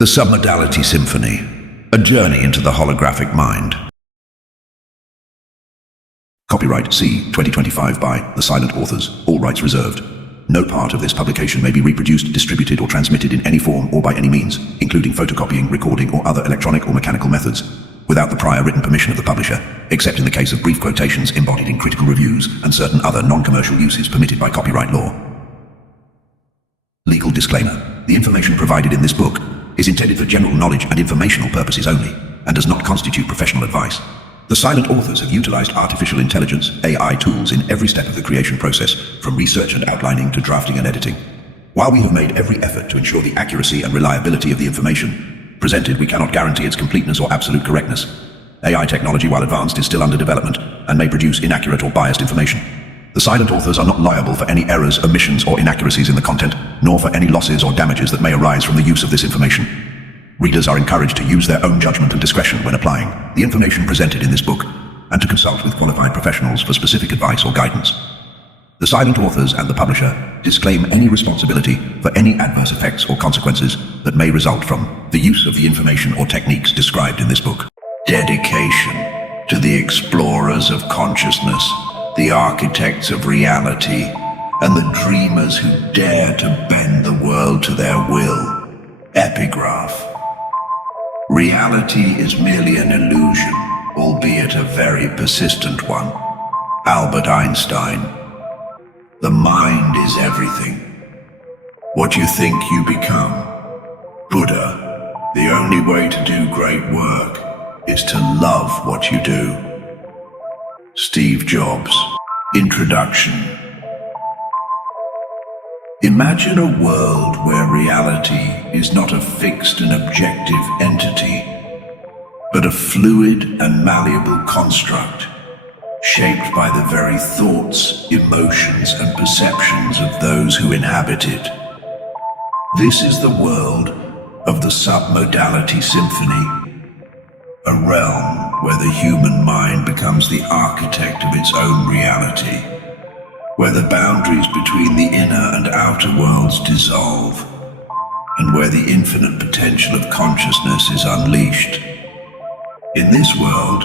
The Submodality Symphony, a journey into the holographic mind. Copyright C 2025 by The Silent Authors, all rights reserved. No part of this publication may be reproduced, distributed, or transmitted in any form or by any means, including photocopying, recording, or other electronic or mechanical methods, without the prior written permission of the publisher, except in the case of brief quotations embodied in critical reviews and certain other non-commercial uses permitted by copyright law. Legal disclaimer. The information provided in this book is intended for general knowledge and informational purposes only, and does not constitute professional advice. The silent authors have utilized artificial intelligence, AI tools in every step of the creation process, from research and outlining to drafting and editing. While we have made every effort to ensure the accuracy and reliability of the information presented, we cannot guarantee its completeness or absolute correctness. AI technology, while advanced, is still under development and may produce inaccurate or biased information. The silent authors are not liable for any errors, omissions, or inaccuracies in the content, nor for any losses or damages that may arise from the use of this information. Readers are encouraged to use their own judgment and discretion when applying the information presented in this book, and to consult with qualified professionals for specific advice or guidance. The silent authors and the publisher disclaim any responsibility for any adverse effects or consequences that may result from the use of the information or techniques described in this book. Dedication to the explorers of consciousness, the architects of reality, and the dreamers who dare to bend the world to their will. Epigraph. Reality is merely an illusion, albeit a very persistent one. Albert Einstein. The mind is everything. What you think, you become. Buddha. The only way to do great work is to love what you do. Steve Jobs. Introduction. Imagine a world where reality is not a fixed and objective entity, but a fluid and malleable construct, shaped by the very thoughts, emotions, and perceptions of those who inhabit it. This is the world of the Submodality Symphony, a realm where the human mind becomes the architect of its own reality, where the boundaries between the inner and outer worlds dissolve, and where the infinite potential of consciousness is unleashed. In this world,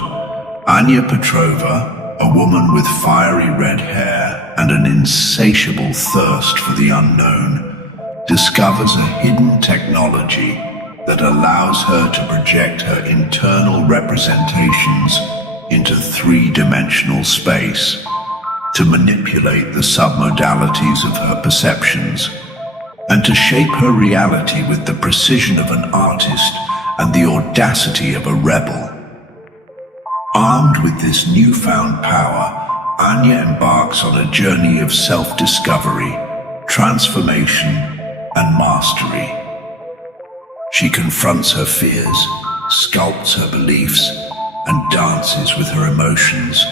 Anya Petrova, a woman with fiery red hair and an insatiable thirst for the unknown, discovers a hidden technology that allows her to project her internal representations into three-dimensional space, to manipulate the submodalities of her perceptions, and to shape her reality with the precision of an artist and the audacity of a rebel. Armed with this newfound power, Anya embarks on a journey of self-discovery, transformation, and mastery. She confronts her fears, sculpts her beliefs, and dances with her emotions,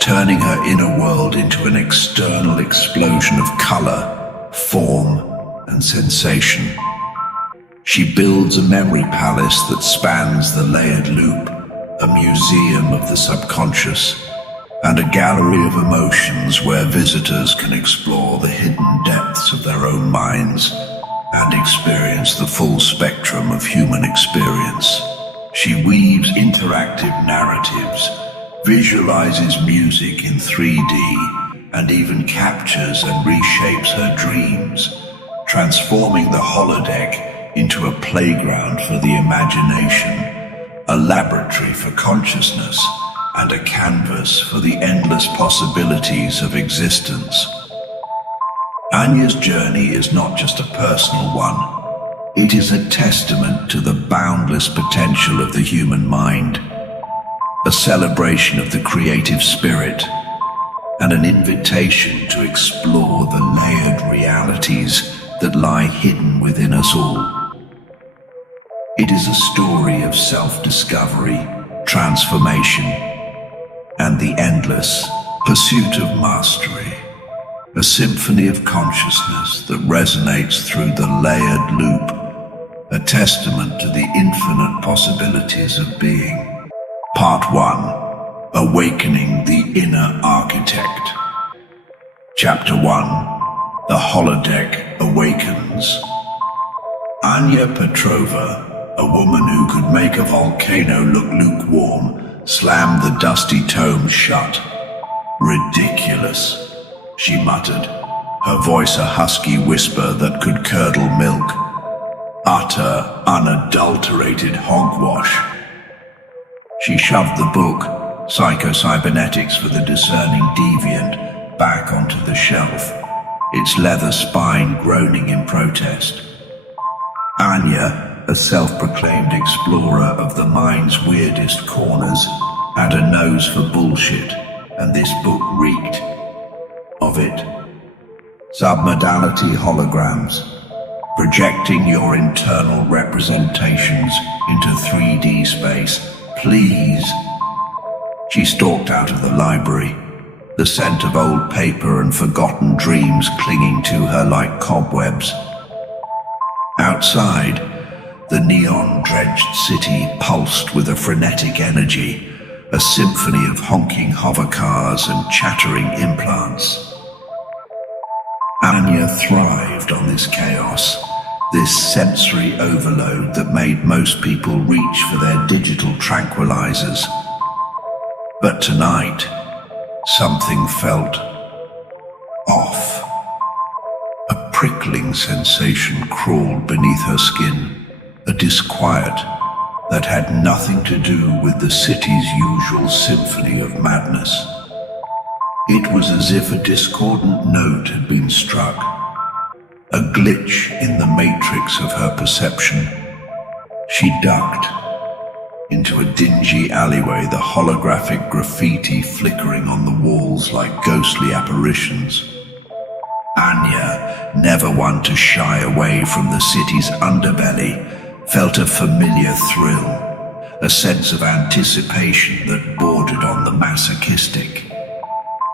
turning her inner world into an external explosion of color, form, and sensation. She builds a memory palace that spans the layered loop, a museum of the subconscious, and a gallery of emotions where visitors can explore the hidden depths of their own minds and experience the full spectrum of human experience. She weaves interactive narratives, visualizes music in 3D, and even captures and reshapes her dreams, transforming the holodeck into a playground for the imagination, a laboratory for consciousness, and a canvas for the endless possibilities of existence. Anya's journey is not just a personal one. It is a testament to the boundless potential of the human mind, a celebration of the creative spirit, and an invitation to explore the layered realities that lie hidden within us all. It is a story of self-discovery, transformation, and the endless pursuit of mastery. A symphony of consciousness that resonates through the layered loop, a testament to the infinite possibilities of being. Part 1. Awakening the Inner Architect. Chapter 1. The Holodeck Awakens. Anya Petrova A woman who could make a volcano look lukewarm slammed the dusty tome shut. "Ridiculous," she muttered, her voice a husky whisper that could curdle milk. Utter, unadulterated hogwash. She shoved the book, Psycho-Cybernetics for the Discerning Deviant, back onto the shelf, its leather spine groaning in protest. Anya, a self-proclaimed explorer of the mind's weirdest corners, had a nose for bullshit, and this book reeked of it. Submodality Holograms, projecting your internal representations into 3D space, please. She stalked out of the library, the scent of old paper and forgotten dreams clinging to her like cobwebs. Outside, the neon-drenched city pulsed with a frenetic energy, a symphony of honking hovercars and chattering implants. Anya thrived on this chaos, this sensory overload that made most people reach for their digital tranquilizers. But tonight, something felt off. A prickling sensation crawled beneath her skin, a disquiet that had nothing to do with the city's usual symphony of madness. It was as if a discordant note had been struck, a glitch in the matrix of her perception. She ducked into a dingy alleyway, the holographic graffiti flickering on the walls like ghostly apparitions. Anya, never one to shy away from the city's underbelly, felt a familiar thrill, a sense of anticipation that bordered on the masochistic.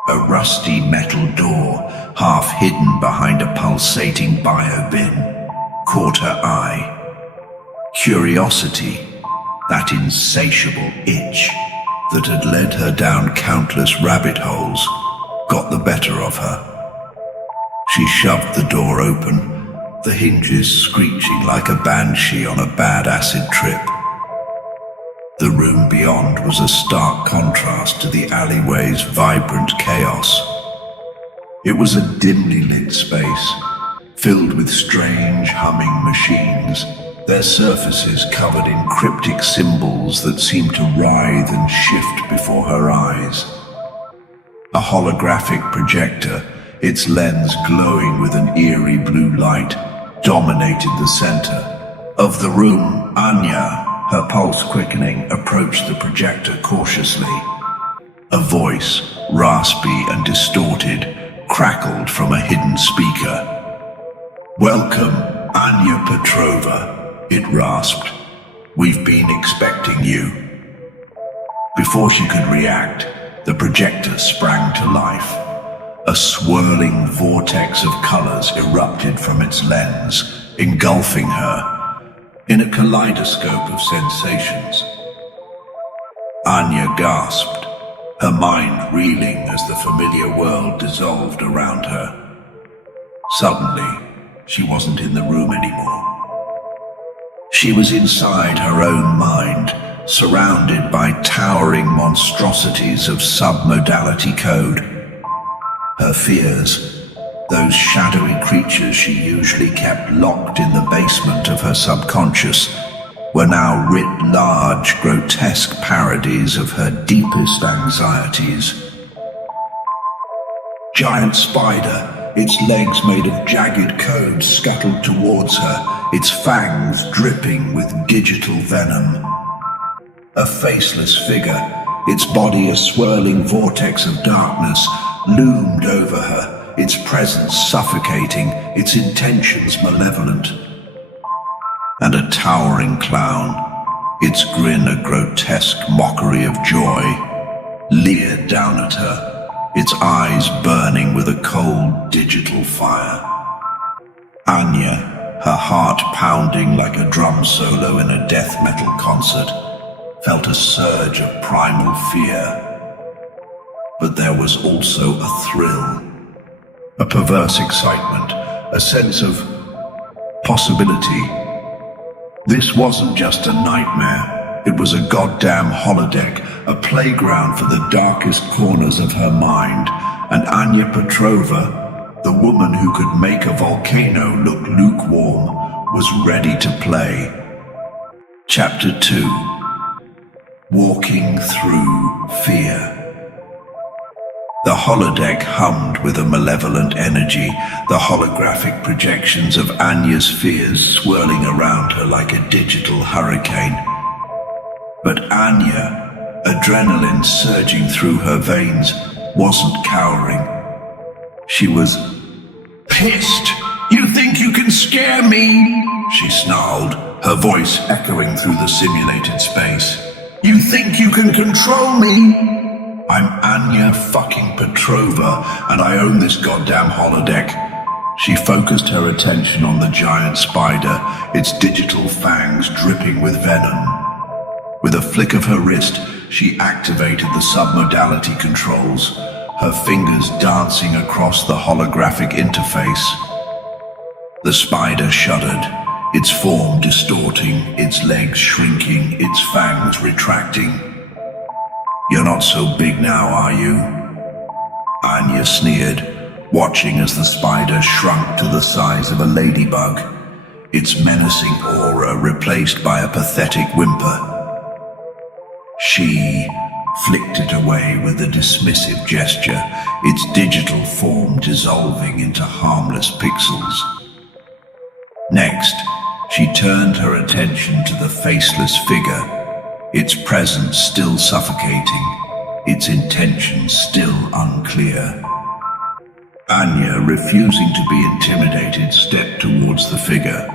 A rusty metal door, half hidden behind a pulsating bio-bin, caught her eye. Curiosity, that insatiable itch that had led her down countless rabbit holes, got the better of her. She shoved the door open, the hinges screeching like a banshee on a bad acid trip. The room beyond was a stark contrast to the alleyway's vibrant chaos. It was a dimly lit space, filled with strange humming machines, their surfaces covered in cryptic symbols that seemed to writhe and shift before her eyes. A holographic projector, its lens glowing with an eerie blue light, dominated the center of the room. Anya, her pulse quickening, approached the projector cautiously. A voice, raspy and distorted, crackled from a hidden speaker. "Welcome, Anya Petrova," it rasped. "We've been expecting you." Before she could react, the projector sprang to life. A swirling vortex of colors erupted from its lens, engulfing her in a kaleidoscope of sensations. Anya gasped, her mind reeling as the familiar world dissolved around her. Suddenly, she wasn't in the room anymore. She was inside her own mind, surrounded by towering monstrosities of submodality code. Her fears, those shadowy creatures she usually kept locked in the basement of her subconscious, were now writ large, grotesque parodies of her deepest anxieties. Giant spider, its legs made of jagged cones, scuttled towards her, its fangs dripping with digital venom. A faceless figure, its body a swirling vortex of darkness, loomed over her, its presence suffocating, its intentions malevolent. And a towering clown, its grin a grotesque mockery of joy, leered down at her, its eyes burning with a cold digital fire. Anya, her heart pounding like a drum solo in a death metal concert, felt a surge of primal fear. But there was also a thrill, a perverse excitement, a sense of possibility. This wasn't just a nightmare. It was a goddamn holodeck, a playground for the darkest corners of her mind. And Anya Petrova, the woman who could make a volcano look lukewarm, was ready to play. Chapter 2. Walking Through Fear. The holodeck hummed with a malevolent energy, the holographic projections of Anya's fears swirling around her like a digital hurricane. But Anya, adrenaline surging through her veins, wasn't cowering. She was pissed. "You think you can scare me?" she snarled, her voice echoing through the simulated space. "You think you can control me? I'm Anya fucking Petrova, and I own this goddamn holodeck." She focused her attention on the giant spider, its digital fangs dripping with venom. With a flick of her wrist, she activated the submodality controls, her fingers dancing across the holographic interface. The spider shuddered, its form distorting, its legs shrinking, its fangs retracting. "You're not so big now, are you?" Anya sneered, watching as the spider shrunk to the size of a ladybug, its menacing aura replaced by a pathetic whimper. She flicked it away with a dismissive gesture, its digital form dissolving into harmless pixels. Next, she turned her attention to the faceless figure, its presence still suffocating, its intentions still unclear. Anya, refusing to be intimidated, stepped towards the figure,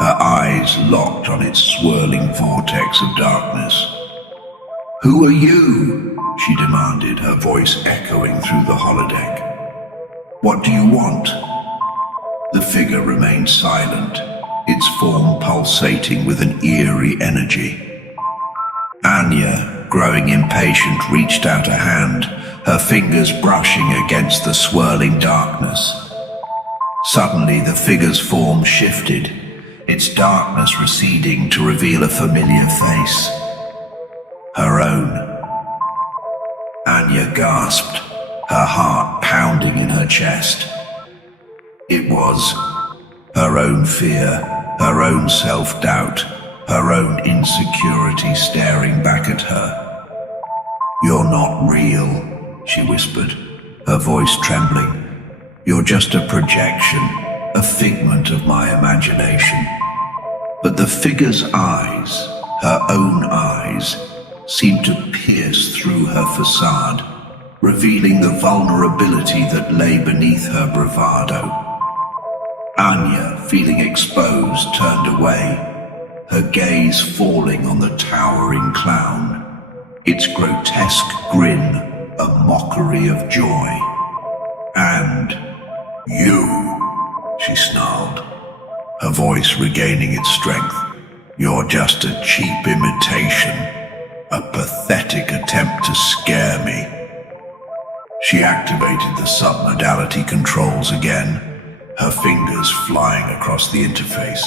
her eyes locked on its swirling vortex of darkness. "Who are you?" she demanded, her voice echoing through the holodeck. "What do you want?" The figure remained silent, its form pulsating with an eerie energy. Anya, growing impatient, reached out a hand, her fingers brushing against the swirling darkness. Suddenly, the figure's form shifted, its darkness receding to reveal a familiar face. Her own. Anya gasped, her heart pounding in her chest. It was her own fear, her own self-doubt, her own insecurity staring back at her. "You're not real," she whispered, her voice trembling. "You're just a projection, a figment of my imagination." But the figure's eyes, her own eyes, seemed to pierce through her facade, revealing the vulnerability that lay beneath her bravado. Anya, feeling exposed, turned away, her gaze falling on the towering clown, its grotesque grin a mockery of joy. "And you," she snarled, her voice regaining its strength, "you're just a cheap imitation, a pathetic attempt to scare me." She activated the submodality controls again, her fingers flying across the interface.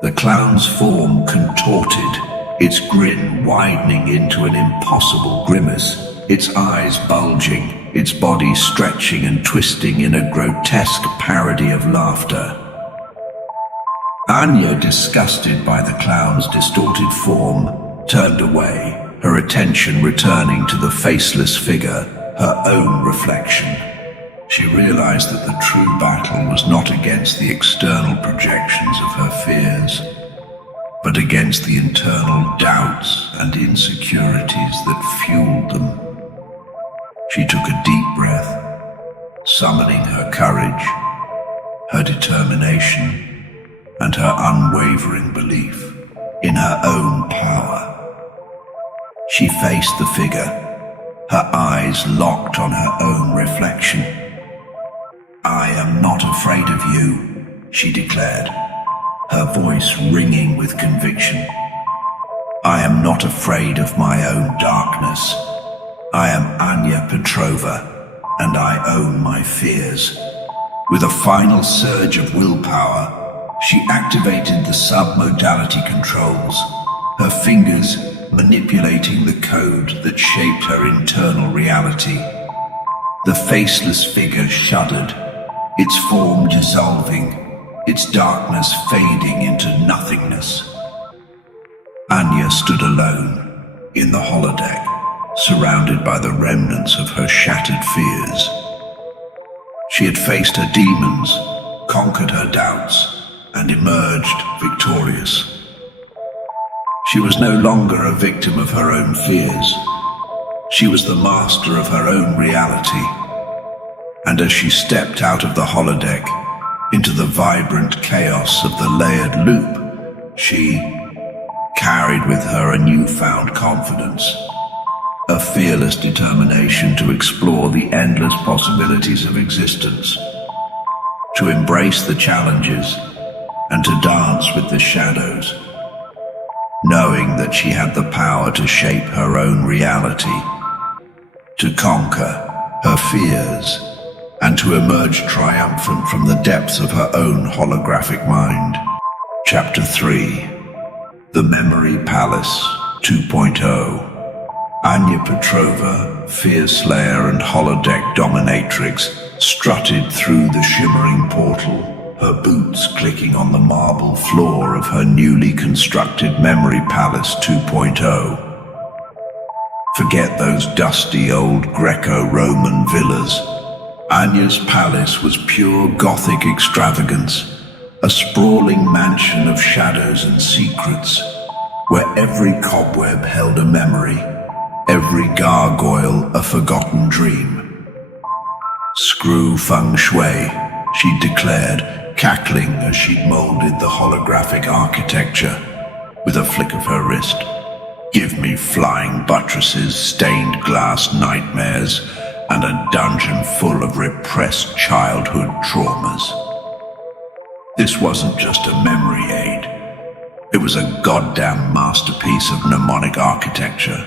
The clown's form contorted, its grin widening into an impossible grimace, its eyes bulging, its body stretching and twisting in a grotesque parody of laughter. Anya, disgusted by the clown's distorted form, turned away, her attention returning to the faceless figure, her own reflection. She realized that the true battle was not against the external projections of her fears, but against the internal doubts and insecurities that fueled them. She took a deep breath, summoning her courage, her determination, and her unwavering belief in her own power. She faced the figure, her eyes locked on her own reflection. "I am not afraid of you," she declared, her voice ringing with conviction. "I am not afraid of my own darkness. I am Anya Petrova, and I own my fears." With a final surge of willpower, She activated the submodality controls, her fingers manipulating the code that shaped her internal reality. The faceless figure shuddered, its form dissolving, its darkness fading into nothingness. Anya stood alone in the holodeck, surrounded by the remnants of her shattered fears. She had faced her demons, conquered her doubts, and emerged victorious. She was no longer a victim of her own fears. She was the master of her own reality. And as she stepped out of the holodeck into the vibrant chaos of the layered loop, she carried with her a newfound confidence, a fearless determination to explore the endless possibilities of existence, to embrace the challenges, and to dance with the shadows, knowing that she had the power to shape her own reality, to conquer her fears, and to emerge triumphant from the depths of her own holographic mind. Chapter 3: The Memory Palace 2.0. Anya Petrova, Fear Slayer and holodeck dominatrix, strutted through the shimmering portal, her boots clicking on the marble floor of her newly constructed Memory Palace 2.0. Forget those dusty old Greco-Roman villas. Anya's palace was pure Gothic extravagance, a sprawling mansion of shadows and secrets, where every cobweb held a memory, every gargoyle a forgotten dream. Screw feng shui, she declared, cackling as she molded the holographic architecture with a flick of her wrist. Give me flying buttresses, stained glass nightmares, and a dungeon full of repressed childhood traumas. This wasn't just a memory aid. It was a goddamn masterpiece of mnemonic architecture.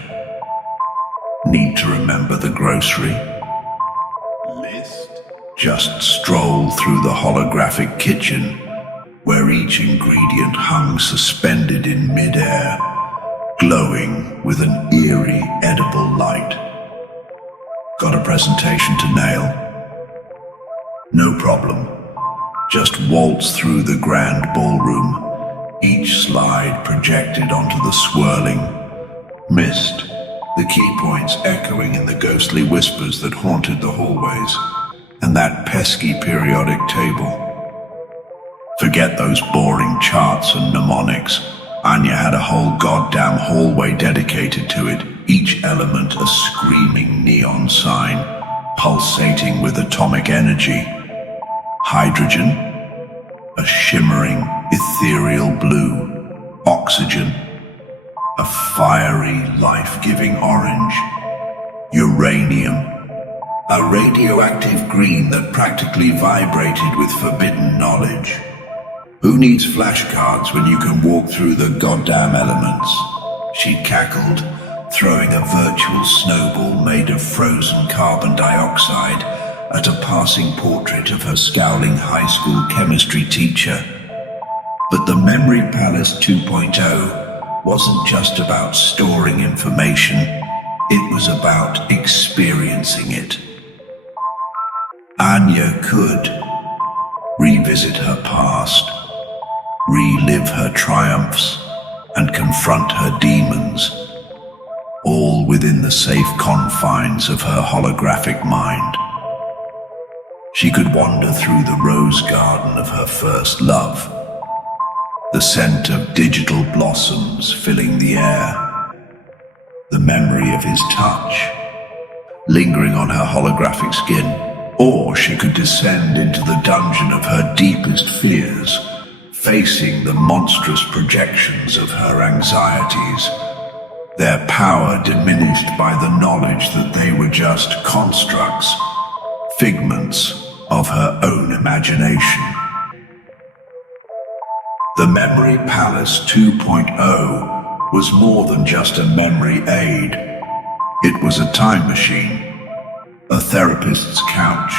Need to remember the grocery list? Just stroll through the holographic kitchen, where each ingredient hung suspended in mid-air, glowing with an eerie, edible light. Got a presentation to nail? No problem. Just waltz through the grand ballroom, each slide projected onto the swirling mist, the key points echoing in the ghostly whispers that haunted the hallways, and that pesky periodic table. Forget those boring charts and mnemonics. Anya had a whole goddamn hallway dedicated to it, each element a screaming neon sign, pulsating with atomic energy. Hydrogen, a shimmering, ethereal blue. Oxygen, a fiery, life-giving orange. Uranium, a radioactive green that practically vibrated with forbidden knowledge. Who needs flashcards when you can walk through the goddamn elements? She cackled, throwing a virtual snowball made of frozen carbon dioxide at a passing portrait of her scowling high school chemistry teacher. But the Memory Palace 2.0 wasn't just about storing information, it was about experiencing it. Anya could revisit her past, relive her triumphs, and confront her demons, all within the safe confines of her holographic mind. She could wander through the rose garden of her first love, the scent of digital blossoms filling the air, the memory of his touch lingering on her holographic skin. Or she could descend into the dungeon of her deepest fears, facing the monstrous projections of her anxieties, their power diminished by the knowledge that they were just constructs, figments of her own imagination. The Memory Palace 2.0 was more than just a memory aid. It was a time machine, a therapist's couch,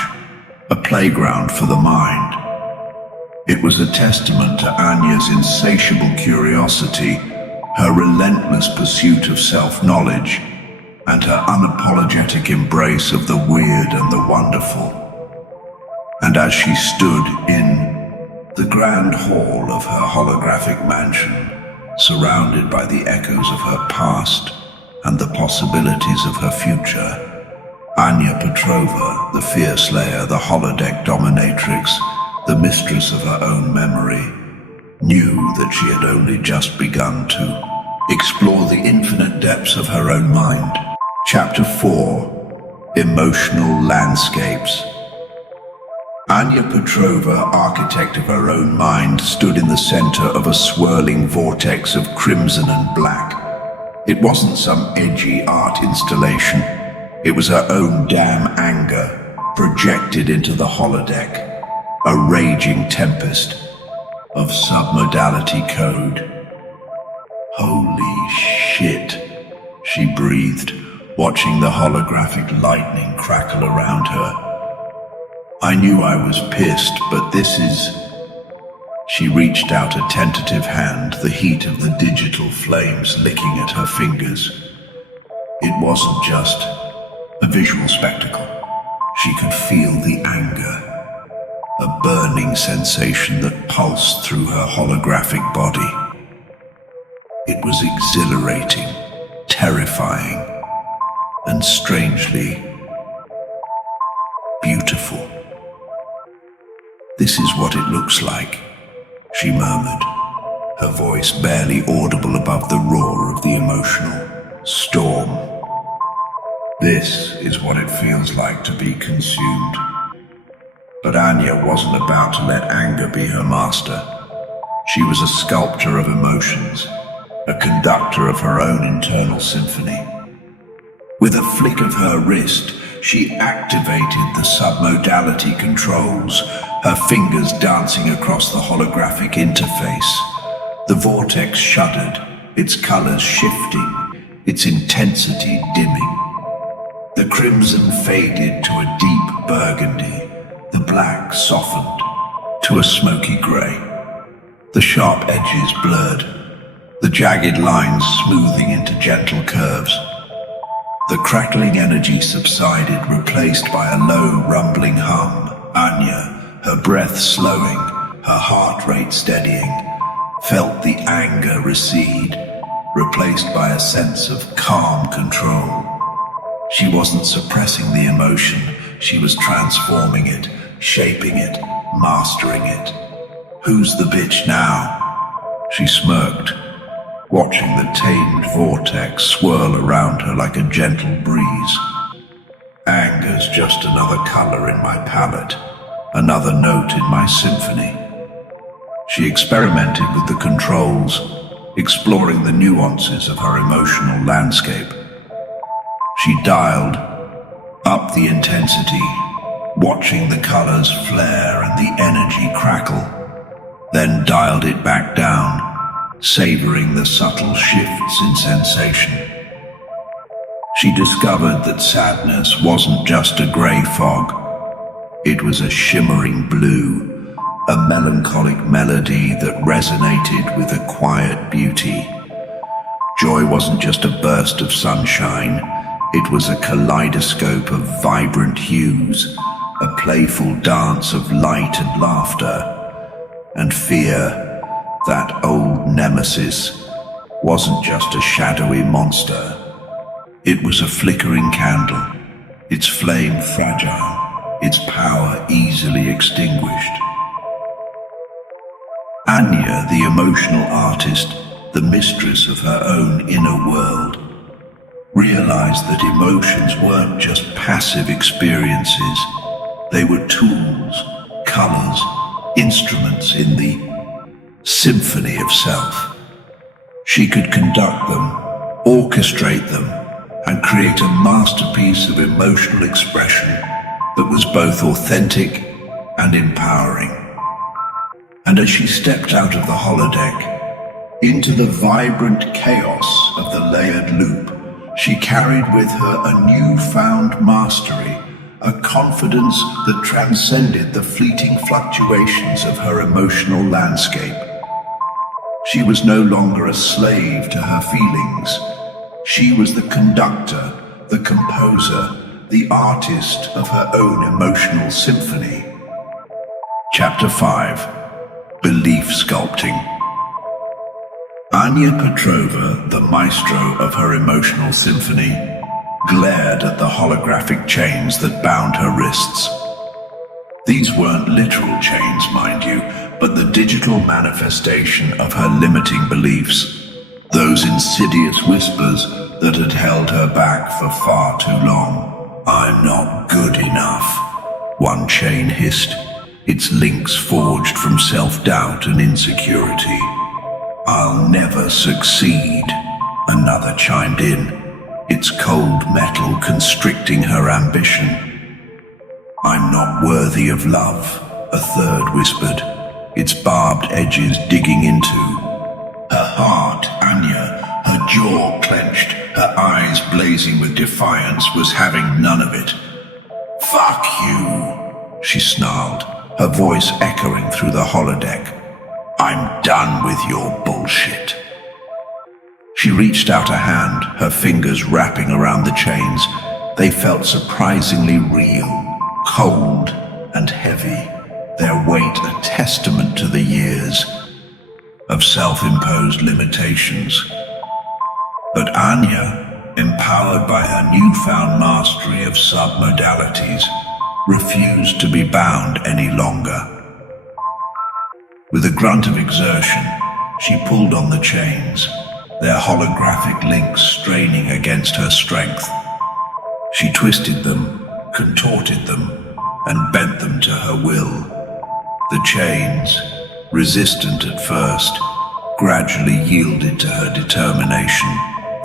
a playground for the mind. It was a testament to Anya's insatiable curiosity, her relentless pursuit of self-knowledge, and her unapologetic embrace of the weird and the wonderful. And as she stood in the grand hall of her holographic mansion, surrounded by the echoes of her past and the possibilities of her future, Anya Petrova, the Fear Slayer, the holodeck dominatrix, the mistress of her own memory, knew that she had only just begun to explore the infinite depths of her own mind. Chapter 4: Emotional Landscapes. Anya Petrova, architect of her own mind, stood in the center of a swirling vortex of crimson and black. It wasn't some edgy art installation. It was her own damn anger, projected into the holodeck, a raging tempest of submodality code. Holy shit, she breathed, watching the holographic lightning crackle around her. I knew I was pissed, but this is... She reached out a tentative hand, the heat of the digital flames licking at her fingers. It wasn't just a visual spectacle. She could feel the anger, a burning sensation that pulsed through her holographic body. It was exhilarating, terrifying, and strangely beautiful. "This is what it looks like," she murmured, her voice barely audible above the roar of the emotional storm. "This is what it feels like to be consumed." But Anya wasn't about to let anger be her master. She was a sculptor of emotions, a conductor of her own internal symphony. With a flick of her wrist, she activated the submodality controls, her fingers dancing across the holographic interface. The vortex shuddered, its colors shifting, its intensity dimming. The crimson faded to a deep burgundy, the black softened to a smoky gray. The sharp edges blurred, the jagged lines smoothing into gentle curves. The crackling energy subsided, replaced by a low, rumbling hum. Anya, her breath slowing, her heart rate steadying, felt the anger recede, replaced by a sense of calm control. She wasn't suppressing the emotion, she was transforming it, shaping it, mastering it. "Who's the bitch now?" she smirked, watching the tamed vortex swirl around her like a gentle breeze. "Anger's just another color in my palette, another note in my symphony." She experimented with the controls, exploring the nuances of her emotional landscape. She dialed up the intensity, watching the colors flare and the energy crackle, then dialed it back down, savoring the subtle shifts in sensation. She discovered that sadness wasn't just a gray fog. It was a shimmering blue, a melancholic melody that resonated with a quiet beauty. Joy wasn't just a burst of sunshine, it was a kaleidoscope of vibrant hues, a playful dance of light and laughter. And fear, that old nemesis, wasn't just a shadowy monster. It was a flickering candle, its flame fragile, its power easily extinguished. Anya, the emotional artist, the mistress of her own inner world, realized that emotions weren't just passive experiences. They were tools, colors, instruments in the symphony of self. She could conduct them, orchestrate them, and create a masterpiece of emotional expression that was both authentic and empowering. And as she stepped out of the holodeck into the vibrant chaos of the layered loop, she carried with her a newfound mastery, a confidence that transcended the fleeting fluctuations of her emotional landscape. She was no longer a slave to her feelings. She was the conductor, the composer, the artist of her own emotional symphony. Chapter 5. Belief Sculpting. Anya Petrova, the maestro of her emotional symphony, glared at the holographic chains that bound her wrists. These weren't literal chains, mind you, but the digital manifestation of her limiting beliefs, those insidious whispers that had held her back for far too long. "I'm not good enough," one chain hissed, its links forged from self-doubt and insecurity. "I'll never succeed," another chimed in, its cold metal constricting her ambition. "I'm not worthy of love," a third whispered, its barbed edges digging into her heart. Anya, her jaw clenched, her eyes blazing with defiance, was having none of it. "Fuck you," she snarled, her voice echoing through the holodeck. "I'm done with your bullshit." She reached out a hand, her fingers wrapping around the chains. They felt surprisingly real, cold and heavy, their weight a testament to the years of self-imposed limitations. But Anya, empowered by her newfound mastery of submodalities, refused to be bound any longer. With a grunt of exertion, she pulled on the chains, their holographic links straining against her strength. She twisted them, contorted them, and bent them to her will. The chains, resistant at first, gradually yielded to her determination,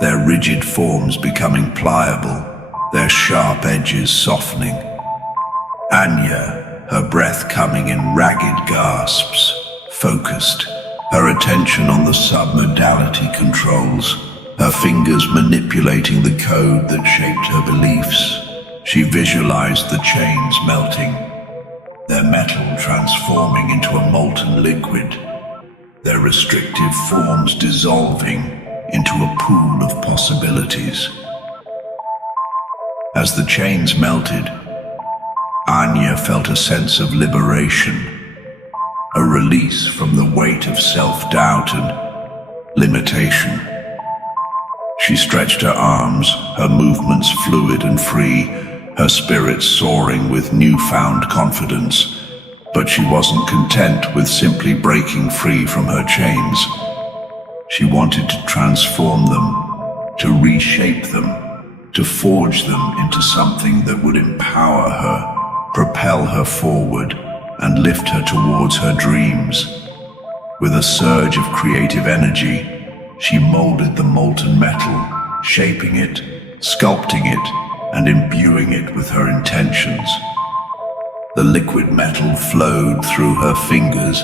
their rigid forms becoming pliable, their sharp edges softening. Anya, her breath coming in ragged gasps, focused, her attention on the submodality controls, her fingers manipulating the code that shaped her beliefs. She visualized the chains melting, their metal transforming into a molten liquid, their restrictive forms dissolving into a pool of possibilities. As the chains melted, Anya felt a sense of liberation, a release from the weight of self-doubt and limitation. She stretched her arms, her movements fluid and free, her spirit soaring with newfound confidence. But she wasn't content with simply breaking free from her chains. She wanted to transform them, to reshape them, to forge them into something that would empower her, propel her forward, and lift her towards her dreams. With a surge of creative energy, she molded the molten metal, shaping it, sculpting it, and imbuing it with her intentions. The liquid metal flowed through her fingers,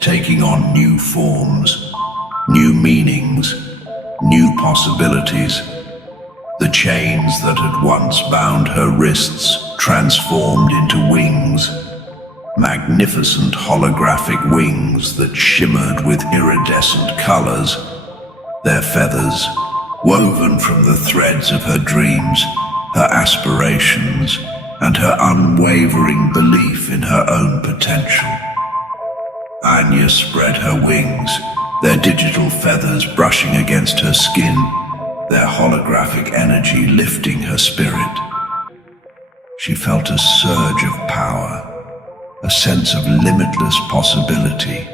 taking on new forms, new meanings, new possibilities. The chains that had once bound her wrists transformed into wings, magnificent holographic wings that shimmered with iridescent colors, their feathers woven from the threads of her dreams, her aspirations, and her unwavering belief in her own potential. Anya spread her wings, their digital feathers brushing against her skin, their holographic energy lifting her spirit. She felt a surge of power, a sense of limitless possibility,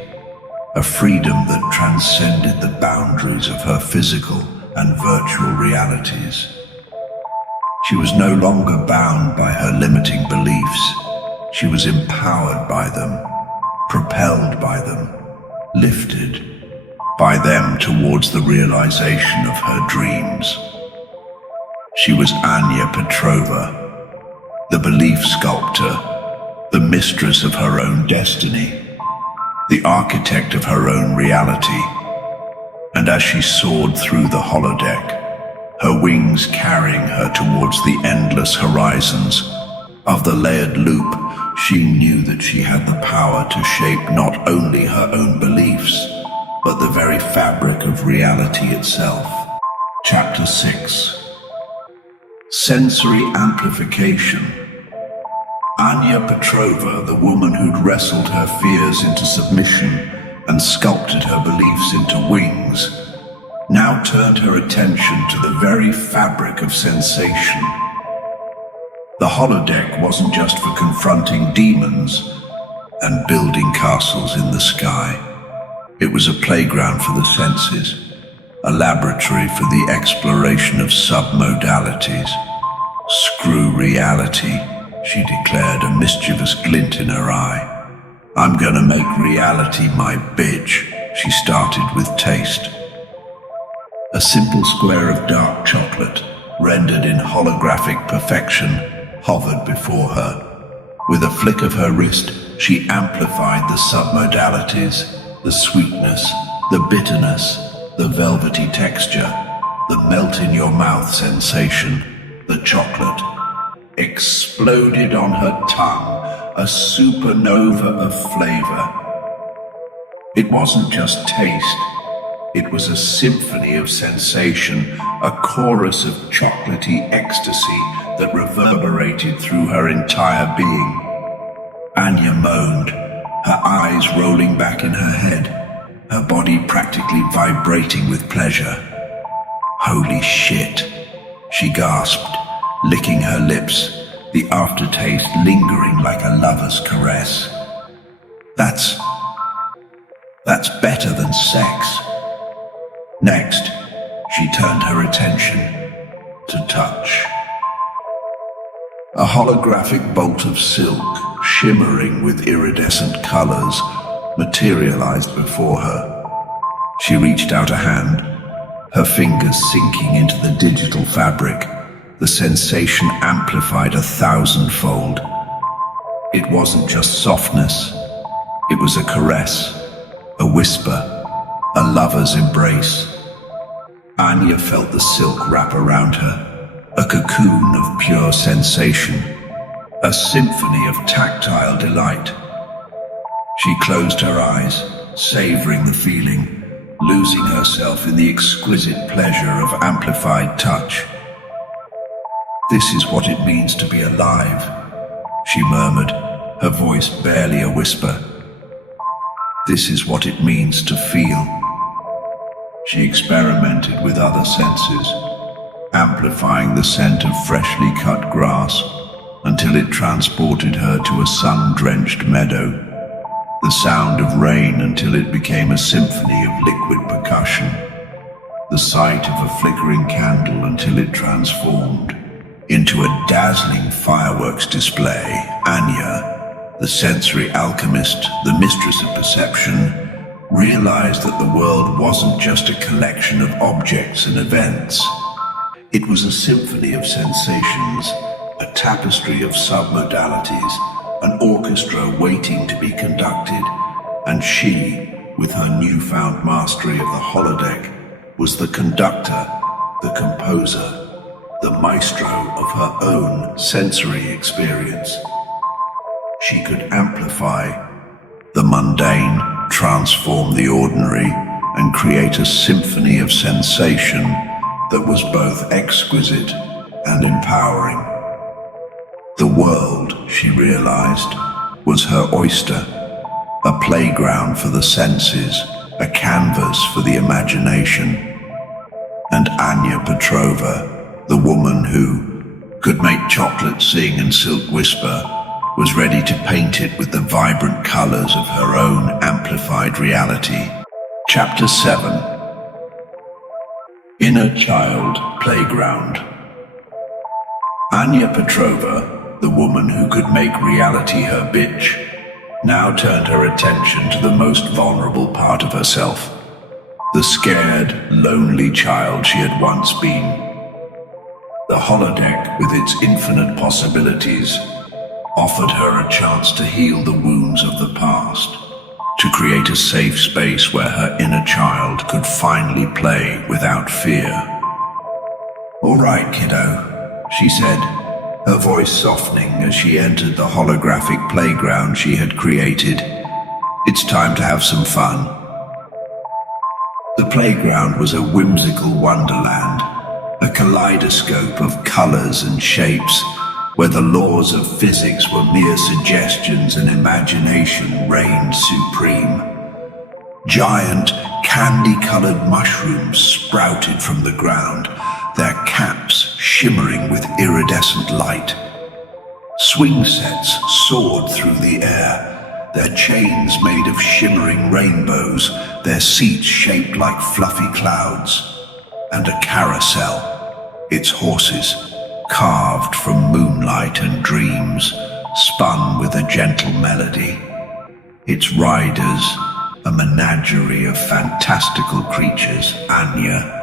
a freedom that transcended the boundaries of her physical and virtual realities. She was no longer bound by her limiting beliefs. She was empowered by them, propelled by them, lifted by them towards the realization of her dreams. She was Anya Petrova, the belief sculptor, the mistress of her own destiny, the architect of her own reality. And as she soared through the holodeck, her wings carrying her towards the endless horizons, of the layered loop, she knew that she had the power to shape not only her own beliefs, but the very fabric of reality itself. Chapter 6. Sensory Amplification. Anya Petrova, the woman who'd wrestled her fears into submission and sculpted her beliefs into wings, now turned her attention to the very fabric of sensation. The holodeck wasn't just for confronting demons and building castles in the sky. It was a playground for the senses, a laboratory for the exploration of submodalities. "Screw reality," she declared, a mischievous glint in her eye. "I'm gonna make reality my bitch." She started with taste. A simple square of dark chocolate, rendered in holographic perfection, hovered before her. With a flick of her wrist, she amplified the submodalities, the sweetness, the bitterness, the velvety texture, the melt-in-your-mouth sensation. The chocolate exploded on her tongue, a supernova of flavor. It wasn't just taste. It was a symphony of sensation, a chorus of chocolatey ecstasy that reverberated through her entire being. Anya moaned, her eyes rolling back in her head, her body practically vibrating with pleasure. "Holy shit," she gasped, licking her lips, the aftertaste lingering like a lover's caress. That's better than sex." Next, she turned her attention to touch. A holographic bolt of silk, shimmering with iridescent colors, materialized before her. She reached out a hand, her fingers sinking into the digital fabric. The sensation amplified 1,000-fold. It wasn't just softness, it was a caress, a whisper, a lover's embrace. Anya felt the silk wrap around her, a cocoon of pure sensation, a symphony of tactile delight. She closed her eyes, savoring the feeling, losing herself in the exquisite pleasure of amplified touch. "This is what it means to be alive," she murmured, her voice barely a whisper. "This is what it means to feel." She experimented with other senses, amplifying the scent of freshly cut grass until it transported her to a sun-drenched meadow, the sound of rain until it became a symphony of liquid percussion, the sight of a flickering candle until it transformed into a dazzling fireworks display. Anya, the sensory alchemist, the mistress of perception, realized that the world wasn't just a collection of objects and events. It was a symphony of sensations, a tapestry of submodalities, an orchestra waiting to be conducted, and she, with her newfound mastery of the holodeck, was the conductor, the composer, the maestro of her own sensory experience. She could amplify the mundane, transform the ordinary, and create a symphony of sensation that was both exquisite and empowering. The world, she realized, was her oyster, a playground for the senses, a canvas for the imagination. And Anya Petrova, the woman who could make chocolate sing and silk whisper, was ready to paint it with the vibrant colors of her own amplified reality. Chapter 7. Inner Child Playground. Anya Petrova, the woman who could make reality her bitch, now turned her attention to the most vulnerable part of herself, the scared, lonely child she had once been. The holodeck, with its infinite possibilities, offered her a chance to heal the wounds of the past, to create a safe space where her inner child could finally play without fear. "All right, kiddo," she said, her voice softening as she entered the holographic playground she had created. It's time to have some fun. The playground was a whimsical wonderland, a kaleidoscope of colors and shapes, where the laws of physics were mere suggestions and imagination reigned supreme. Giant, candy-colored mushrooms sprouted from the ground, their caps shimmering with iridescent light. Swing sets soared through the air, their chains made of shimmering rainbows, their seats shaped like fluffy clouds. And a carousel, its horses, carved from moonlight and dreams, spun with a gentle melody. Its riders, a menagerie of fantastical creatures. Anya,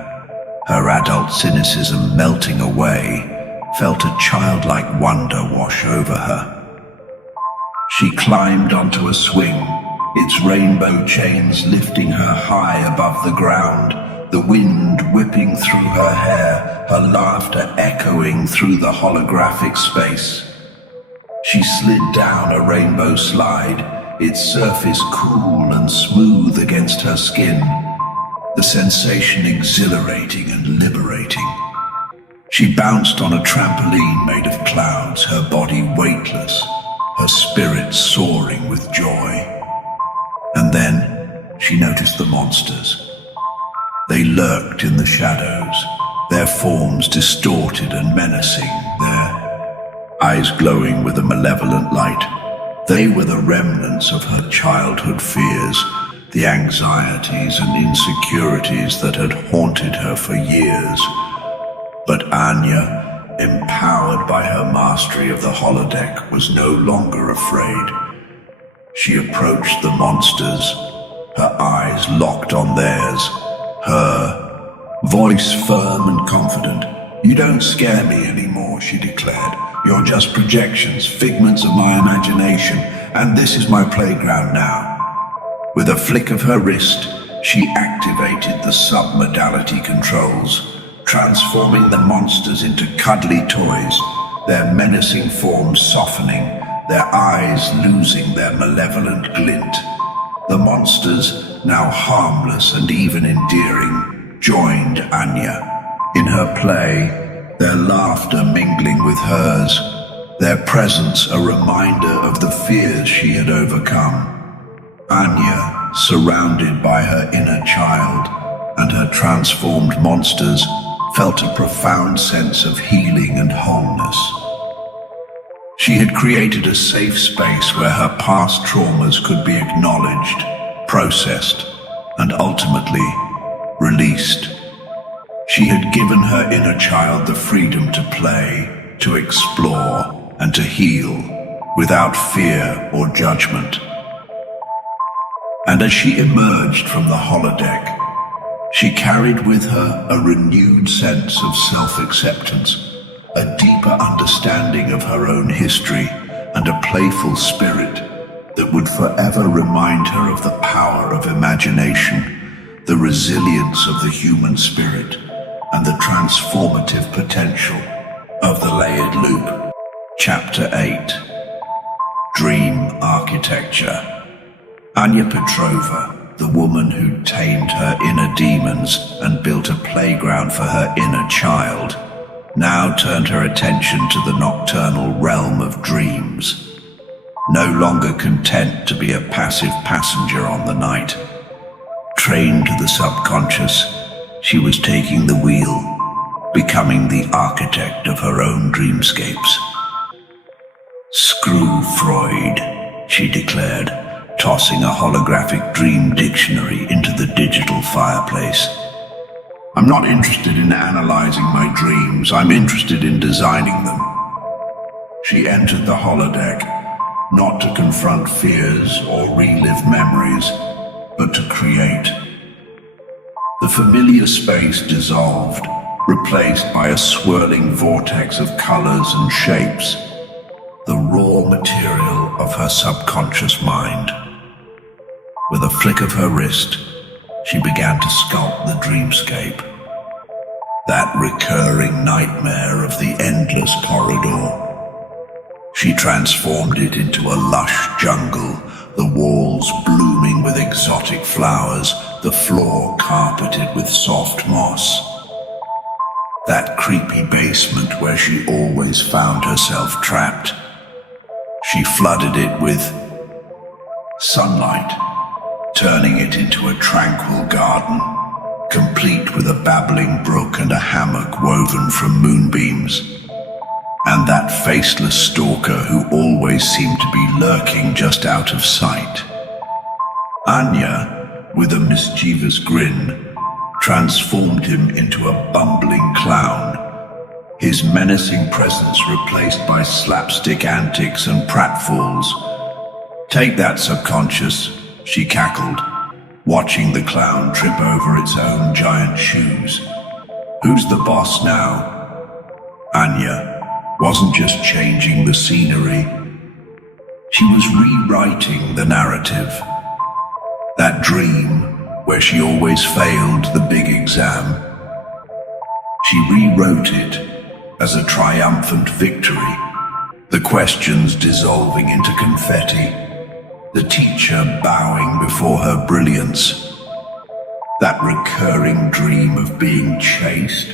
her adult cynicism melting away, felt a childlike wonder wash over her. She climbed onto a swing, its rainbow chains lifting her high above the ground, the wind whipping through her hair, her laughter echoing through the holographic space. She slid down a rainbow slide, its surface cool and smooth against her skin, the sensation exhilarating and liberating. She bounced on a trampoline made of clouds, her body weightless, her spirit soaring with joy. And then she noticed the monsters. They lurked in the shadows, their forms distorted and menacing, their eyes glowing with a malevolent light. They were the remnants of her childhood fears, the anxieties and insecurities that had haunted her for years. But Anya, empowered by her mastery of the holodeck, was no longer afraid. She approached the monsters, her eyes locked on theirs, her voice firm and confident. "You don't scare me anymore," she declared. "You're just projections, figments of my imagination, and this is my playground now." With a flick of her wrist, she activated the submodality controls, transforming the monsters into cuddly toys, their menacing forms softening, their eyes losing their malevolent glint. The monsters, now harmless and even endearing, joined Anya in her play, their laughter mingling with hers, their presence a reminder of the fears she had overcome. Anya, surrounded by her inner child and her transformed monsters, felt a profound sense of healing and wholeness. She had created a safe space where her past traumas could be acknowledged, processed, and ultimately released. She had given her inner child the freedom to play, to explore, and to heal without fear or judgment. And as she emerged from the holodeck, she carried with her a renewed sense of self-acceptance, a deeper understanding of her own history, and a playful spirit that would forever remind her of the power of imagination, the resilience of the human spirit, and the transformative potential of the layered loop. Chapter 8. Dream Architecture. Anya Petrova, the woman who tamed her inner demons and built a playground for her inner child, now turned her attention to the nocturnal realm of dreams. No longer content to be a passive passenger on the night, trained to the subconscious, she was taking the wheel, becoming the architect of her own dreamscapes. "Screw Freud," she declared, tossing a holographic dream dictionary into the digital fireplace. "I'm not interested in analyzing my dreams, I'm interested in designing them." She entered the holodeck, not to confront fears or relive memories, but to create. The familiar space dissolved, replaced by a swirling vortex of colors and shapes, the raw material of her subconscious mind. With a flick of her wrist, she began to sculpt the dreamscape. That recurring nightmare of the endless corridor, She transformed it into a lush jungle, the walls blooming with exotic flowers, the floor carpeted with soft moss. That creepy basement where she always found herself trapped. She flooded it with sunlight, turning it into a tranquil garden, complete with a babbling brook and a hammock woven from moonbeams. And that faceless stalker who always seemed to be lurking just out of sight. Anya, with a mischievous grin, transformed him into a bumbling clown, his menacing presence replaced by slapstick antics and pratfalls. "Take that, subconscious," she cackled, watching the clown trip over its own giant shoes. "Who's the boss now?" Anya wasn't just changing the scenery. She was rewriting the narrative. That dream where she always failed the big exam. She rewrote it as a triumphant victory, the questions dissolving into confetti, the teacher bowing before her brilliance. That recurring dream of being chased.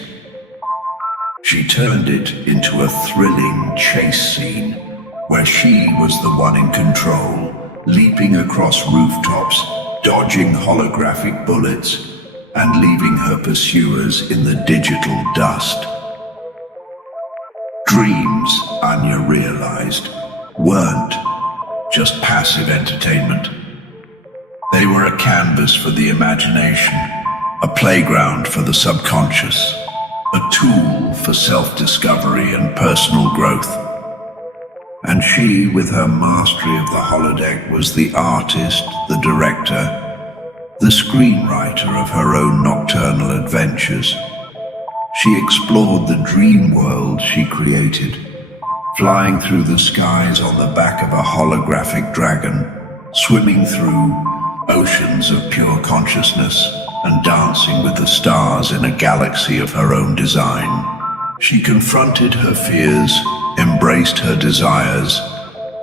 She turned it into a thrilling chase scene where she was the one in control, leaping across rooftops, dodging holographic bullets, and leaving her pursuers in the digital dust. Dreams, Anya realized, weren't just passive entertainment. They were a canvas for the imagination, a playground for the subconscious, a tool for self-discovery and personal growth. And she, with her mastery of the holodeck, was the artist, the director, the screenwriter of her own nocturnal adventures. She explored the dream world she created, flying through the skies on the back of a holographic dragon, swimming through oceans of pure consciousness, and dancing with the stars in a galaxy of her own design. She confronted her fears, embraced her desires,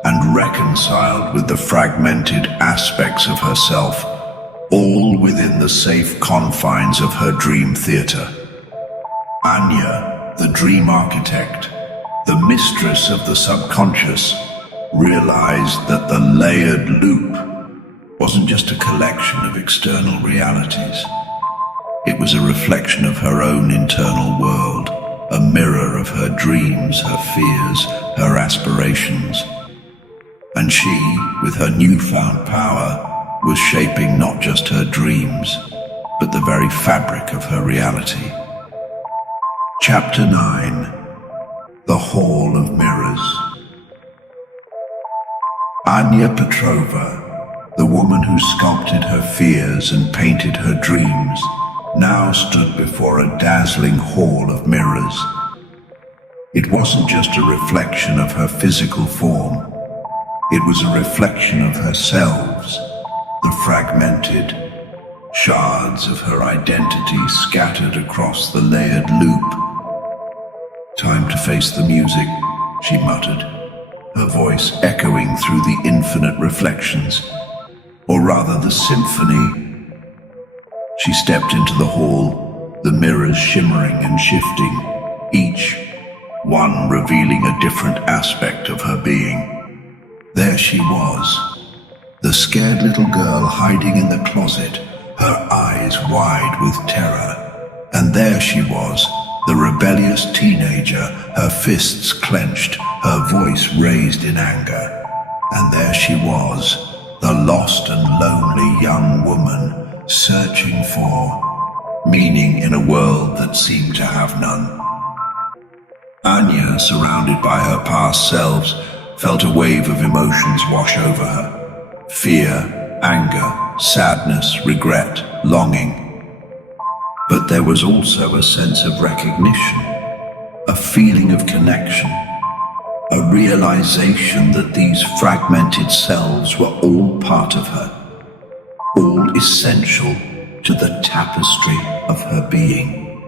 and reconciled with the fragmented aspects of herself, all within the safe confines of her dream theater. Anya, the dream architect, the mistress of the subconscious, realized that the layered loop wasn't just a collection of external realities. It was a reflection of her own internal world, a mirror of her dreams, her fears, her aspirations. And she, with her newfound power, was shaping not just her dreams, but the very fabric of her reality. Chapter 9. The Hall of Mirrors. Anya Petrova, the woman who sculpted her fears and painted her dreams, now stood before a dazzling hall of mirrors. It wasn't just a reflection of her physical form. It was a reflection of her selves, the fragmented shards of her identity scattered across the layered loop. "Time to face the music," she muttered, her voice echoing through the infinite reflections, or rather the symphony. She stepped into the hall, the mirrors shimmering and shifting, each one revealing a different aspect of her being. There she was, the scared little girl hiding in the closet, her eyes wide with terror. And there she was, the rebellious teenager, her fists clenched, her voice raised in anger. And there she was, the lost and lonely young woman, searching for meaning in a world that seemed to have none. Anya, surrounded by her past selves, felt a wave of emotions wash over her. Fear, anger, sadness, regret, longing. But there was also a sense of recognition, a feeling of connection, a realization that these fragmented selves were all part of her, all essential to the tapestry of her being.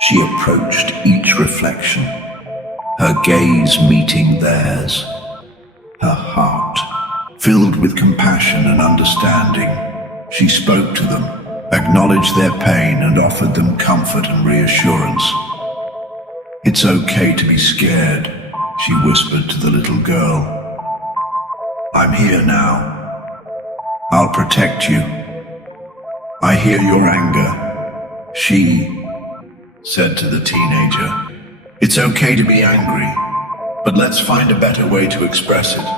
She approached each reflection, her gaze meeting theirs, her heart filled with compassion and understanding. She spoke to them, acknowledged their pain, and offered them comfort and reassurance. "It's okay to be scared," she whispered to the little girl. "I'm here now. I'll protect you. I hear your anger," she said to the teenager. "It's okay to be angry, but let's find a better way to express it.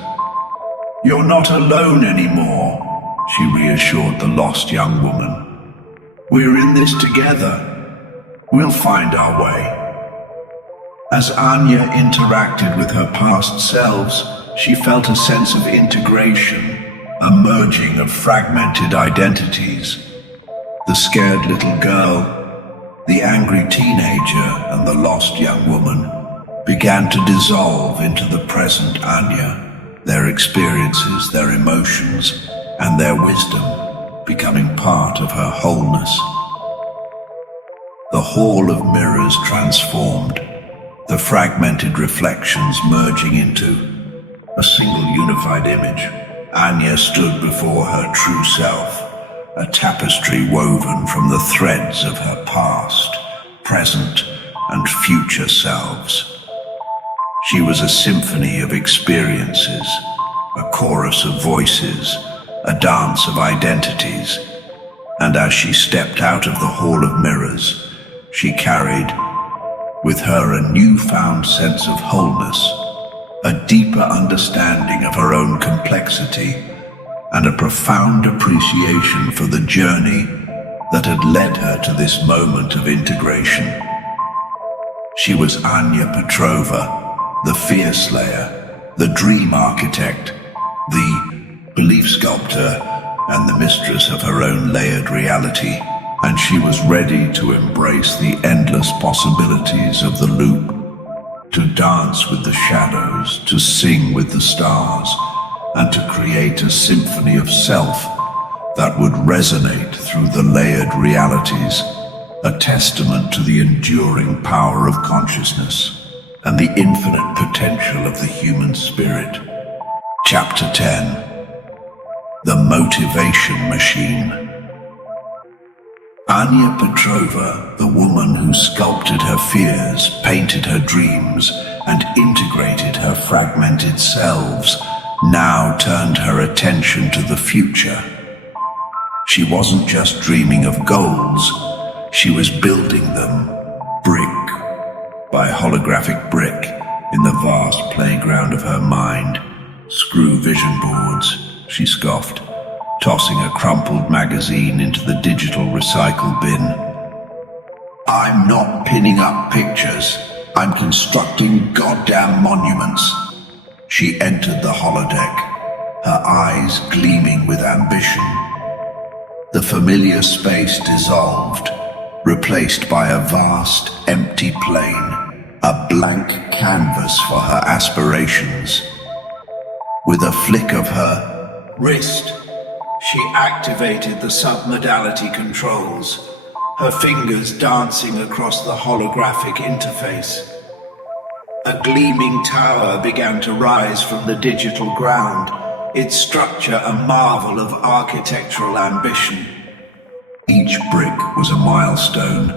You're not alone anymore," she reassured the lost young woman. "We're in this together. We'll find our way." As Anya interacted with her past selves, she felt a sense of integration, a merging of fragmented identities. The scared little girl, the angry teenager, and the lost young woman began to dissolve into the present Anya, their experiences, their emotions, and their wisdom becoming part of her wholeness. The hall of mirrors transformed, the fragmented reflections merging into a single unified image. Anya stood before her true self, a tapestry woven from the threads of her past, present, and future selves. She was a symphony of experiences, a chorus of voices, a dance of identities, and as she stepped out of the Hall of Mirrors, she carried with her a newfound sense of wholeness, a deeper understanding of her own complexity, and a profound appreciation for the journey that had led her to this moment of integration. She was Anya Petrova, the fear slayer, the dream architect, the belief sculptor, and the mistress of her own layered reality, and she was ready to embrace the endless possibilities of the loop, to dance with the shadows, to sing with the stars, and to create a symphony of self that would resonate through the layered realities, a testament to the enduring power of consciousness and the infinite potential of the human spirit. Chapter 10. The Motivation Machine. Anya Petrova, the woman who sculpted her fears, painted her dreams, and integrated her fragmented selves, now turned her attention to the future. She wasn't just dreaming of goals, she was building them, brick by holographic brick, in the vast playground of her mind. "Screw vision boards," she scoffed, tossing a crumpled magazine into the digital recycle bin. "I'm not pinning up pictures, I'm constructing goddamn monuments." She entered the holodeck, her eyes gleaming with ambition. The familiar space dissolved, replaced by a vast, empty plain, a blank canvas for her aspirations. With a flick of her wrist, she activated the submodality controls, her fingers dancing across the holographic interface. A gleaming tower began to rise from the digital ground, its structure a marvel of architectural ambition. Each brick was a milestone,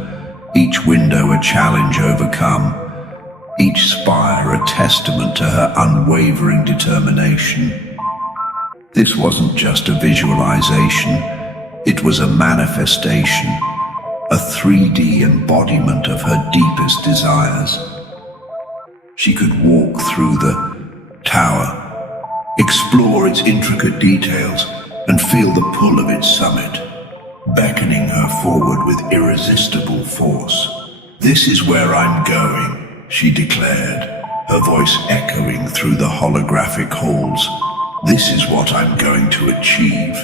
each window a challenge overcome, each spire a testament to her unwavering determination. This wasn't just a visualization, it was a manifestation, a 3D embodiment of her deepest desires. She could walk through the tower, explore its intricate details, and feel the pull of its summit, beckoning her forward with irresistible force. "This is where I'm going," she declared, her voice echoing through the holographic halls. "This is what I'm going to achieve."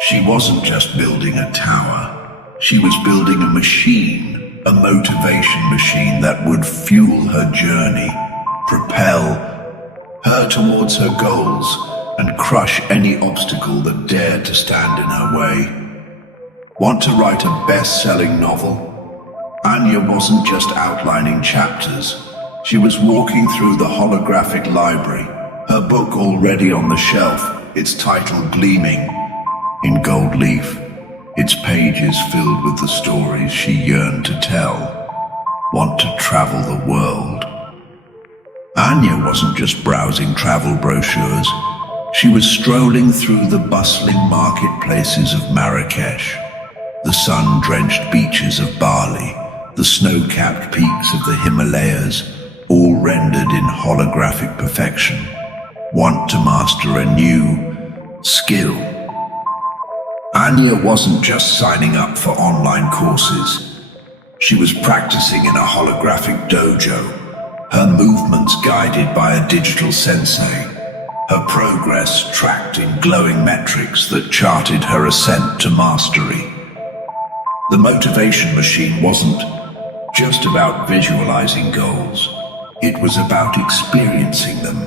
She wasn't just building a tower, she was building a machine, a motivation machine that would fuel her journey, propel her towards her goals, and crush any obstacle that dared to stand in her way. Want to write a best-selling novel? Anya wasn't just outlining chapters, She was walking through the holographic library, her book already on the shelf, its title gleaming in gold leaf, its pages filled with the stories she yearned to tell, want to travel the world. Anya wasn't just browsing travel brochures. She was strolling through the bustling marketplaces of Marrakesh, the sun-drenched beaches of Bali, the snow-capped peaks of the Himalayas, all rendered in holographic perfection. Want to master a new skill. Anya wasn't just signing up for online courses. She was practicing in a holographic dojo, her movements guided by a digital sensei, her progress tracked in glowing metrics that charted her ascent to mastery. The motivation machine wasn't just about visualizing goals. It was about experiencing them,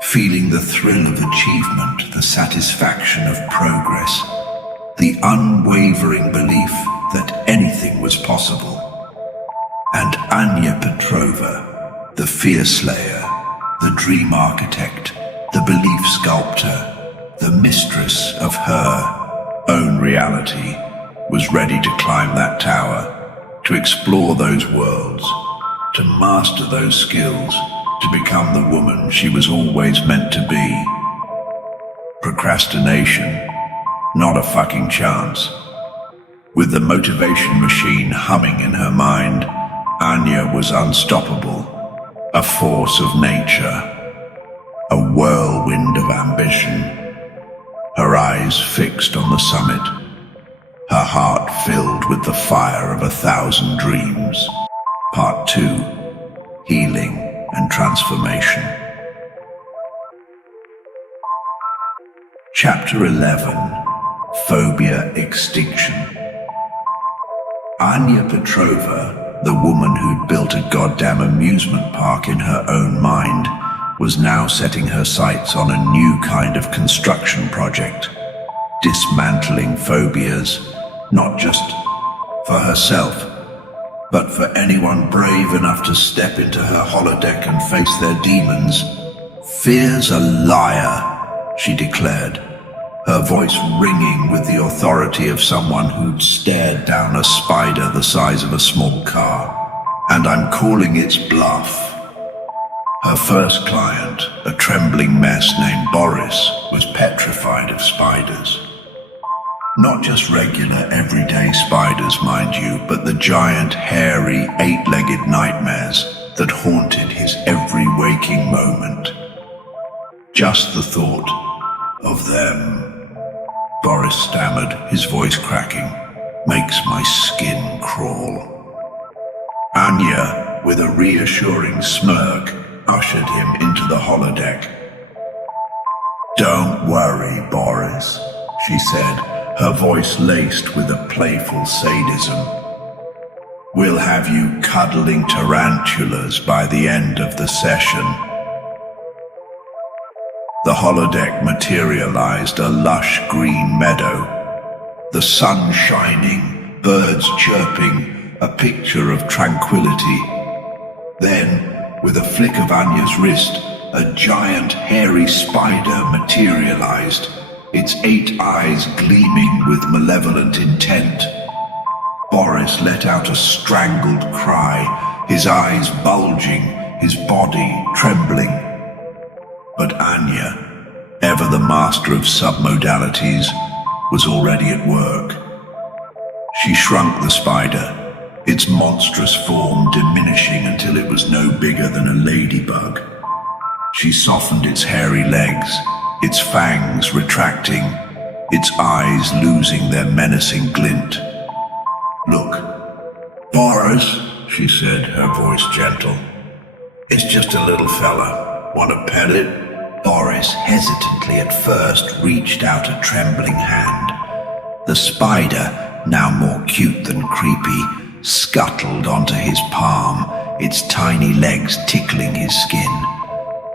feeling the thrill of achievement, the satisfaction of progress, the unwavering belief that anything was possible. And Anya Petrova, the fear slayer, the dream architect, the belief sculptor, the mistress of her own reality, was ready to climb that tower, to explore those worlds, to master those skills, to become the woman she was always meant to be. Procrastination, not a fucking chance. With the motivation machine humming in her mind, Anya was unstoppable, a force of nature, a whirlwind of ambition. Her eyes fixed on the summit, her heart filled with the fire of 1,000 dreams. Part 2. Healing and Transformation. Chapter 11. Phobia Extinction. Anya Petrova, the woman who'd built a goddamn amusement park in her own mind, was now setting her sights on a new kind of construction project, dismantling phobias, not just for herself, but for anyone brave enough to step into her holodeck and face their demons. "Fear's a liar," she declared, her voice ringing with the authority of someone who'd stared down a spider the size of a small car. "And I'm calling its bluff." Her first client, a trembling mess named Boris, was petrified of spiders. Not just regular, everyday spiders, mind you, but the giant, hairy, eight-legged nightmares that haunted his every waking moment. Just the thought of them, Boris stammered, his voice cracking, makes my skin crawl. Anya, with a reassuring smirk, ushered him into the holodeck. "Don't worry, Boris," she said, her voice laced with a playful sadism. "We'll have you cuddling tarantulas by the end of the session." The holodeck materialized a lush green meadow, the sun shining, birds chirping, a picture of tranquility. Then, with a flick of Anya's wrist, a giant hairy spider materialized, its 8 eyes gleaming with malevolent intent. Boris let out a strangled cry, his eyes bulging, his body trembling. But Anya, ever the master of submodalities, was already at work. She shrunk the spider, its monstrous form diminishing until it was no bigger than a ladybug. She softened its hairy legs, its fangs retracting, its eyes losing their menacing glint. "Look, Boris," she said, her voice gentle. "It's just a little fella. Want to pet it?" Boris hesitantly at first reached out a trembling hand. The spider, now more cute than creepy, scuttled onto his palm, its tiny legs tickling his skin.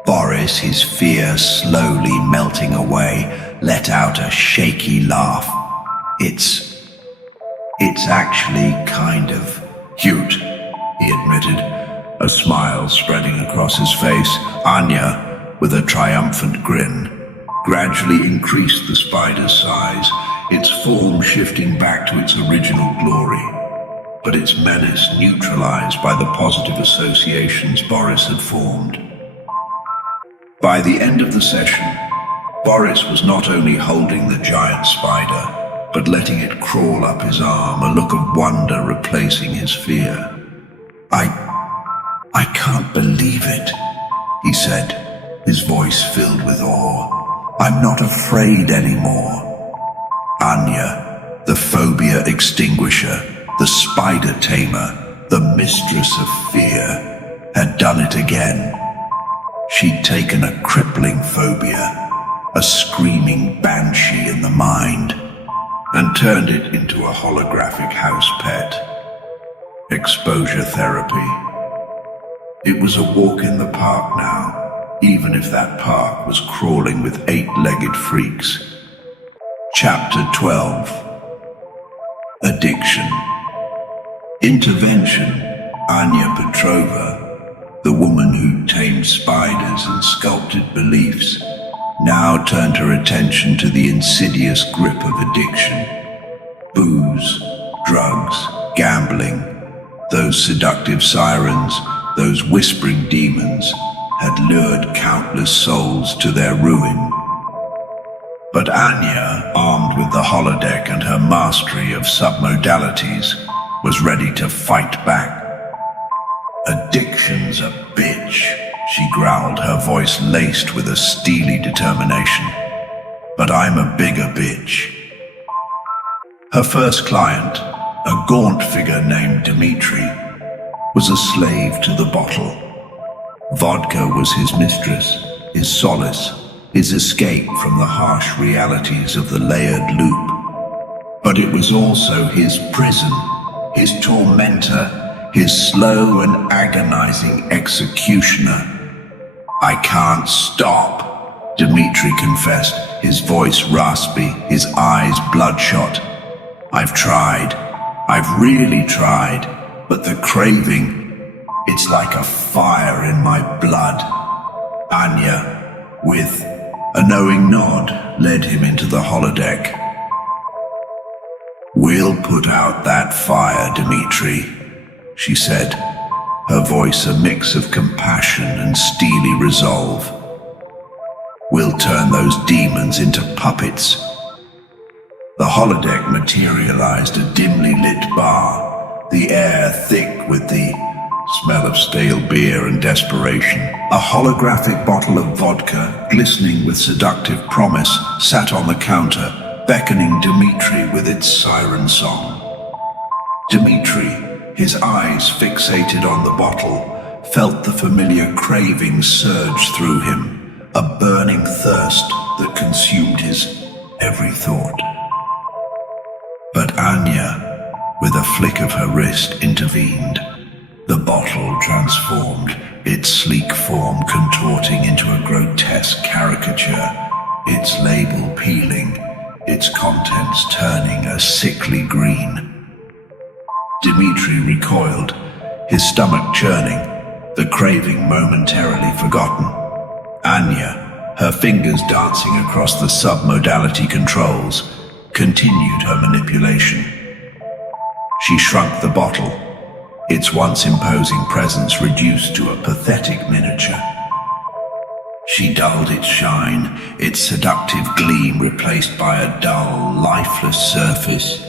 Boris, his fear slowly melting away, let out a shaky laugh. It's actually kind of cute," he admitted, a smile spreading across his face. Anya, with a triumphant grin, gradually increased the spider's size, its form shifting back to its original glory, but its menace neutralized by the positive associations Boris had formed. By the end of the session, Boris was not only holding the giant spider, but letting it crawl up his arm, a look of wonder replacing his fear. I can't believe it, he said, his voice filled with awe. I'm not afraid anymore. Anya, the phobia extinguisher, the spider tamer, the mistress of fear, had done it again. She'd taken a crippling phobia, a screaming banshee in the mind, and turned it into a holographic house pet. Exposure therapy. It was a walk in the park now, even if that park was crawling with 8-legged freaks. Chapter 12. Addiction. Intervention. Anya Petrova, the woman who tamed spiders and sculpted beliefs, now turned her attention to the insidious grip of addiction. Booze, drugs, gambling, those seductive sirens, those whispering demons, had lured countless souls to their ruin. But Anya, armed with the holodeck and her mastery of submodalities, was ready to fight back. Addiction's a bitch, she growled, her voice laced with a steely determination. But I'm a bigger bitch. Her first client, a gaunt figure named Dmitri, was a slave to the bottle. Vodka was his mistress, his solace, his escape from the harsh realities of the layered loop. But it was also his prison, his tormentor, his slow and agonizing executioner. I can't stop, Dmitri confessed, his voice raspy, his eyes bloodshot. I've tried. I've really tried. But the craving, it's like a fire in my blood. Anya, with a knowing nod, led him into the holodeck. We'll put out that fire, Dmitri, she said, her voice a mix of compassion and steely resolve. We'll turn those demons into puppets. The holodeck materialized a dimly lit bar, the air thick with the smell of stale beer and desperation. A holographic bottle of vodka, glistening with seductive promise, sat on the counter, beckoning Dmitri with its siren song. Dmitri, his eyes fixated on the bottle, felt the familiar craving surge through him, a burning thirst that consumed his every thought. But Anya, with a flick of her wrist, intervened. The bottle transformed, its sleek form contorting into a grotesque caricature, its label peeling, its contents turning a sickly green. Dmitri recoiled, his stomach churning, the craving momentarily forgotten. Anya, her fingers dancing across the submodality controls, continued her manipulation. She shrunk the bottle, its once imposing presence reduced to a pathetic miniature. She dulled its shine, its seductive gleam replaced by a dull, lifeless surface,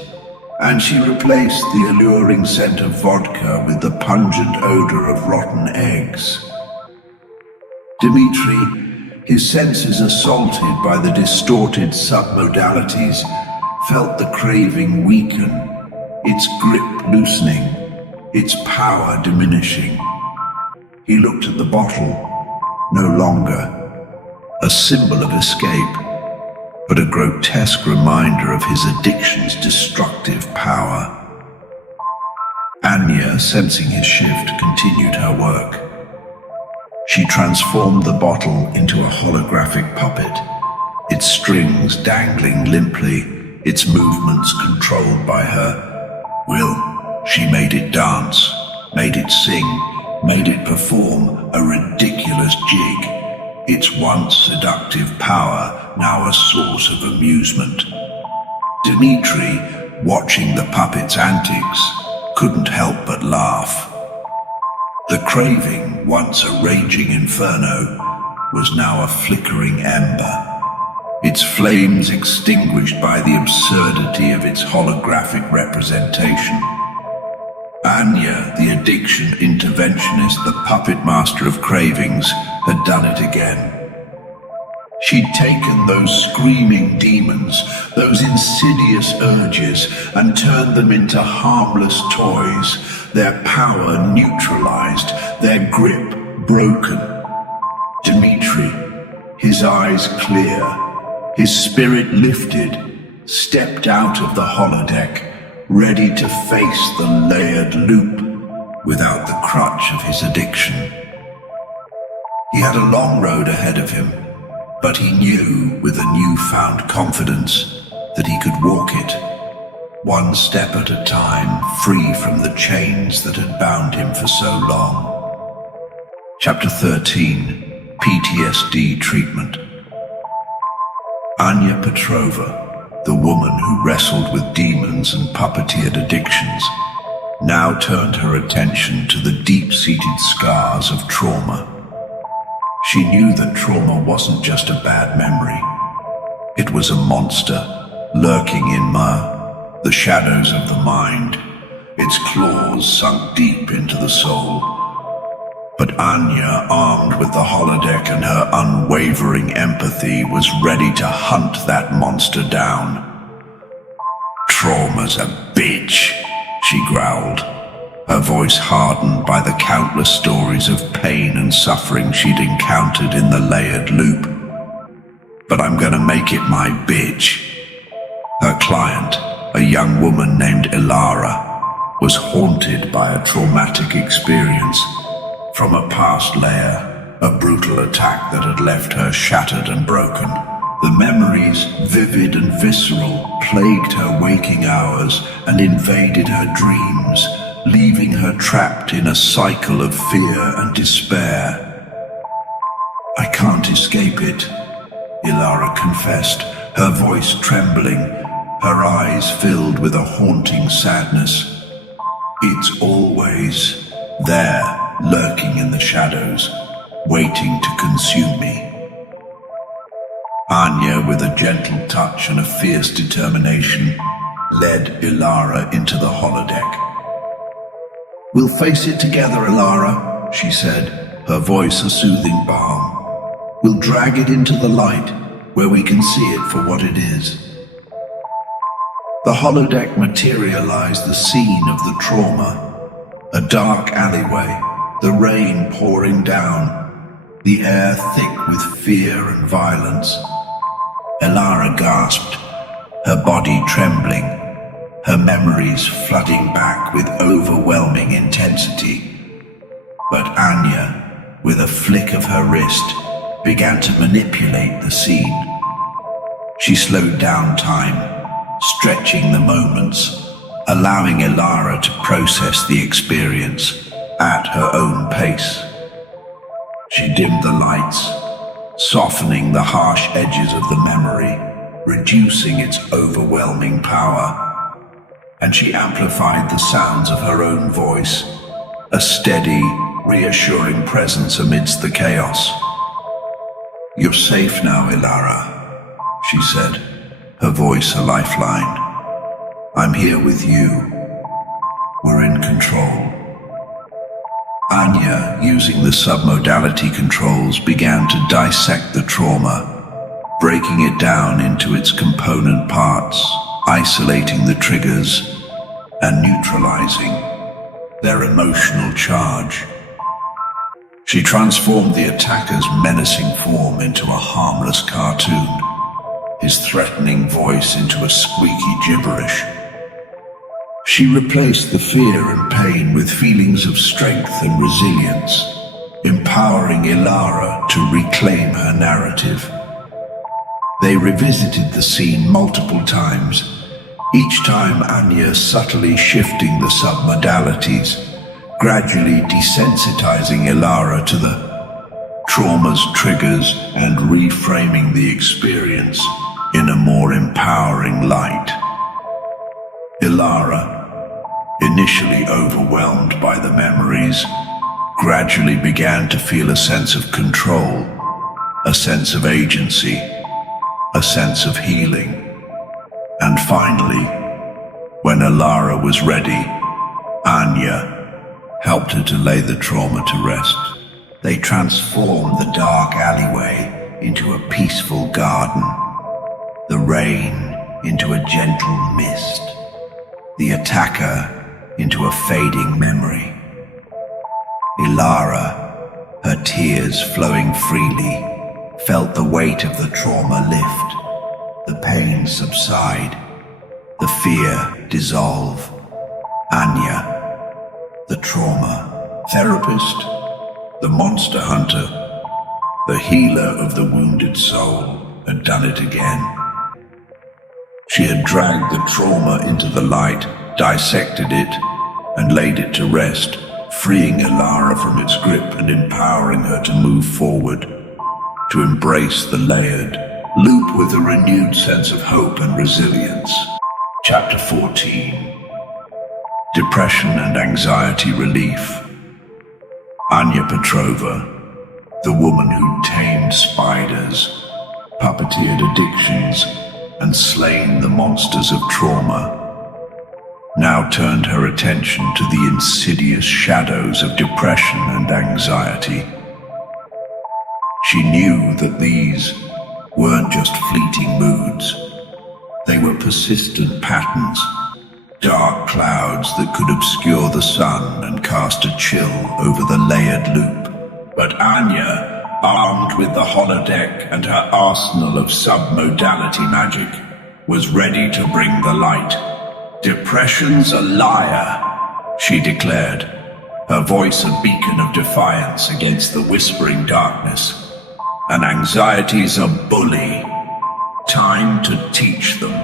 and she replaced the alluring scent of vodka with the pungent odor of rotten eggs. Dmitri, his senses assaulted by the distorted submodalities, felt the craving weaken, its grip loosening, its power diminishing. He looked at the bottle, no longer a symbol of escape, but a grotesque reminder of his addiction's destructive power. Anya, sensing his shift, continued her work. She transformed the bottle into a holographic puppet, its strings dangling limply, its movements controlled by her will. She made it dance, made it sing, made it perform a ridiculous jig, its once seductive power now a source of amusement. Dmitri, watching the puppet's antics, couldn't help but laugh. The craving, once a raging inferno, was now a flickering ember, its flames extinguished by the absurdity of its holographic representation. Anya, the addiction interventionist, the puppet master of cravings, had done it again. She'd taken those screaming demons, those insidious urges, and turned them into harmless toys, their power neutralized, their grip broken. Dmitri, his eyes clear, his spirit lifted, stepped out of the holodeck, ready to face the layered loop without the crutch of his addiction. He had a long road ahead of him, but he knew with a newfound confidence that he could walk it, one step at a time, free from the chains that had bound him for so long. Chapter 13, PTSD Treatment. Anya Petrova, the woman who wrestled with demons and puppeteered addictions, now turned her attention to the deep-seated scars of trauma. She knew that trauma wasn't just a bad memory. It was a monster, lurking in the shadows of the mind, its claws sunk deep into the soul. But Anya, armed with the holodeck and her unwavering empathy, was ready to hunt that monster down. "Trauma's a bitch," she growled, her voice hardened by the countless stories of pain and suffering she'd encountered in the layered loop. "But I'm gonna make it my bitch." Her client, a young woman named Ilara, was haunted by a traumatic experience. From a past layer, a brutal attack that had left her shattered and broken. The memories, vivid and visceral, plagued her waking hours and invaded her dreams, leaving her trapped in a cycle of fear and despair. "I can't escape it," Ilara confessed, her voice trembling, her eyes filled with a haunting sadness. "It's always there, lurking in the shadows, waiting to consume me." Anya, with a gentle touch and a fierce determination, led Ilara into the holodeck. "We'll face it together, Ilara," she said, her voice a soothing balm. "We'll drag it into the light, where we can see it for what it is." The holodeck materialized the scene of the trauma, a dark alleyway, the rain pouring down, the air thick with fear and violence. Ilara gasped, her body trembling, her memories flooding back with overwhelming intensity. But Anya, with a flick of her wrist, began to manipulate the scene. She slowed down time, stretching the moments, allowing Ilara to process the experience at her own pace. She dimmed the lights, softening the harsh edges of the memory, reducing its overwhelming power. And she amplified the sounds of her own voice, a steady, reassuring presence amidst the chaos. "You're safe now, Ilara," she said, her voice a lifeline. "I'm here with you. We're in control." Anya, using the submodality controls, began to dissect the trauma, breaking it down into its component parts, isolating the triggers, and neutralizing their emotional charge. She transformed the attacker's menacing form into a harmless cartoon, his threatening voice into a squeaky gibberish. She replaced the fear and pain with feelings of strength and resilience, empowering Ilara to reclaim her narrative. They revisited the scene multiple times, each time Anya subtly shifting the submodalities, gradually desensitizing Ilara to the trauma's triggers and reframing the experience in a more empowering light. Ilara, initially overwhelmed by the memories, gradually began to feel a sense of control, a sense of agency, a sense of healing. And finally, when Ilara was ready, Anya helped her to lay the trauma to rest. They transformed the dark alleyway into a peaceful garden, the rain into a gentle mist, the attacker into a fading memory. Ilara, her tears flowing freely, felt the weight of the trauma lift, the pain subside, the fear dissolve. Anya, the trauma therapist, the monster hunter, the healer of the wounded soul, had done it again. She had dragged the trauma into the light, dissected it, and laid it to rest, freeing Ilara from its grip and empowering her to move forward, to embrace the layered loop with a renewed sense of hope and resilience. Chapter 14. Depression and Anxiety Relief. Anya Petrova, the woman who tamed spiders, puppeteered addictions, and slain the monsters of trauma, now turned her attention to the insidious shadows of depression and anxiety. She knew that these weren't just fleeting moods. They were persistent patterns, dark clouds that could obscure the sun and cast a chill over the layered loop. But Anya, armed with the holodeck and her arsenal of submodality magic, was ready to bring the light. "Depression's a liar," she declared, her voice a beacon of defiance against the whispering darkness. "And anxiety's a bully. Time to teach them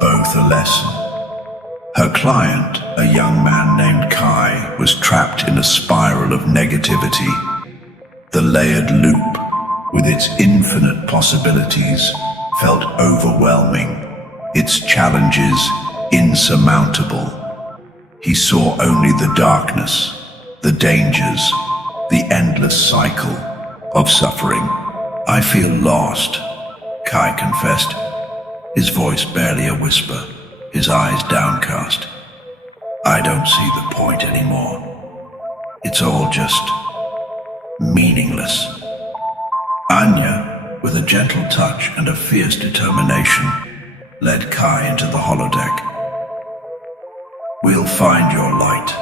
both a lesson." Her client, a young man named Kai, was trapped in a spiral of negativity. The layered loop, with its infinite possibilities, felt overwhelming, its challenges insurmountable. He saw only the darkness, the dangers, the endless cycle of suffering. "I feel lost," Kai confessed, his voice barely a whisper, his eyes downcast. "I don't see the point anymore. It's all just meaningless." Anya, with a gentle touch and a fierce determination, led Kai into the holodeck. "We'll find your light,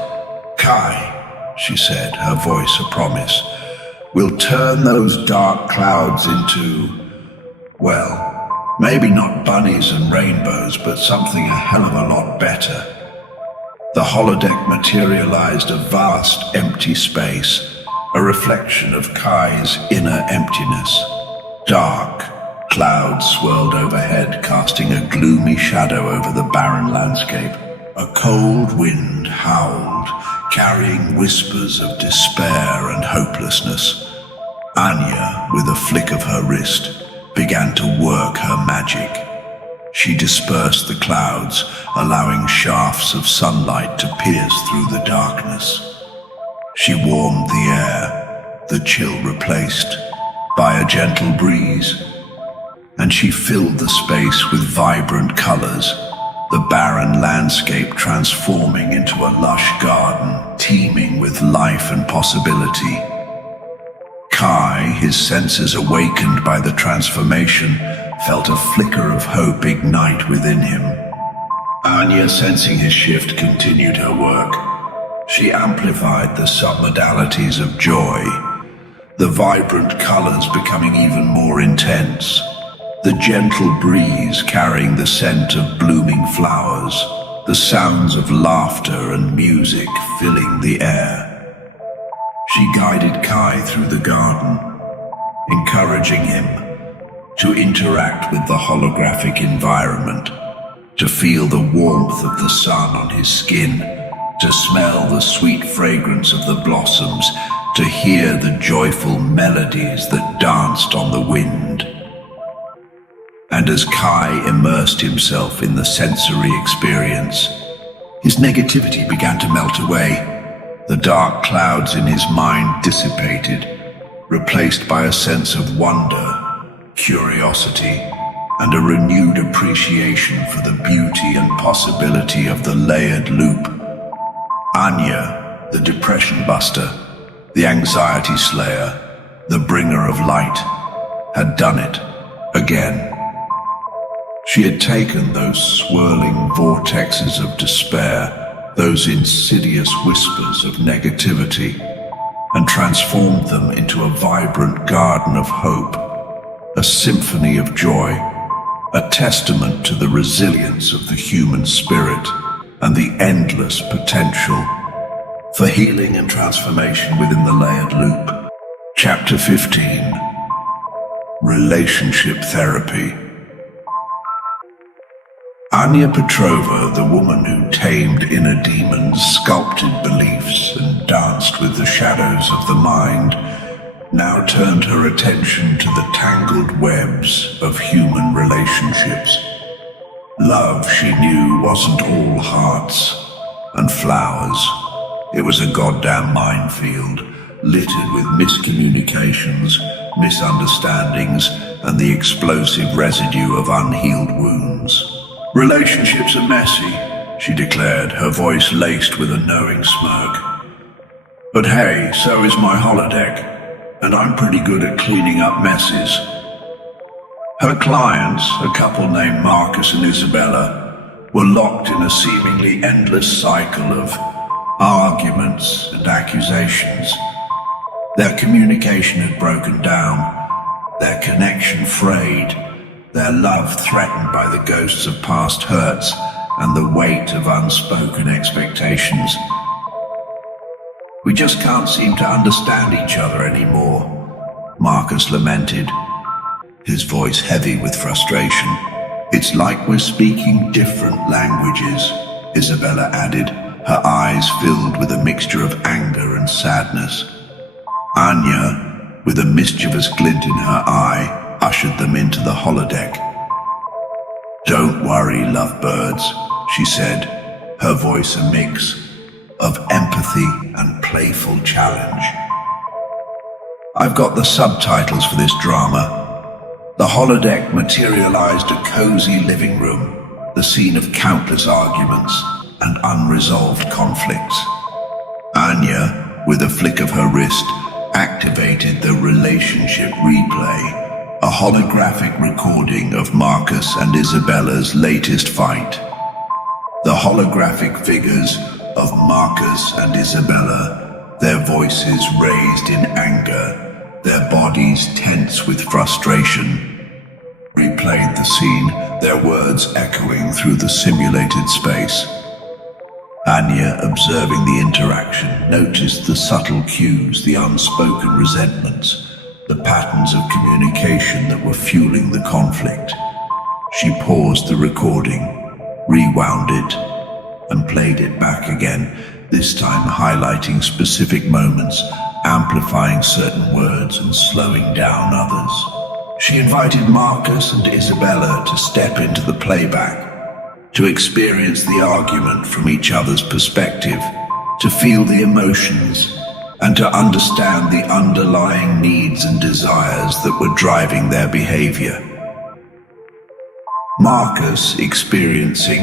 Kai," she said, her voice a promise. "We'll turn those dark clouds into, well, maybe not bunnies and rainbows, but something a hell of a lot better." The holodeck materialized a vast empty space, a reflection of Kai's inner emptiness. Dark clouds swirled overhead, casting a gloomy shadow over the barren landscape. A cold wind howled, carrying whispers of despair and hopelessness. Anya, with a flick of her wrist, began to work her magic. She dispersed the clouds, allowing shafts of sunlight to pierce through the darkness. She warmed the air, the chill replaced by a gentle breeze, and she filled the space with vibrant colors, the barren landscape transforming into a lush garden teeming with life and possibility. Kai, his senses awakened by the transformation, felt a flicker of hope ignite within him. Anya, sensing his shift, continued her work. She amplified the submodalities of joy, the vibrant colors becoming even more intense, the gentle breeze carrying the scent of blooming flowers, the sounds of laughter and music filling the air. She guided Kai through the garden, encouraging him to interact with the holographic environment, to feel the warmth of the sun on his skin to smell the sweet fragrance of the blossoms, to hear the joyful melodies that danced on the wind. And as Kai immersed himself in the sensory experience, his negativity began to melt away. The dark clouds in his mind dissipated, replaced by a sense of wonder, curiosity, and a renewed appreciation for the beauty and possibility of the layered loop. Anya, the depression buster, the anxiety slayer, the bringer of light, had done it again. She had taken those swirling vortexes of despair, those insidious whispers of negativity, and transformed them into a vibrant garden of hope, a symphony of joy, a testament to the resilience of the human spirit and the endless potential for healing and transformation within the layered loop. Chapter 15. Relationship Therapy. Anya Petrova, the woman who tamed inner demons, sculpted beliefs, and danced with the shadows of the mind, now turned her attention to the tangled webs of human relationships. Love, she knew, wasn't all hearts and flowers. It was a goddamn minefield, littered with miscommunications, misunderstandings, and the explosive residue of unhealed wounds. Relationships are messy, she declared, her voice laced with a knowing smirk. But hey, so is my holodeck, and I'm pretty good at cleaning up messes. Her clients, a couple named Marcus and Isabella, were locked in a seemingly endless cycle of arguments and accusations. Their communication had broken down, their connection frayed, their love threatened by the ghosts of past hurts and the weight of unspoken expectations. We just can't seem to understand each other anymore, Marcus lamented, his voice heavy with frustration. It's like we're speaking different languages, Isabella added, her eyes filled with a mixture of anger and sadness. Anya, with a mischievous glint in her eye, ushered them into the holodeck. Don't worry, lovebirds, she said, her voice a mix of empathy and playful challenge. I've got the subtitles for this drama. The holodeck materialized a cozy living room, the scene of countless arguments and unresolved conflicts. Anya, with a flick of her wrist, activated the relationship replay, a holographic recording of Marcus and Isabella's latest fight. The holographic figures of Marcus and Isabella, their voices raised in anger, their bodies tense with frustration, replayed the scene, their words echoing through the simulated space. Anya, observing the interaction, noticed the subtle cues, the unspoken resentments, the patterns of communication that were fueling the conflict. She paused the recording, rewound it, and played it back again, this time highlighting specific moments, amplifying certain words and slowing down others. She invited Marcus and Isabella to step into the playback, to experience the argument from each other's perspective, to feel the emotions, and to understand the underlying needs and desires that were driving their behavior. Marcus, experiencing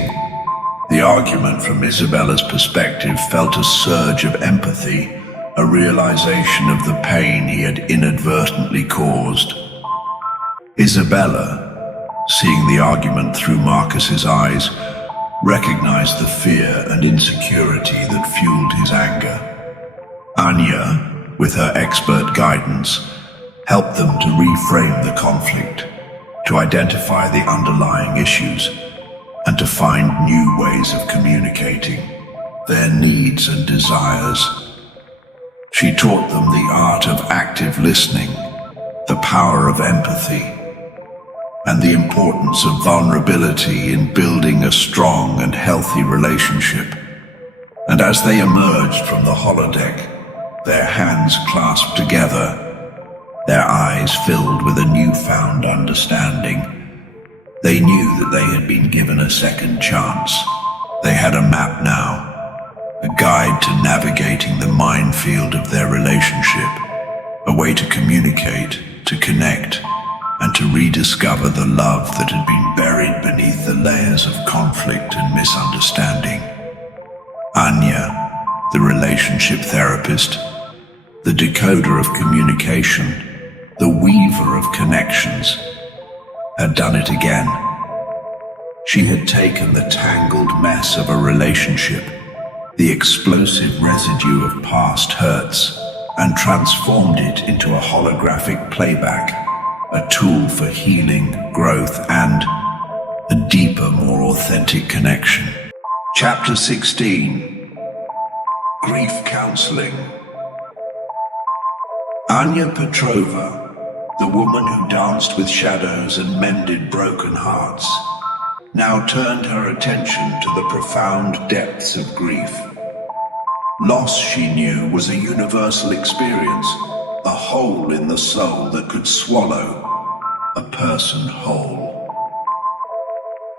the argument from Isabella's perspective, felt a surge of empathy, a realization of the pain he had inadvertently caused. Isabella, seeing the argument through Marcus's eyes, recognized the fear and insecurity that fueled his anger. Anya, with her expert guidance, helped them to reframe the conflict, to identify the underlying issues, and to find new ways of communicating their needs and desires. She taught them the art of active listening, the power of empathy, and the importance of vulnerability in building a strong and healthy relationship. And as they emerged from the holodeck, their hands clasped together, their eyes filled with a newfound understanding, they knew that they had been given a second chance. They had a map now, a guide to navigating the minefield of their relationship, a way to communicate, to connect, and to rediscover the love that had been buried beneath the layers of conflict and misunderstanding. Anya, the relationship therapist, the decoder of communication, the weaver of connections, had done it again. She had taken the tangled mess of a relationship, the explosive residue of past hurts, and transformed it into a holographic playback, a tool for healing, growth, and a deeper, more authentic connection. Chapter 16. Grief Counseling. Anya Petrova, the woman who danced with shadows and mended broken hearts, now turned her attention to the profound depths of grief. Loss, she knew, was a universal experience, a hole in the soul that could swallow a person whole.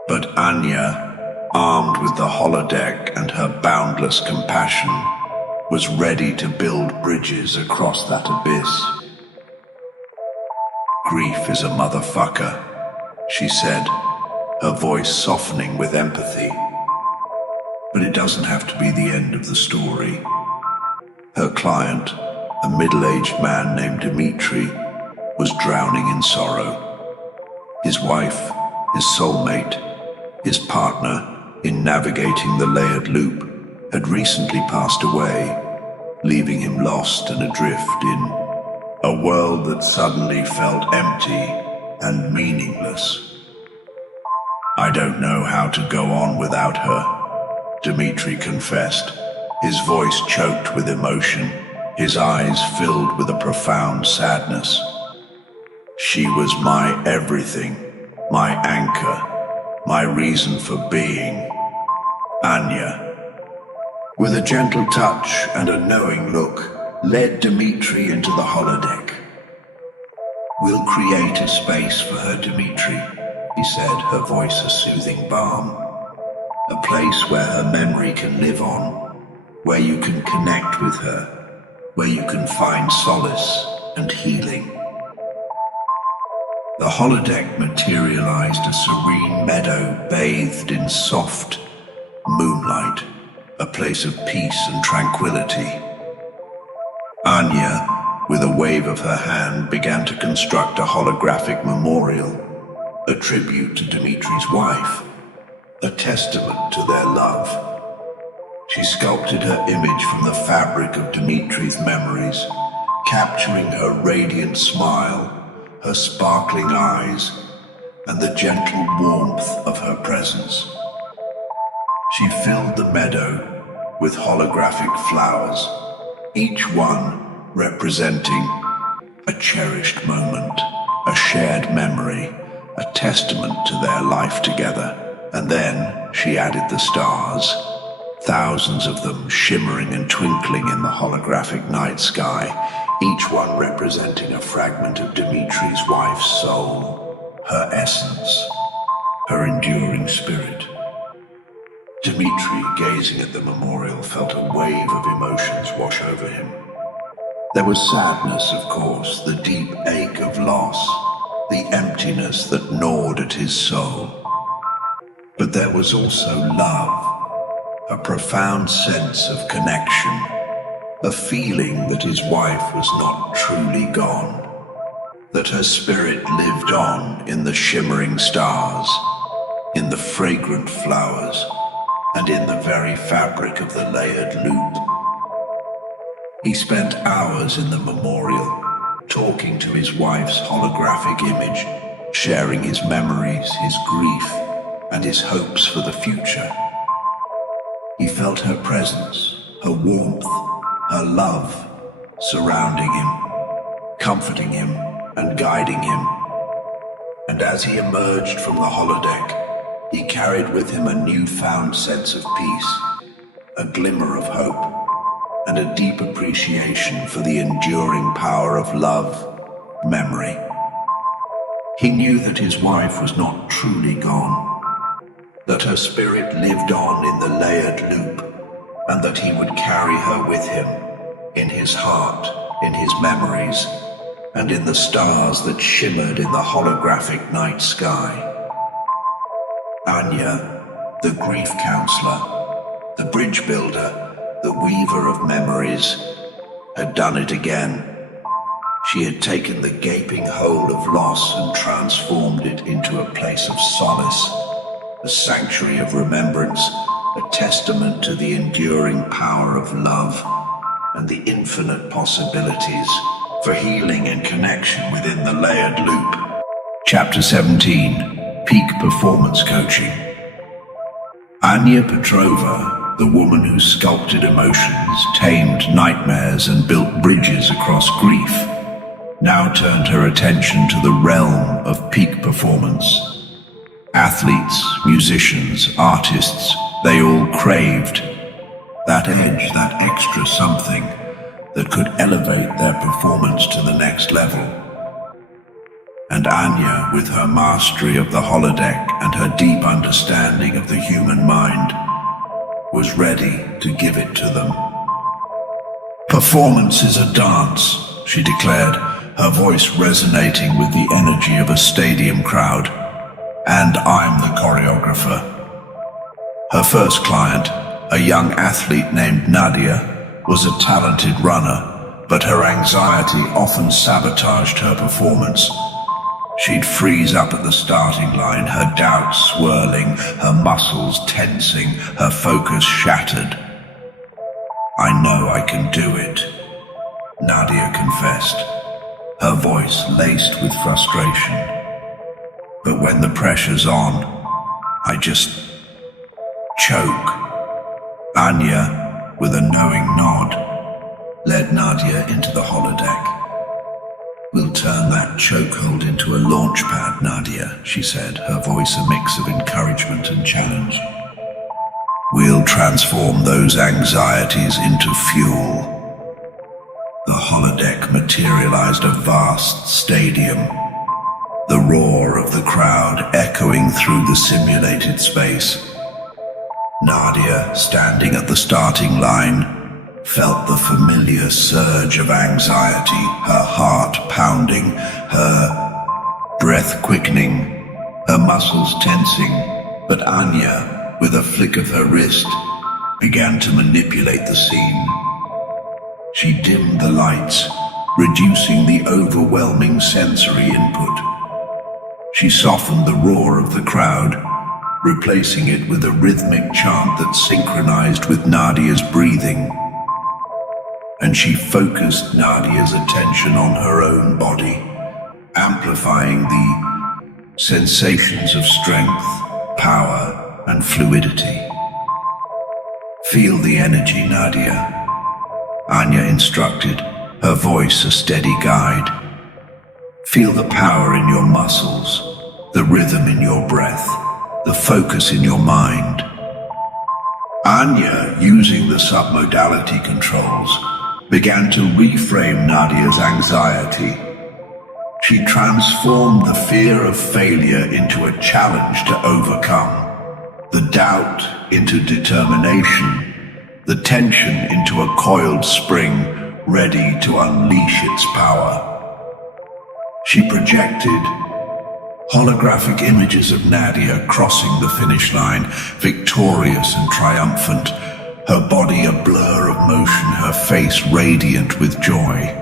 But Anya, armed with the holodeck and her boundless compassion, was ready to build bridges across that abyss. "Grief is a motherfucker," she said, her voice softening with empathy. "But it doesn't have to be the end of the story." Her client, a middle-aged man named Dmitri, was drowning in sorrow. His wife, his soulmate, his partner in navigating the layered loop, had recently passed away, leaving him lost and adrift in a world that suddenly felt empty and meaningless. "I don't know how to go on without her," Dmitri confessed, his voice choked with emotion, his eyes filled with a profound sadness. "She was my everything, my anchor, my reason for being." Anya, with a gentle touch and a knowing look, led Dmitri into the holodeck. "We'll create a space for her, Dmitri," he said, her voice a soothing balm. "A place where her memory can live on, where you can connect with her, where you can find solace and healing." The holodeck materialized a serene meadow bathed in soft moonlight, a place of peace and tranquility. Anya, with a wave of her hand, began to construct a holographic memorial, a tribute to Dmitri's wife, a testament to their love. She sculpted her image from the fabric of Dmitri's memories, capturing her radiant smile, her sparkling eyes, and the gentle warmth of her presence. She filled the meadow with holographic flowers, each one representing a cherished moment, a shared memory, a testament to their life together. And then she added the stars, thousands of them shimmering and twinkling in the holographic night sky, each one representing a fragment of Dmitri's wife's soul, her essence, her enduring spirit. Dmitri, gazing at the memorial, felt a wave of emotions wash over him. There was sadness, of course, the deep ache of loss, the emptiness that gnawed at his soul. But there was also love, a profound sense of connection, a feeling that his wife was not truly gone, that her spirit lived on in the shimmering stars, in the fragrant flowers, and in the very fabric of the layered loop. He spent hours in the memorial, talking to his wife's holographic image, sharing his memories, his grief, and his hopes for the future. He felt her presence, her warmth, her love surrounding him, comforting him and guiding him. And as he emerged from the holodeck, he carried with him a newfound sense of peace, a glimmer of hope, and a deep appreciation for the enduring power of love, memory. He knew that his wife was not truly gone, that her spirit lived on in the layered loop, and that he would carry her with him, in his heart, in his memories, and in the stars that shimmered in the holographic night sky. Anya, the grief counselor, the bridge builder, the weaver of memories, had done it again. She had taken the gaping hole of loss and transformed it into a place of solace, a sanctuary of remembrance, a testament to the enduring power of love and the infinite possibilities for healing and connection within the layered loop. Chapter 17, Peak Performance Coaching. Anya Petrova, the woman who sculpted emotions, tamed nightmares, and built bridges across grief, now turned her attention to the realm of peak performance. Athletes, musicians, artists, they all craved that edge, that extra something that could elevate their performance to the next level. And Anya, with her mastery of the holodeck and her deep understanding of the human mind, was ready to give it to them. "Performance is a dance," she declared, her voice resonating with the energy of a stadium crowd. "And I'm the choreographer." Her first client, a young athlete named Nadia, was a talented runner, but her anxiety often sabotaged her performance. She'd freeze up at the starting line, her doubts swirling, her muscles tensing, her focus shattered. "I know I can do it," Nadia confessed, her voice laced with frustration. "But when the pressure's on, I just choke." Anya, with a knowing nod, led Nadia into the holodeck. "We'll turn that chokehold into a launch pad, Nadia," she said, her voice a mix of encouragement and challenge. "We'll transform those anxieties into fuel." The holodeck materialized a vast stadium, the roar of the crowd echoing through the simulated space. Nadia, standing at the starting line, felt the familiar surge of anxiety, her heart pounding, her breath quickening, her muscles tensing. But Anya, with a flick of her wrist, began to manipulate the scene. She dimmed the lights, reducing the overwhelming sensory input. She softened the roar of the crowd, replacing it with a rhythmic chant that synchronized with Nadia's breathing. And she focused Nadia's attention on her own body, amplifying the sensations of strength, power, and fluidity. "Feel the energy, Nadia," Anya instructed, her voice a steady guide. "Feel the power in your muscles, the rhythm in your breath, the focus in your mind." Anya, using the submodality controls, began to reframe Nadia's anxiety. She transformed the fear of failure into a challenge to overcome, the doubt into determination, the tension into a coiled spring ready to unleash its power. She projected holographic images of Nadia crossing the finish line, victorious and triumphant, her body a blur of motion, her face radiant with joy.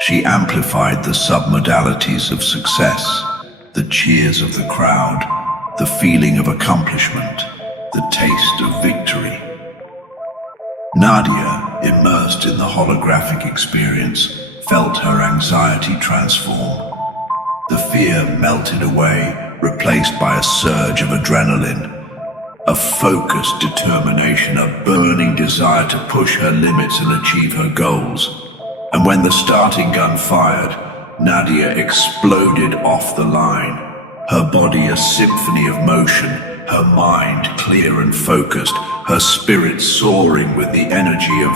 She amplified the submodalities of success, the cheers of the crowd, the feeling of accomplishment, the taste of victory. Nadia, immersed in the holographic experience, felt her anxiety transform. The fear melted away, replaced by a surge of adrenaline, a focused determination, a burning desire to push her limits and achieve her goals. And when the starting gun fired, Nadia exploded off the line, her body a symphony of motion, her mind clear and focused, her spirit soaring with the energy of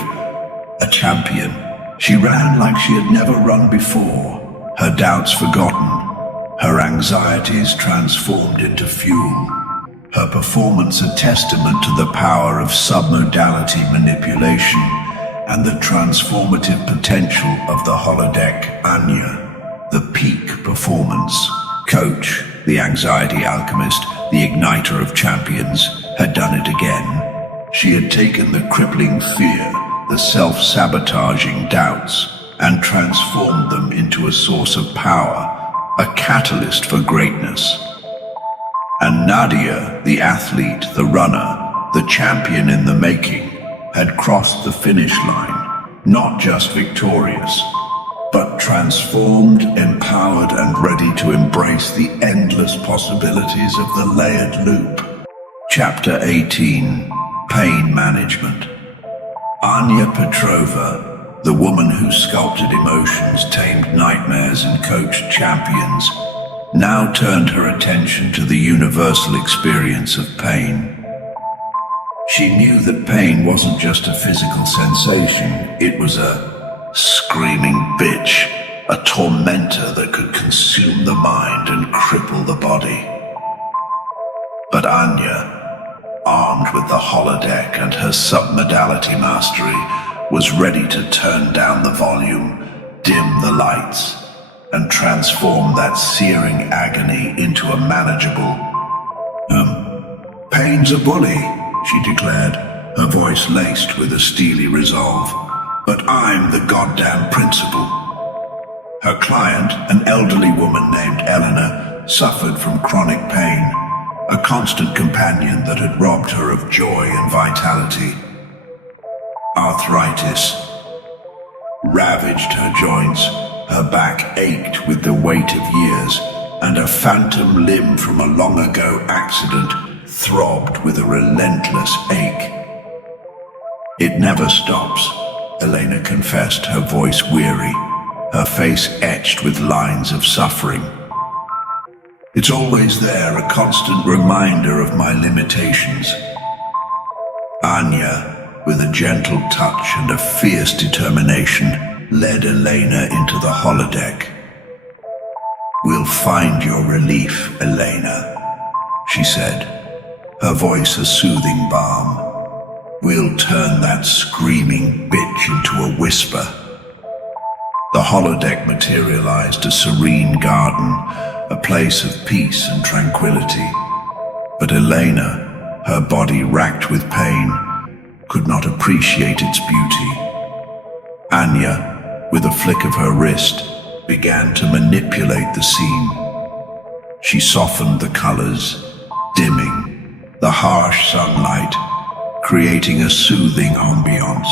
a champion. She ran like she had never run before, her doubts forgotten, her anxieties transformed into fuel, her performance a testament to the power of submodality manipulation and the transformative potential of the holodeck Anya, the peak performance. Coach, the anxiety alchemist, the igniter of champions, had done it again. She had taken the crippling fear, the self-sabotaging doubts, and transformed them into a source of power, a catalyst for greatness. And Nadia, the athlete, the runner, the champion in the making, had crossed the finish line, not just victorious, but transformed, empowered, and ready to embrace the endless possibilities of the layered loop. Chapter 18: Pain Management. Anya Petrova, the woman who sculpted emotions, tamed nightmares, and coached champions, now turned her attention to the universal experience of pain. She knew that pain wasn't just a physical sensation, it was a screaming bitch, a tormentor that could consume the mind and cripple the body. But Anya, armed with the holodeck and her submodality mastery, was ready to turn down the volume, dim the lights, and transform that searing agony into a manageable, pain's a bully, she declared, her voice laced with a steely resolve. But I'm the goddamn principal. Her client, an elderly woman named Eleanor, suffered from chronic pain, a constant companion that had robbed her of joy and vitality. Arthritis ravaged her joints, her back ached with the weight of years, and a phantom limb from a long-ago accident throbbed with a relentless ache. It never stops, Elena confessed, her voice weary, her face etched with lines of suffering. It's always there, a constant reminder of my limitations. Anya, with a gentle touch and a fierce determination, led Elena into the holodeck. "We'll find your relief, Elena," she said, her voice a soothing balm. "We'll turn that screaming bitch into a whisper." The holodeck materialized a serene garden, a place of peace and tranquility. But Elena, her body racked with pain, could not appreciate its beauty. Anya, with a flick of her wrist, began to manipulate the scene. She softened the colors, dimming the harsh sunlight, creating a soothing ambiance.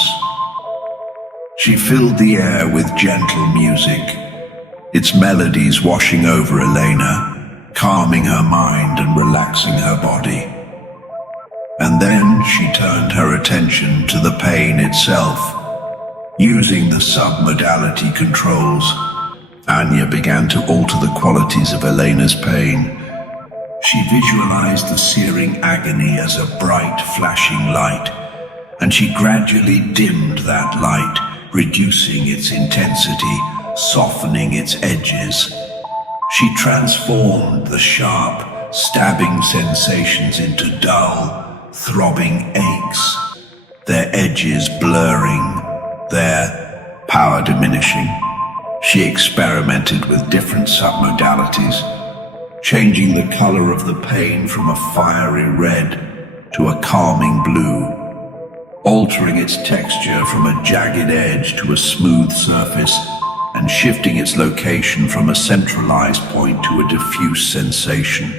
She filled the air with gentle music, its melodies washing over Elena, calming her mind and relaxing her body. And then she turned her attention to the pain itself. Using the submodality controls, Anya began to alter the qualities of Elena's pain. She visualized the searing agony as a bright, flashing light, and she gradually dimmed that light, reducing its intensity, softening its edges. She transformed the sharp, stabbing sensations into dull, throbbing aches, their edges blurring, their power diminishing. She experimented with different submodalities, changing the color of the pain from a fiery red to a calming blue, altering its texture from a jagged edge to a smooth surface, and shifting its location from a centralized point to a diffuse sensation.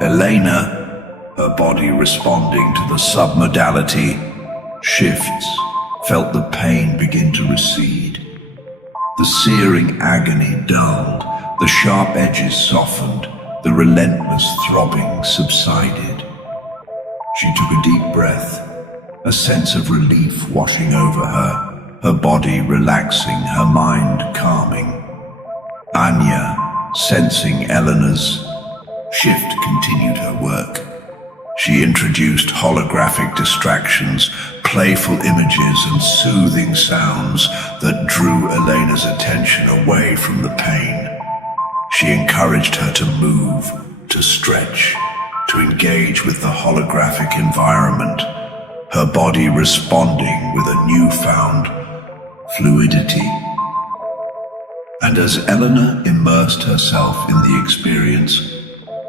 Elena, her body responding to the submodality shifts, felt the pain begin to recede. The searing agony dulled, the sharp edges softened, the relentless throbbing subsided. She took a deep breath, a sense of relief washing over her body relaxing, her mind calming. Anya, sensing Eleanor's Shift continued her work. She introduced holographic distractions, playful images, and soothing sounds that drew Elena's attention away from the pain. She encouraged her to move, to stretch, to engage with the holographic environment, her body responding with a newfound fluidity. And as Elena immersed herself in the experience,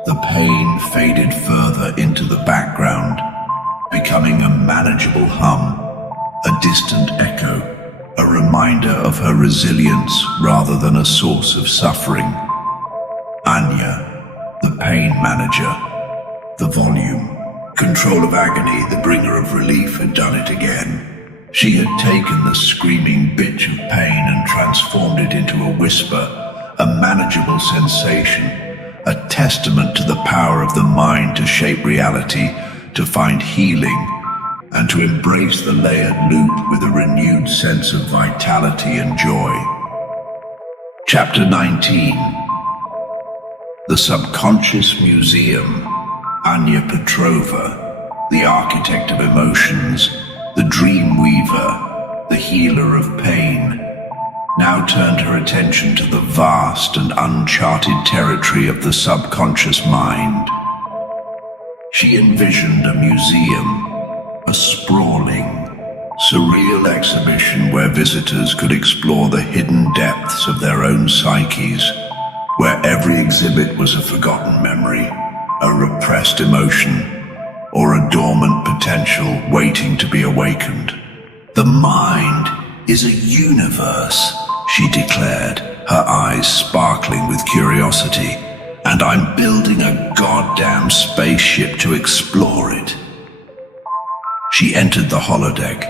the pain faded further into the background, becoming a manageable hum, a distant echo, a reminder of her resilience rather than a source of suffering. Anya, the pain manager, the volume, control of agony, the bringer of relief, had done it again. She had taken the screaming bitch of pain and transformed it into a whisper, a manageable sensation, a testament to the power of the mind to shape reality, to find healing, and to embrace the layered loop with a renewed sense of vitality and joy. Chapter 19. The Subconscious Museum. Anya Petrova, the architect of emotions, the dream weaver, the healer of pain, now turned her attention to the vast and uncharted territory of the subconscious mind. She envisioned a museum, a sprawling, surreal exhibition where visitors could explore the hidden depths of their own psyches, where every exhibit was a forgotten memory, a repressed emotion, or a dormant potential waiting to be awakened. The mind is a universe, she declared, her eyes sparkling with curiosity, and I'm building a goddamn spaceship to explore it. She entered the holodeck,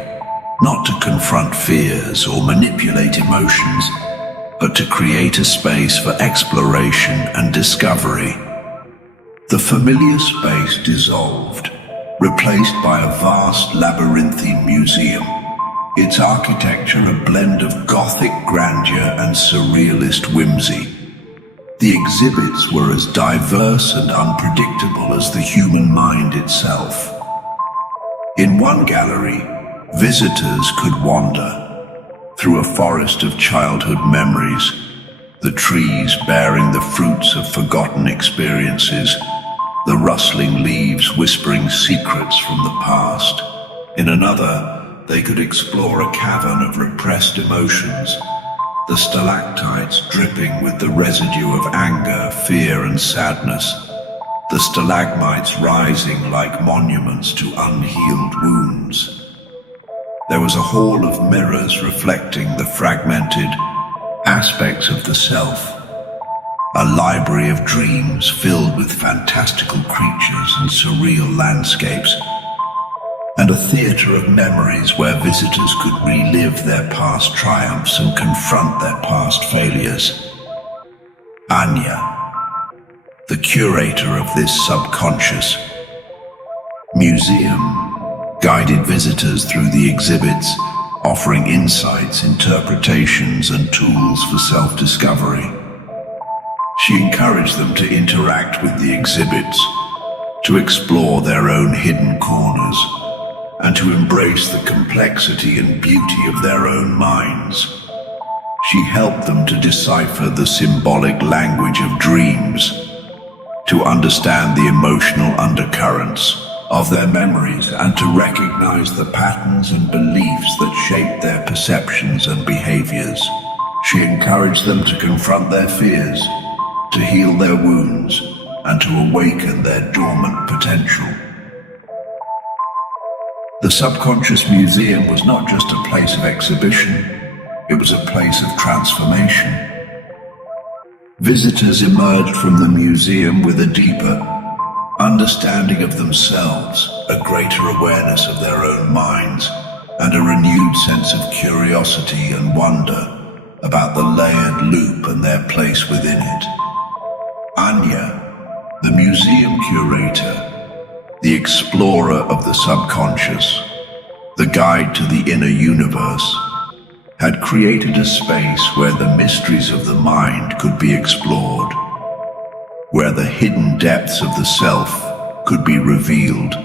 not to confront fears or manipulate emotions, but to create a space for exploration and discovery. The familiar space dissolved, replaced by a vast labyrinthine museum, its architecture a blend of Gothic grandeur and surrealist whimsy. The exhibits were as diverse and unpredictable as the human mind itself. In one gallery, visitors could wander through a forest of childhood memories, the trees bearing the fruits of forgotten experiences, the rustling leaves whispering secrets from the past. In another, they could explore a cavern of repressed emotions, the stalactites dripping with the residue of anger, fear, and sadness, the stalagmites rising like monuments to unhealed wounds. There was a hall of mirrors reflecting the fragmented aspects of the self, a library of dreams filled with fantastical creatures and surreal landscapes, and a theater of memories where visitors could relive their past triumphs and confront their past failures. Anya, the curator of this subconscious museum, guided visitors through the exhibits, offering insights, interpretations, and tools for self-discovery. She encouraged them to interact with the exhibits, to explore their own hidden corners, and to embrace the complexity and beauty of their own minds. She helped them to decipher the symbolic language of dreams, to understand the emotional undercurrents of their memories, and to recognize the patterns and beliefs that shape their perceptions and behaviors. She encouraged them to confront their fears, to heal their wounds, and to awaken their dormant potential. The Subconscious Museum was not just a place of exhibition, it was a place of transformation. Visitors emerged from the museum with a deeper understanding of themselves, a greater awareness of their own minds, and a renewed sense of curiosity and wonder about the layered loop and their place within it. Anya, the museum curator, the explorer of the subconscious, the guide to the inner universe, had created a space where the mysteries of the mind could be explored, where the hidden depths of the self could be revealed,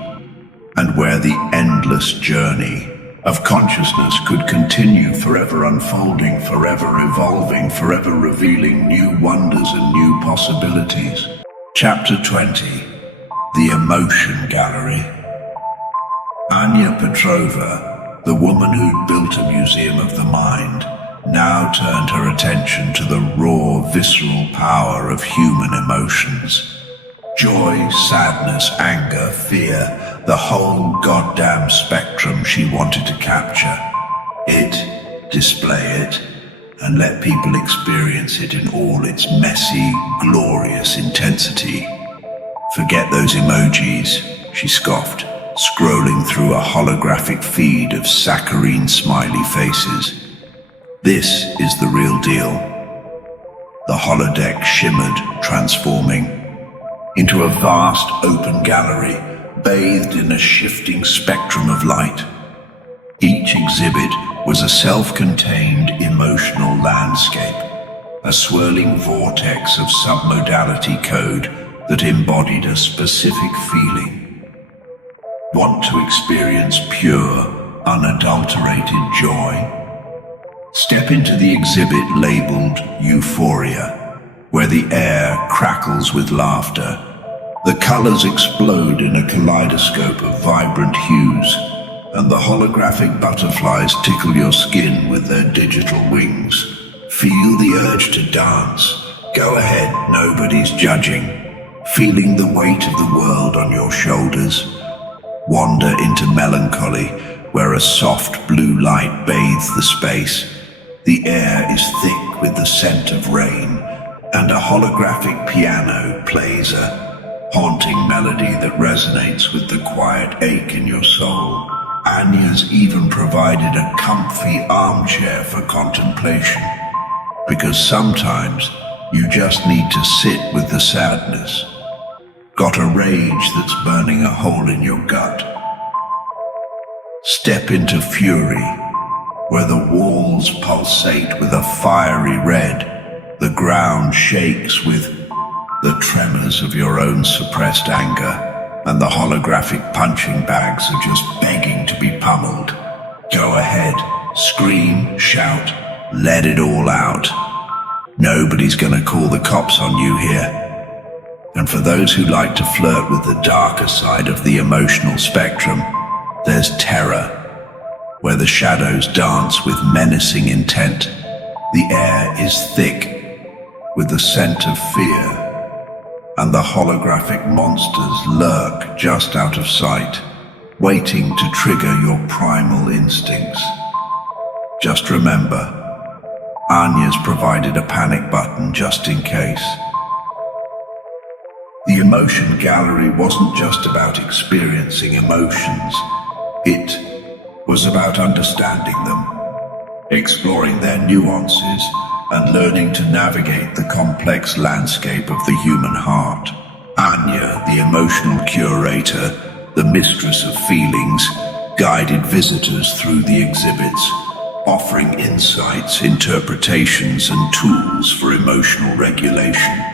and where the endless journey of consciousness could continue, forever unfolding, forever evolving, forever revealing new wonders and new possibilities. Chapter 20. The Emotion Gallery. Anya Petrova, the woman who'd built a museum of the mind, now turned her attention to the raw, visceral power of human emotions. Joy, sadness, anger, fear, the whole goddamn spectrum she wanted to capture. It, display it, and let people experience it in all its messy, glorious intensity. Forget those emojis, she scoffed, scrolling through a holographic feed of saccharine smiley faces. This is the real deal. The holodeck shimmered, transforming into a vast open gallery, bathed in a shifting spectrum of light. Each exhibit was a self-contained emotional landscape, a swirling vortex of submodality code that embodied a specific feeling. Want to experience pure, unadulterated joy? Step into the exhibit labeled Euphoria, where the air crackles with laughter. The colors explode in a kaleidoscope of vibrant hues, and the holographic butterflies tickle your skin with their digital wings. Feel the urge to dance. Go ahead, nobody's judging. Feeling the weight of the world on your shoulders. Wander into melancholy, where a soft blue light bathes the space. The air is thick with the scent of rain, and a holographic piano plays a haunting melody that resonates with the quiet ache in your soul. Anya's even provided a comfy armchair for contemplation, because sometimes you just need to sit with the sadness. Got a rage that's burning a hole in your gut? Step into fury, where the walls pulsate with a fiery red. The ground shakes with the tremors of your own suppressed anger, and the holographic punching bags are just begging to be pummeled. Go ahead, scream, shout, let it all out. Nobody's gonna call the cops on you here. And for those who like to flirt with the darker side of the emotional spectrum, there's terror, where the shadows dance with menacing intent. The air is thick with the scent of fear, and the holographic monsters lurk just out of sight, waiting to trigger your primal instincts. Just remember, Anya's provided a panic button just in case. The emotion gallery wasn't just about experiencing emotions. It was about understanding them, exploring their nuances, and learning to navigate the complex landscape of the human heart. Anya, the emotional curator, the mistress of feelings, guided visitors through the exhibits, offering insights, interpretations, and tools for emotional regulation.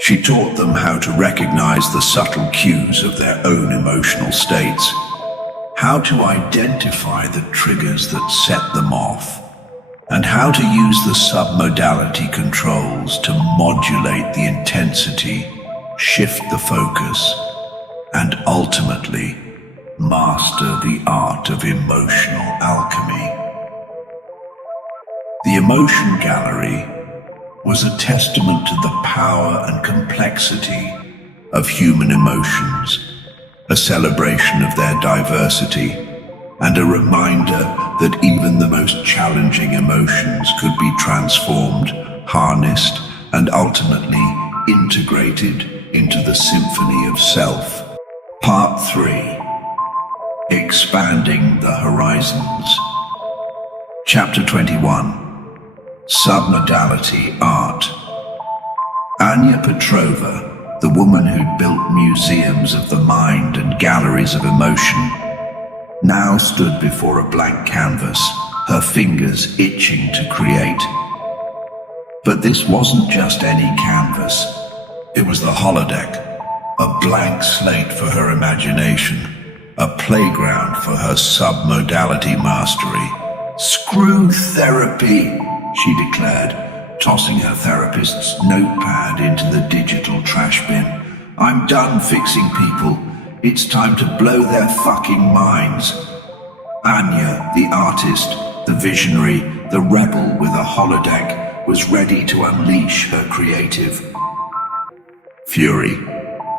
She taught them how to recognize the subtle cues of their own emotional states, how to identify the triggers that set them off, and how to use the submodality controls to modulate the intensity, shift the focus, and ultimately master the art of emotional alchemy. The Emotion Gallery was a testament to the power and complexity of human emotions, a celebration of their diversity, and a reminder that even the most challenging emotions could be transformed, harnessed, and ultimately integrated into the symphony of self. Part 3. Expanding the Horizons. Chapter 21. Submodality Art. Anya Petrova, the woman who'd built museums of the mind and galleries of emotion, now stood before a blank canvas, her fingers itching to create. But this wasn't just any canvas. It was the holodeck, a blank slate for her imagination, a playground for her submodality mastery. "Screw therapy," she declared, tossing her therapist's notepad into the digital trash bin. "I'm done fixing people. It's time to blow their fucking minds." Anya, the artist, the visionary, the rebel with a holodeck, was ready to unleash her creative fury.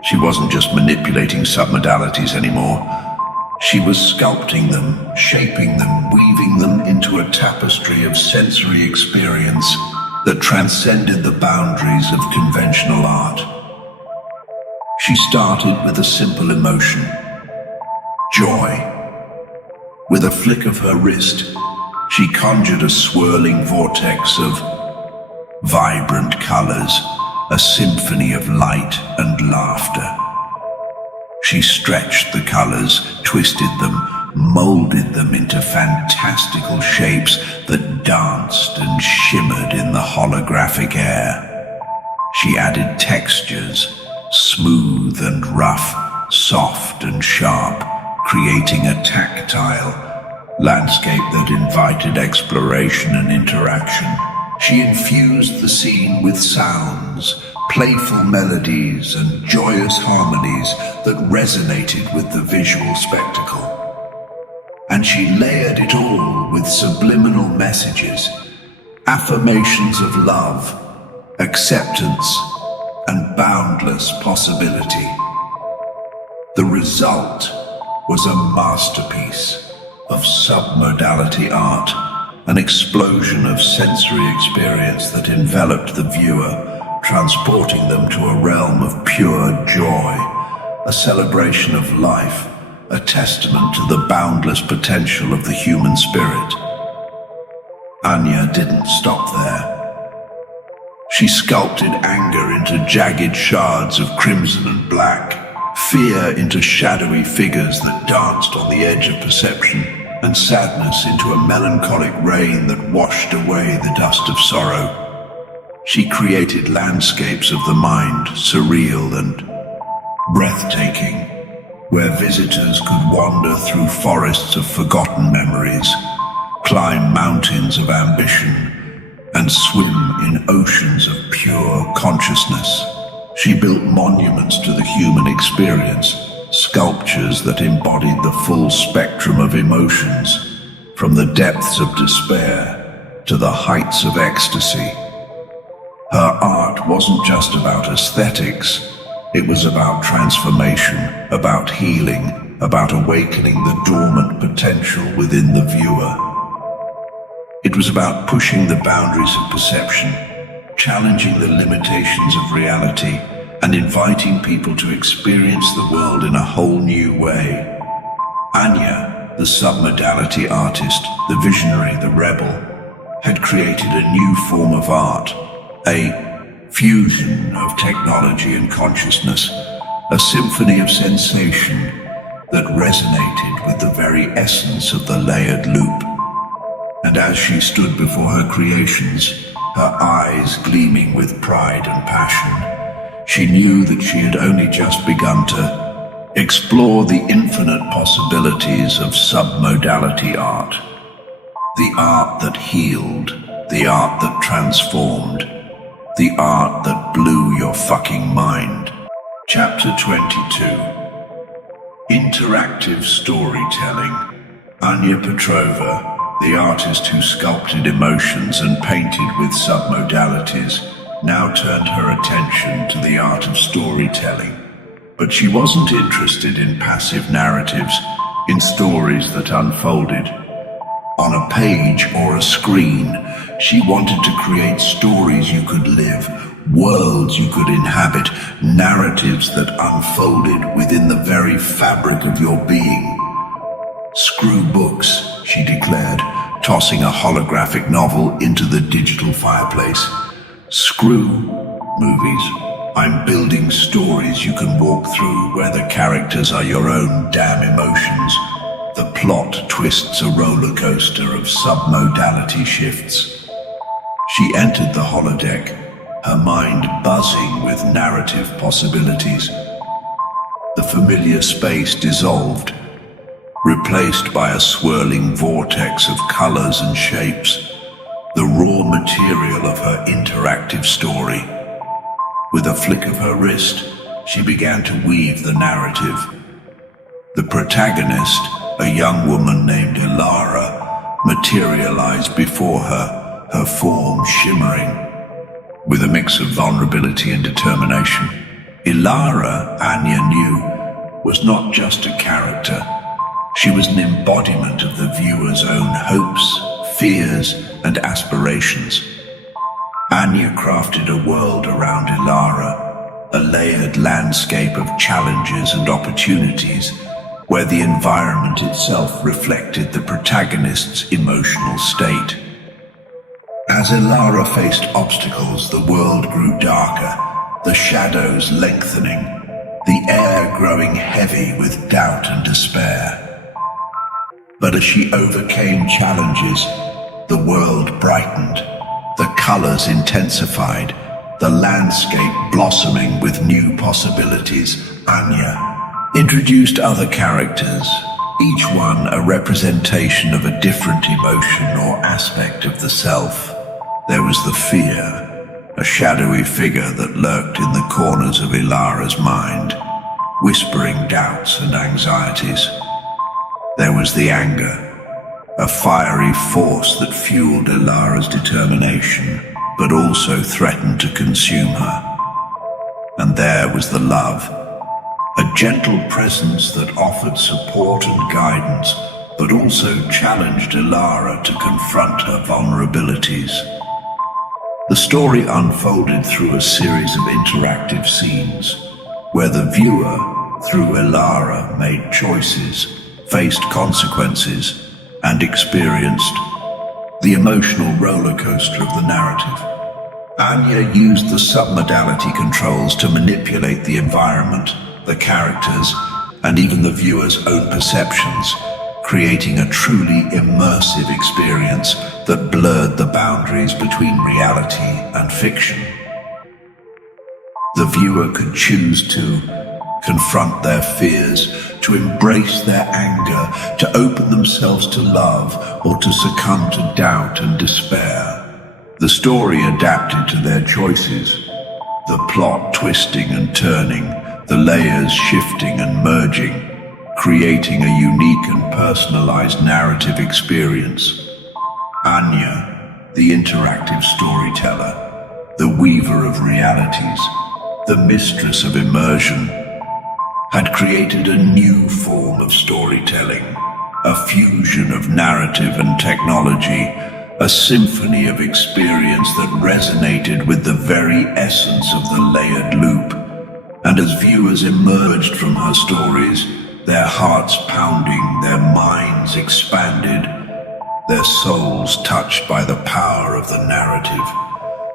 She wasn't just manipulating submodalities anymore. She was sculpting them, shaping them, weaving them into a tapestry of sensory experience that transcended the boundaries of conventional art. She started with a simple emotion: joy. With a flick of her wrist, she conjured a swirling vortex of vibrant colors, a symphony of light and laughter. She stretched the colors, twisted them, molded them into fantastical shapes that danced and shimmered in the holographic air. She added textures, smooth and rough, soft and sharp, creating a tactile landscape that invited exploration and interaction. She infused the scene with sounds, playful melodies, and joyous harmonies that resonated with the visual spectacle. And she layered it all with subliminal messages, affirmations of love, acceptance, and boundless possibility. The result was a masterpiece of submodality art, an explosion of sensory experience that enveloped the viewer, transporting them to a realm of pure joy, a celebration of life, a testament to the boundless potential of the human spirit. Anya didn't stop there. She sculpted anger into jagged shards of crimson and black, fear into shadowy figures that danced on the edge of perception, and sadness into a melancholic rain that washed away the dust of sorrow. She created landscapes of the mind, surreal and breathtaking, where visitors could wander through forests of forgotten memories, climb mountains of ambition, and swim in oceans of pure consciousness. She built monuments to the human experience, sculptures that embodied the full spectrum of emotions, from the depths of despair to the heights of ecstasy. Her art wasn't just about aesthetics. It was about transformation, about healing, about awakening the dormant potential within the viewer. It was about pushing the boundaries of perception, challenging the limitations of reality, and inviting people to experience the world in a whole new way. Anya, the submodality artist, the visionary, the rebel, had created a new form of art, a fusion of technology and consciousness, a symphony of sensation that resonated with the very essence of the layered loop. And as she stood before her creations, her eyes gleaming with pride and passion, she knew that she had only just begun to explore the infinite possibilities of submodality art. The art that healed, the art that transformed, the art that blew your fucking mind. Chapter 22. Interactive Storytelling. Anya Petrova, the artist who sculpted emotions and painted with submodalities, now turned her attention to the art of storytelling. But she wasn't interested in passive narratives, in stories that unfolded on a page or a screen. She wanted to create stories you could live, worlds you could inhabit, narratives that unfolded within the very fabric of your being. "Screw books," she declared, tossing a holographic novel into the digital fireplace. "Screw movies. I'm building stories you can walk through, where the characters are your own damn emotions. The plot twists a roller coaster of submodality shifts." She entered the holodeck, her mind buzzing with narrative possibilities. The familiar space dissolved, replaced by a swirling vortex of colors and shapes, the raw material of her interactive story. With a flick of her wrist, she began to weave the narrative. The protagonist, a young woman named Ilara, materialized before her, her form shimmering with a mix of vulnerability and determination. Ilara, Anya knew, was not just a character. She was an embodiment of the viewer's own hopes, fears, and aspirations. Anya crafted a world around Ilara, a layered landscape of challenges and opportunities, where the environment itself reflected the protagonist's emotional state. As Ilara faced obstacles, the world grew darker, the shadows lengthening, the air growing heavy with doubt and despair. But as she overcame challenges, the world brightened, the colors intensified, the landscape blossoming with new possibilities. Anya introduced other characters, each one a representation of a different emotion or aspect of the self. There was the fear, a shadowy figure that lurked in the corners of Ilara's mind, whispering doubts and anxieties. There was the anger, a fiery force that fueled Ilara's determination, but also threatened to consume her. And there was the love, a gentle presence that offered support and guidance, but also challenged Ilara to confront her vulnerabilities. The story unfolded through a series of interactive scenes, where the viewer, through Ilara, made choices, faced consequences, and experienced the emotional roller coaster of the narrative. Anya used the submodality controls to manipulate the environment, the characters, and even the viewer's own perceptions, creating a truly immersive experience that blurred the boundaries between reality and fiction. The viewer could choose to confront their fears, to embrace their anger, to open themselves to love, or to succumb to doubt and despair. The story adapted to their choices, the plot twisting and turning, the layers shifting and merging, creating a unique and personalized narrative experience. Anya, the interactive storyteller, the weaver of realities, the mistress of immersion, had created a new form of storytelling, a fusion of narrative and technology, a symphony of experience that resonated with the very essence of the layered loop. And as viewers emerged from her stories, their hearts pounding, their minds expanded, their souls touched by the power of the narrative,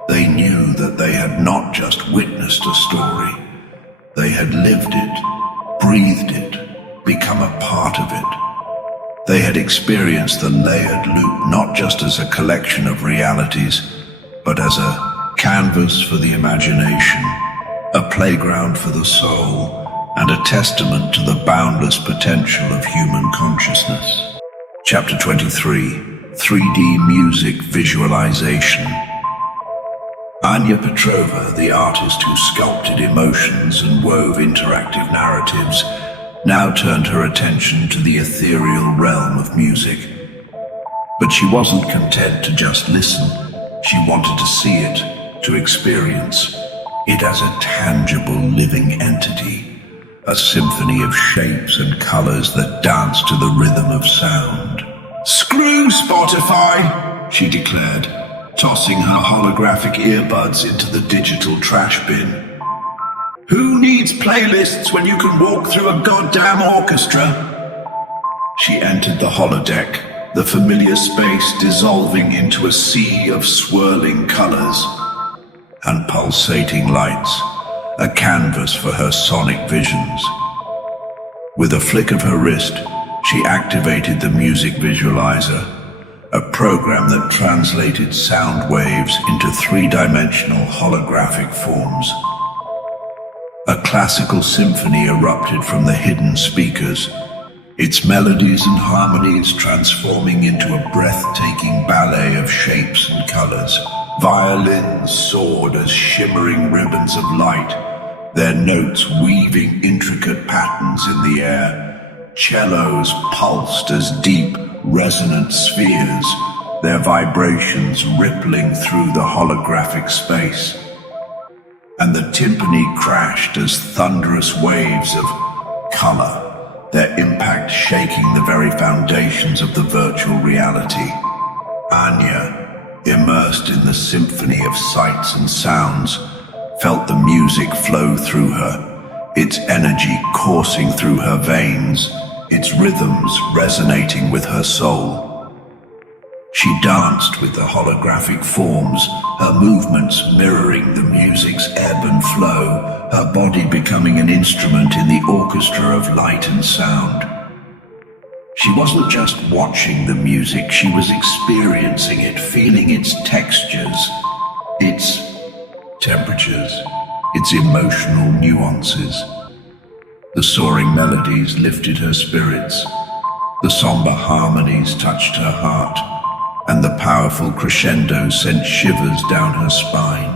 they knew that they had not just witnessed a story, they had lived it, breathed it, become a part of it. They had experienced the layered loop not just as a collection of realities, but as a canvas for the imagination, a playground for the soul, and a testament to the boundless potential of human consciousness. Chapter 23, 3D Music Visualization. Anya Petrova, the artist who sculpted emotions and wove interactive narratives, now turned her attention to the ethereal realm of music. But she wasn't content to just listen. She wanted to see it, to experience it as a tangible living entity, a symphony of shapes and colors that danced to the rhythm of sound. "Screw Spotify," she declared, tossing her holographic earbuds into the digital trash bin. "Who needs playlists when you can walk through a goddamn orchestra?" She entered the holodeck, the familiar space dissolving into a sea of swirling colors and pulsating lights, a canvas for her sonic visions. With a flick of her wrist, she activated the music visualizer, a program that translated sound waves into three-dimensional holographic forms. A classical symphony erupted from the hidden speakers, its melodies and harmonies transforming into a breathtaking ballet of shapes and colors. Violins soared as shimmering ribbons of light, their notes weaving intricate patterns in the air. Cellos pulsed as deep, resonant spheres, their vibrations rippling through the holographic space. And the timpani crashed as thunderous waves of color, their impact shaking the very foundations of the virtual reality. Anya, immersed in the symphony of sights and sounds, felt the music flow through her, its energy coursing through her veins, its rhythms resonating with her soul. She danced with the holographic forms, her movements mirroring the music's ebb and flow, her body becoming an instrument in the orchestra of light and sound. She wasn't just watching the music, she was experiencing it, feeling its textures, its temperatures, its emotional nuances. The soaring melodies lifted her spirits, the somber harmonies touched her heart, and the powerful crescendos sent shivers down her spine.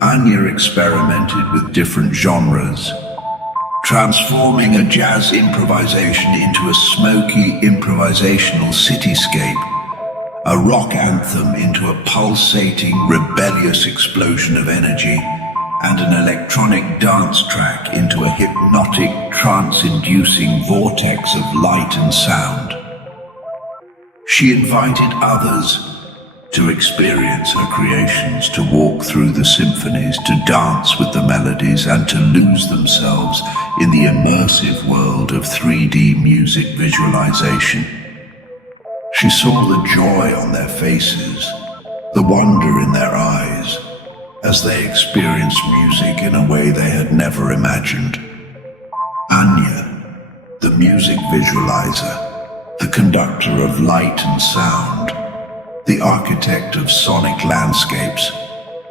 Anya experimented with different genres, transforming a jazz improvisation into a smoky improvisational cityscape, a rock anthem into a pulsating, rebellious explosion of energy, and an electronic dance track into a hypnotic, trance-inducing vortex of light and sound. She invited others to experience her creations, to walk through the symphonies, to dance with the melodies, and to lose themselves in the immersive world of 3D music visualization. She saw the joy on their faces, the wonder in their eyes, as they experienced music in a way they had never imagined. Anya, the music visualizer, the conductor of light and sound, the architect of sonic landscapes,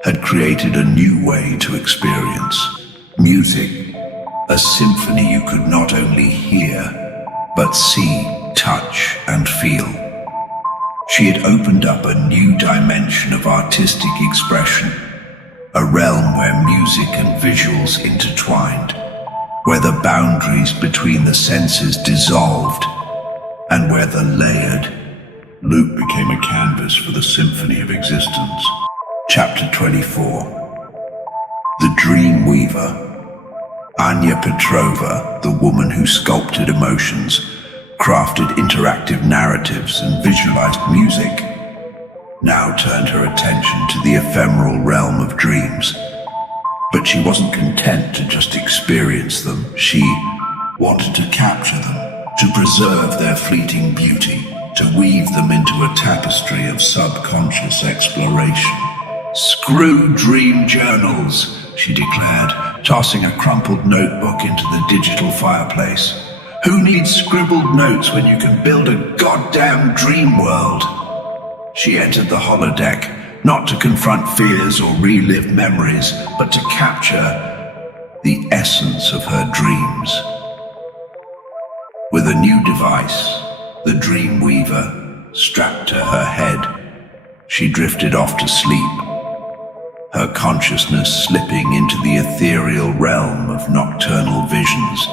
had created a new way to experience music, a symphony you could not only hear, but see, touch, and feel. She had opened up a new dimension of artistic expression, a realm where music and visuals intertwined, where the boundaries between the senses dissolved, and where the layered loop became a canvas for the symphony of existence. Chapter 24. The Dream Weaver. Anya Petrova, the woman who sculpted emotions, crafted interactive narratives, and visualized music, now turned her attention to the ephemeral realm of dreams. But she wasn't content to just experience them. She wanted to capture them, to preserve their fleeting beauty, to weave them into a tapestry of subconscious exploration. "Screw dream journals," she declared, tossing a crumpled notebook into the digital fireplace. "Who needs scribbled notes when you can build a goddamn dream world?" She entered the holodeck, not to confront fears or relive memories, but to capture the essence of her dreams. With a new device, the Dream Weaver, strapped to her head, she drifted off to sleep, her consciousness slipping into the ethereal realm of nocturnal visions.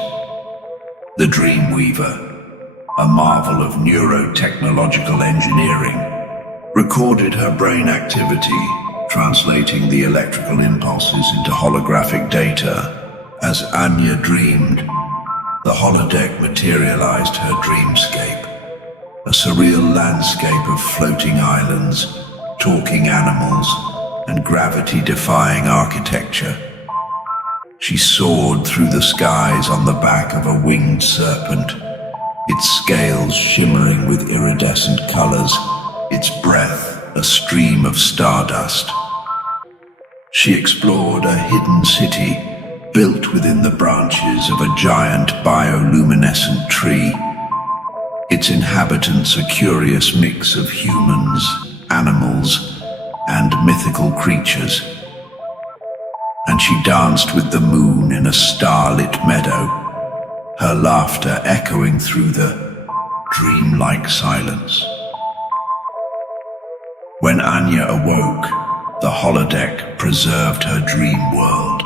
The Dream Weaver, a marvel of neurotechnological engineering, recorded her brain activity, translating the electrical impulses into holographic data. As Anya dreamed, the holodeck materialized her dreamscape, a surreal landscape of floating islands, talking animals, and gravity-defying architecture. She soared through the skies on the back of a winged serpent, its scales shimmering with iridescent colors, its breath a stream of stardust. She explored a hidden city built within the branches of a giant bioluminescent tree, its inhabitants a curious mix of humans, animals, and mythical creatures. And she danced with the moon in a starlit meadow, her laughter echoing through the dreamlike silence. When Anya awoke, the holodeck preserved her dream world,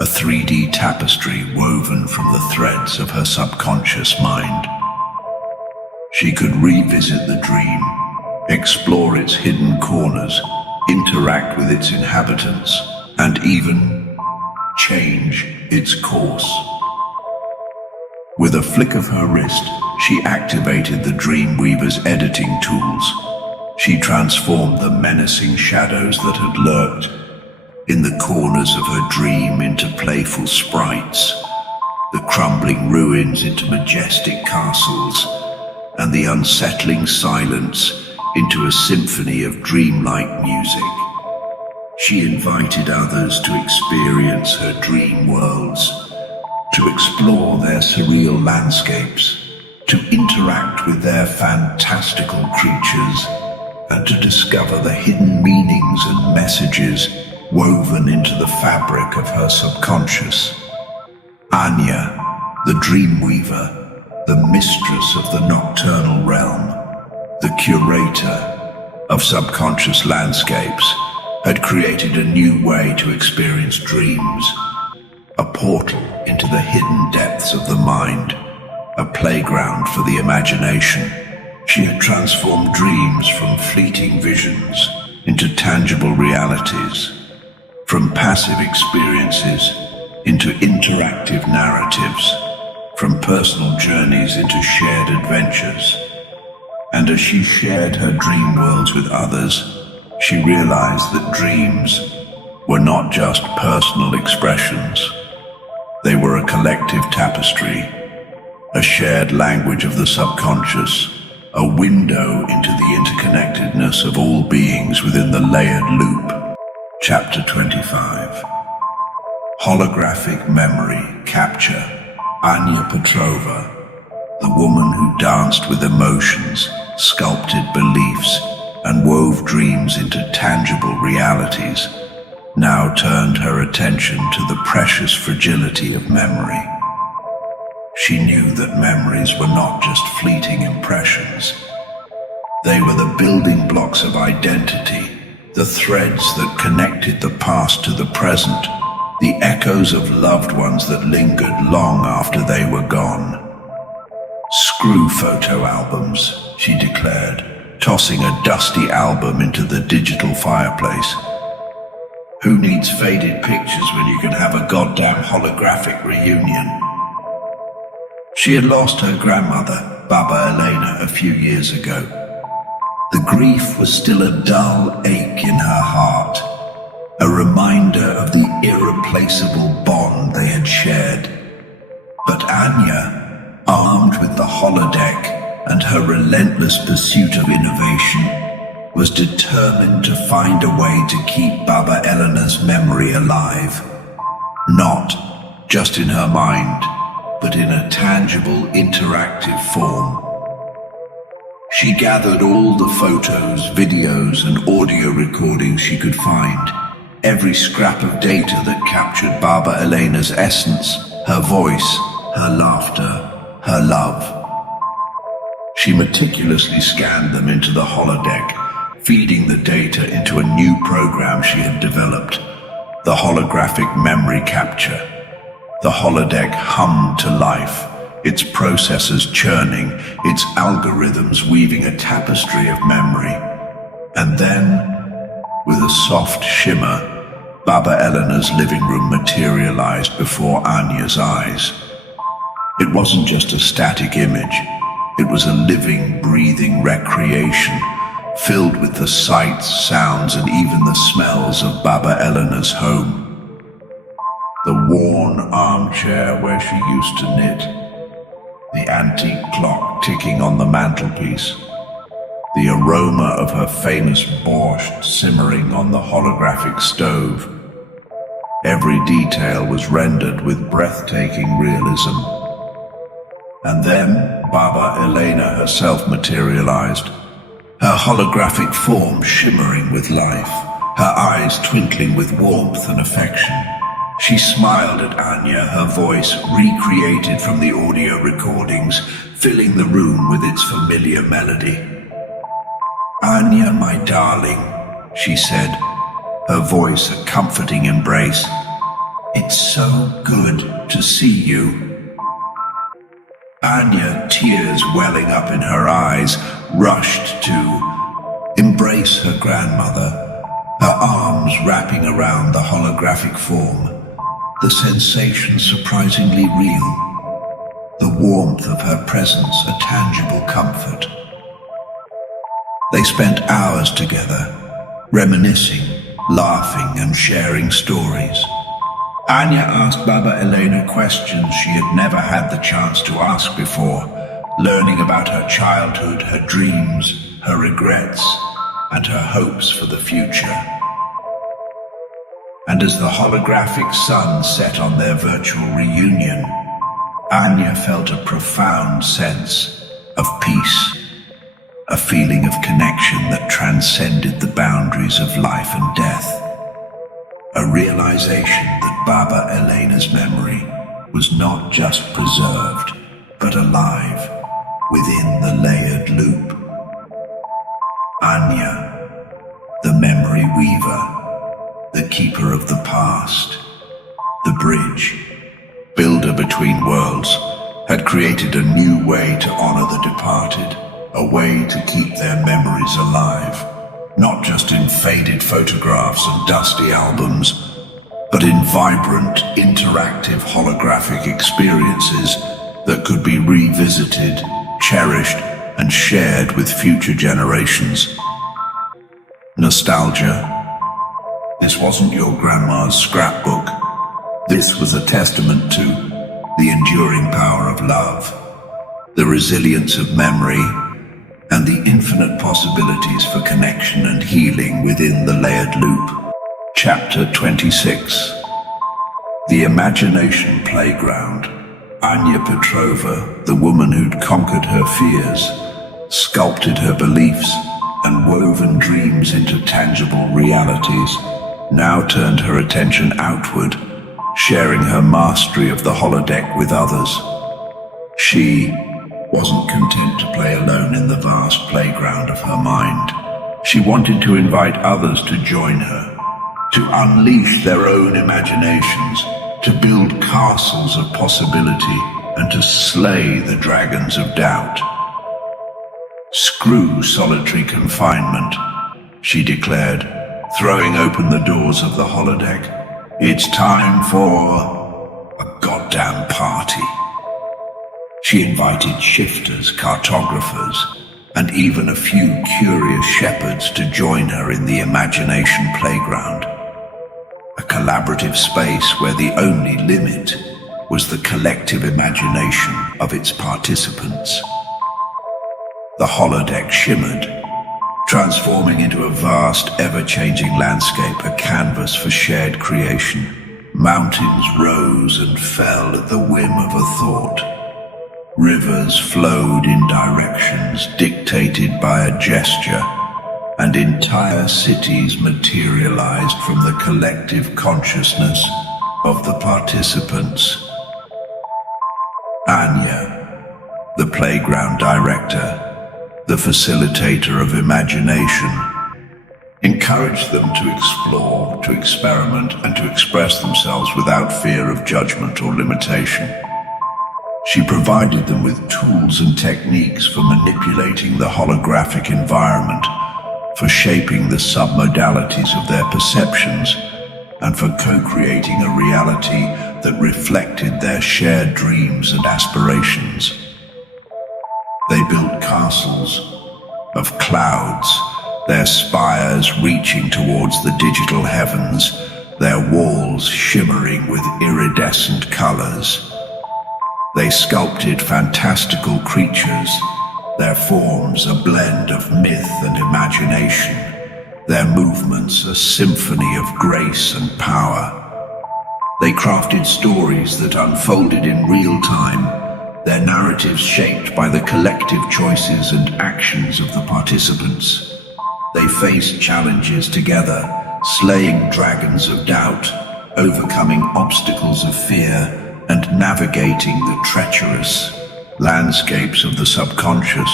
a 3D tapestry woven from the threads of her subconscious mind. She could revisit the dream, explore its hidden corners, interact with its inhabitants, and even change its course. With a flick of her wrist, she activated the Dreamweaver's editing tools. She transformed the menacing shadows that had lurked in the corners of her dream into playful sprites, the crumbling ruins into majestic castles, and the unsettling silence into a symphony of dreamlike music. She invited others to experience her dream worlds, to explore their surreal landscapes, to interact with their fantastical creatures, and to discover the hidden meanings and messages woven into the fabric of her subconscious. Anya, the Dreamweaver, the mistress of the nocturnal realm, the curator of subconscious landscapes, had created a new way to experience dreams, a portal into the hidden depths of the mind, a playground for the imagination. She had transformed dreams from fleeting visions into tangible realities, from passive experiences into interactive narratives, from personal journeys into shared adventures. And as she shared her dream worlds with others, she realized that dreams were not just personal expressions. They were a collective tapestry, a shared language of the subconscious, a window into the interconnectedness of all beings within the layered loop. Chapter 25. Holographic Memory Capture. Anya Petrova, the woman who danced with emotions, sculpted beliefs, and wove dreams into tangible realities, now turned her attention to the precious fragility of memory. She knew that memories were not just fleeting impressions. They were the building blocks of identity, the threads that connected the past to the present, the echoes of loved ones that lingered long after they were gone. "Screw photo albums," she declared, tossing a dusty album into the digital fireplace. "Who needs faded pictures when you can have a goddamn holographic reunion?" She had lost her grandmother, Baba Elena, a few years ago. The grief was still a dull ache in her heart, a reminder of the irreplaceable bond they had shared. But Anya, armed with the holodeck and her relentless pursuit of innovation, was determined to find a way to keep Baba Elena's memory alive. Not just in her mind, but in a tangible, interactive form. She gathered all the photos, videos, and audio recordings she could find, every scrap of data that captured Baba Elena's essence, her voice, her laughter, her love. She meticulously scanned them into the holodeck, feeding the data into a new program she had developed, the holographic memory capture. The holodeck hummed to life, its processors churning, its algorithms weaving a tapestry of memory. And then, with a soft shimmer, Baba Elena's living room materialized before Anya's eyes. It wasn't just a static image, it was a living, breathing recreation, filled with the sights, sounds, and even the smells of Baba Elena's home. The worn armchair where she used to knit, the antique clock ticking on the mantelpiece, the aroma of her famous borscht simmering on the holographic stove. Every detail was rendered with breathtaking realism. And then, Baba Elena herself materialized, her holographic form shimmering with life, her eyes twinkling with warmth and affection. She smiled at Anya, her voice recreated from the audio recordings, filling the room with its familiar melody. "Anya, my darling," she said, her voice a comforting embrace. "It's so good to see you." Anya, tears welling up in her eyes, rushed to embrace her grandmother, her arms wrapping around the holographic form, the sensation surprisingly real, the warmth of her presence a tangible comfort. They spent hours together, reminiscing, laughing and sharing stories. Anya asked Baba Elena questions she had never had the chance to ask before, learning about her childhood, her dreams, her regrets, and her hopes for the future. And as the holographic sun set on their virtual reunion, Anya felt a profound sense of peace, a feeling of connection that transcended the boundaries of life and death. A realization that Baba Elena's memory was not just preserved, but alive within the layered loop. Anya, the memory weaver, the keeper of the past, the bridge, builder between worlds, had created a new way to honor the departed, a way to keep their memories alive. Not just in faded photographs and dusty albums, but in vibrant, interactive holographic experiences that could be revisited, cherished, and shared with future generations. Nostalgia. This wasn't your grandma's scrapbook. This was a testament to the enduring power of love, the resilience of memory, and the infinite possibilities for connection and healing within the layered loop. Chapter 26. The Imagination Playground. Anya Petrova, the woman who'd conquered her fears, sculpted her beliefs, and woven dreams into tangible realities, now turned her attention outward, sharing her mastery of the holodeck with others. She wasn't content to play alone in the vast playground of her mind. She wanted to invite others to join her, to unleash their own imaginations, to build castles of possibility, and to slay the dragons of doubt. "Screw solitary confinement," she declared, throwing open the doors of the holodeck. "It's time for a goddamn party." She invited shifters, cartographers, and even a few curious shepherds to join her in the Imagination Playground, a collaborative space where the only limit was the collective imagination of its participants. The holodeck shimmered, transforming into a vast, ever-changing landscape, a canvas for shared creation. Mountains rose and fell at the whim of a thought. Rivers flowed in directions dictated by a gesture, and entire cities materialized from the collective consciousness of the participants. Anya, the playground director, the facilitator of imagination, encouraged them to explore, to experiment, and to express themselves without fear of judgment or limitation. She provided them with tools and techniques for manipulating the holographic environment, for shaping the submodalities of their perceptions, and for co-creating a reality that reflected their shared dreams and aspirations. They built castles of clouds, their spires reaching towards the digital heavens, their walls shimmering with iridescent colors. They sculpted fantastical creatures, their forms a blend of myth and imagination, their movements a symphony of grace and power. They crafted stories that unfolded in real time, their narratives shaped by the collective choices and actions of the participants. They faced challenges together, slaying dragons of doubt, overcoming obstacles of fear, and navigating the treacherous landscapes of the subconscious.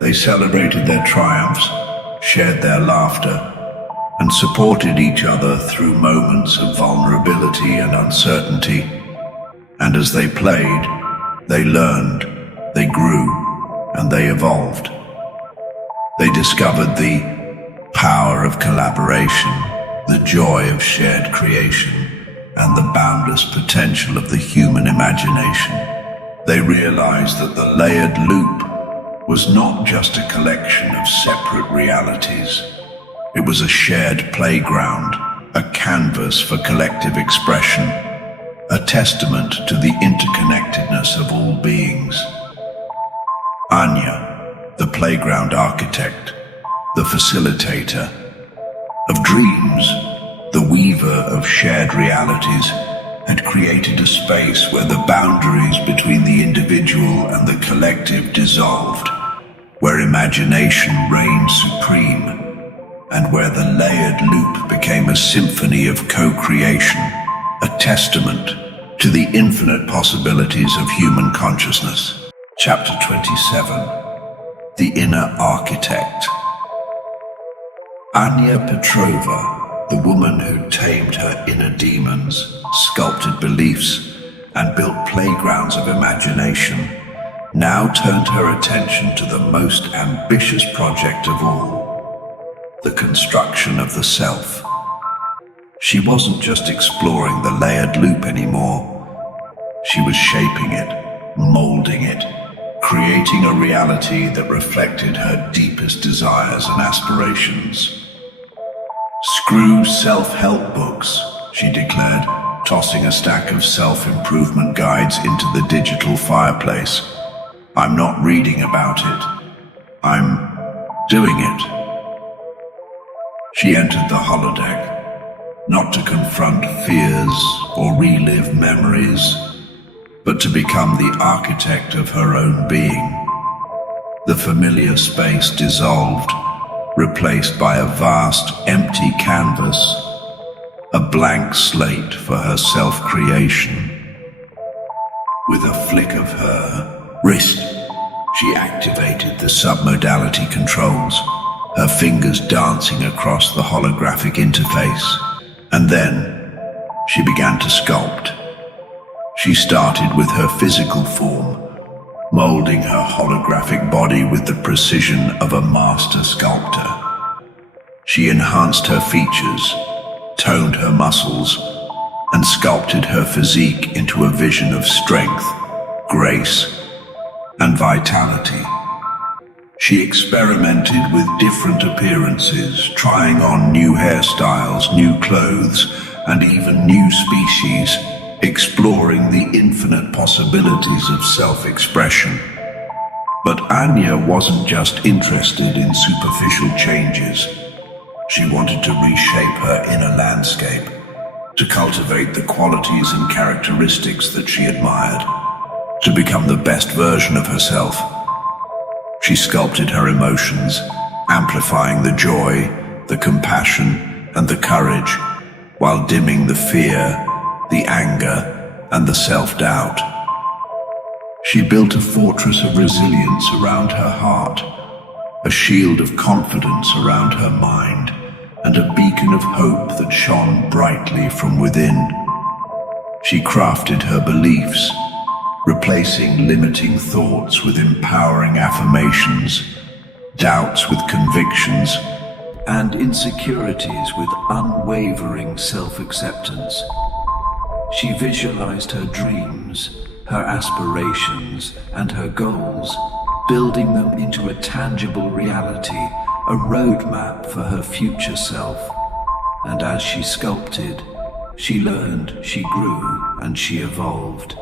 They celebrated their triumphs, shared their laughter, and supported each other through moments of vulnerability and uncertainty. And as they played, they learned, they grew, and they evolved. They discovered the power of collaboration, the joy of shared creation, and the boundless potential of the human imagination. They realized that the layered loop was not just a collection of separate realities. It was a shared playground, a canvas for collective expression, a testament to the interconnectedness of all beings. Anya, the playground architect, the facilitator of dreams, the weaver of shared realities, had created a space where the boundaries between the individual and the collective dissolved, where imagination reigned supreme, and where the layered loop became a symphony of co-creation, a testament to the infinite possibilities of human consciousness. Chapter 27. The Inner Architect. Anya Petrova, the woman who tamed her inner demons, sculpted beliefs, and built playgrounds of imagination, now turned her attention to the most ambitious project of all: the construction of the self. She wasn't just exploring the layered loop anymore. She was shaping it, molding it, creating a reality that reflected her deepest desires and aspirations. "Screw self-help books," she declared, tossing a stack of self-improvement guides into the digital fireplace. "I'm not reading about it. I'm doing it." She entered the holodeck, not to confront fears or relive memories, but to become the architect of her own being. The familiar space dissolved, replaced by a vast, empty canvas, a blank slate for her self-creation. With a flick of her wrist, she activated the submodality controls, her fingers dancing across the holographic interface. And then, she began to sculpt. She started with her physical form, molding her holographic body with the precision of a master sculptor. She enhanced her features, toned her muscles, and sculpted her physique into a vision of strength, grace, and vitality. She experimented with different appearances, trying on new hairstyles, new clothes, and even new species, exploring the infinite possibilities of self-expression. But Anya wasn't just interested in superficial changes. She wanted to reshape her inner landscape, to cultivate the qualities and characteristics that she admired, to become the best version of herself. She sculpted her emotions, amplifying the joy, the compassion, and the courage, while dimming the fear, the anger, and the self-doubt. She built a fortress of resilience around her heart, a shield of confidence around her mind, and a beacon of hope that shone brightly from within. She crafted her beliefs, replacing limiting thoughts with empowering affirmations, doubts with convictions, and insecurities with unwavering self-acceptance. She visualized her dreams, her aspirations, and her goals, building them into a tangible reality, a roadmap for her future self. And as she sculpted, she learned, she grew, and she evolved.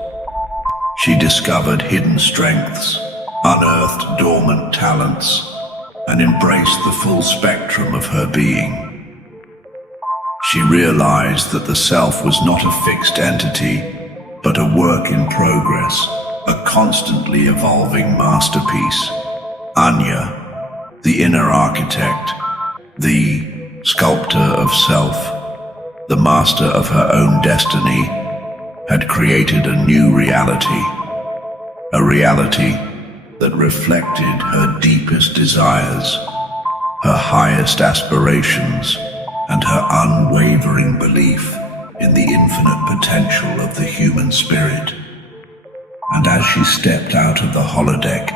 She discovered hidden strengths, unearthed dormant talents, and embraced the full spectrum of her being. She realized that the self was not a fixed entity, but a work in progress, a constantly evolving masterpiece. Anya, the inner architect, the sculptor of self, the master of her own destiny, had created a new reality. A reality that reflected her deepest desires, her highest aspirations, and her unwavering belief in the infinite potential of the human spirit. And as she stepped out of the holodeck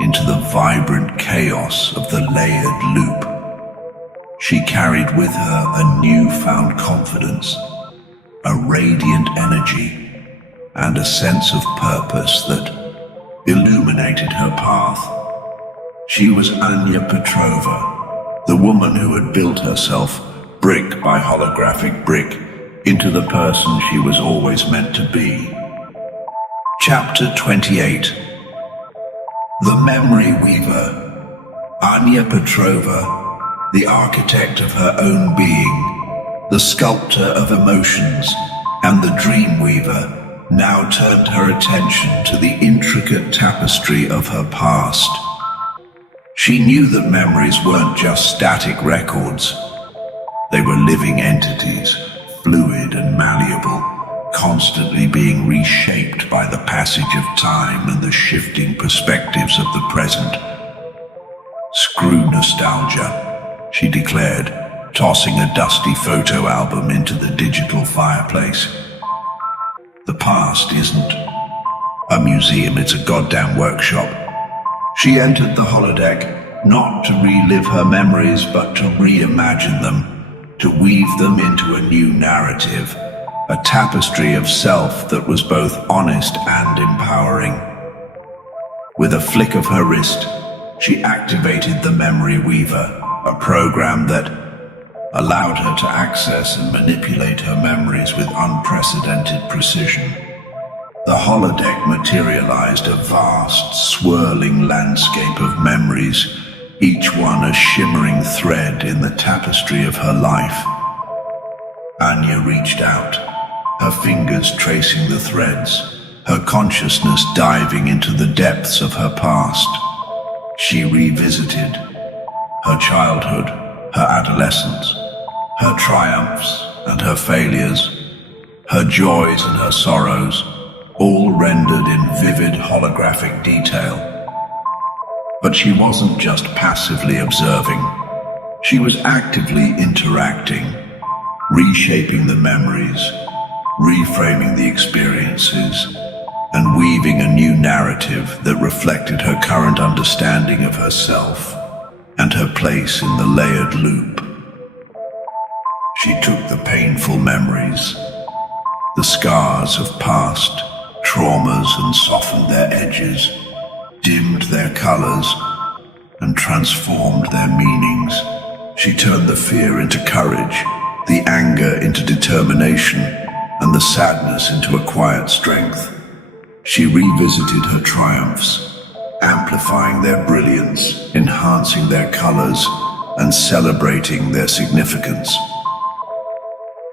into the vibrant chaos of the layered loop, she carried with her a newfound confidence, a radiant energy, and a sense of purpose that illuminated her path. She was Anya Petrova, the woman who had built herself brick by holographic brick into the person she was always meant to be. Chapter 28. The Memory Weaver. Anya Petrova, the architect of her own being, the sculptor of emotions, and the dream weaver, now turned her attention to the intricate tapestry of her past. She knew that memories weren't just static records. They were living entities, fluid and malleable, constantly being reshaped by the passage of time and the shifting perspectives of the present. "Screw nostalgia," she declared, tossing a dusty photo album into the digital fireplace. "The past isn't a museum, it's a goddamn workshop." She entered the holodeck, not to relive her memories, but to reimagine them, to weave them into a new narrative, a tapestry of self that was both honest and empowering. With a flick of her wrist, she activated the Memory Weaver, a program that allowed her to access and manipulate her memories with unprecedented precision. The holodeck materialized a vast, swirling landscape of memories, each one a shimmering thread in the tapestry of her life. Anya reached out, her fingers tracing the threads, her consciousness diving into the depths of her past. She revisited her childhood, her adolescence, her triumphs and her failures, her joys and her sorrows, all rendered in vivid holographic detail. But she wasn't just passively observing. She was actively interacting, reshaping the memories, reframing the experiences, and weaving a new narrative that reflected her current understanding of herself and her place in the layered loop. She took the painful memories, the scars of past traumas, and softened their edges, dimmed their colors, and transformed their meanings. She turned the fear into courage, the anger into determination, and the sadness into a quiet strength. She revisited her triumphs, amplifying their brilliance, enhancing their colors, and celebrating their significance.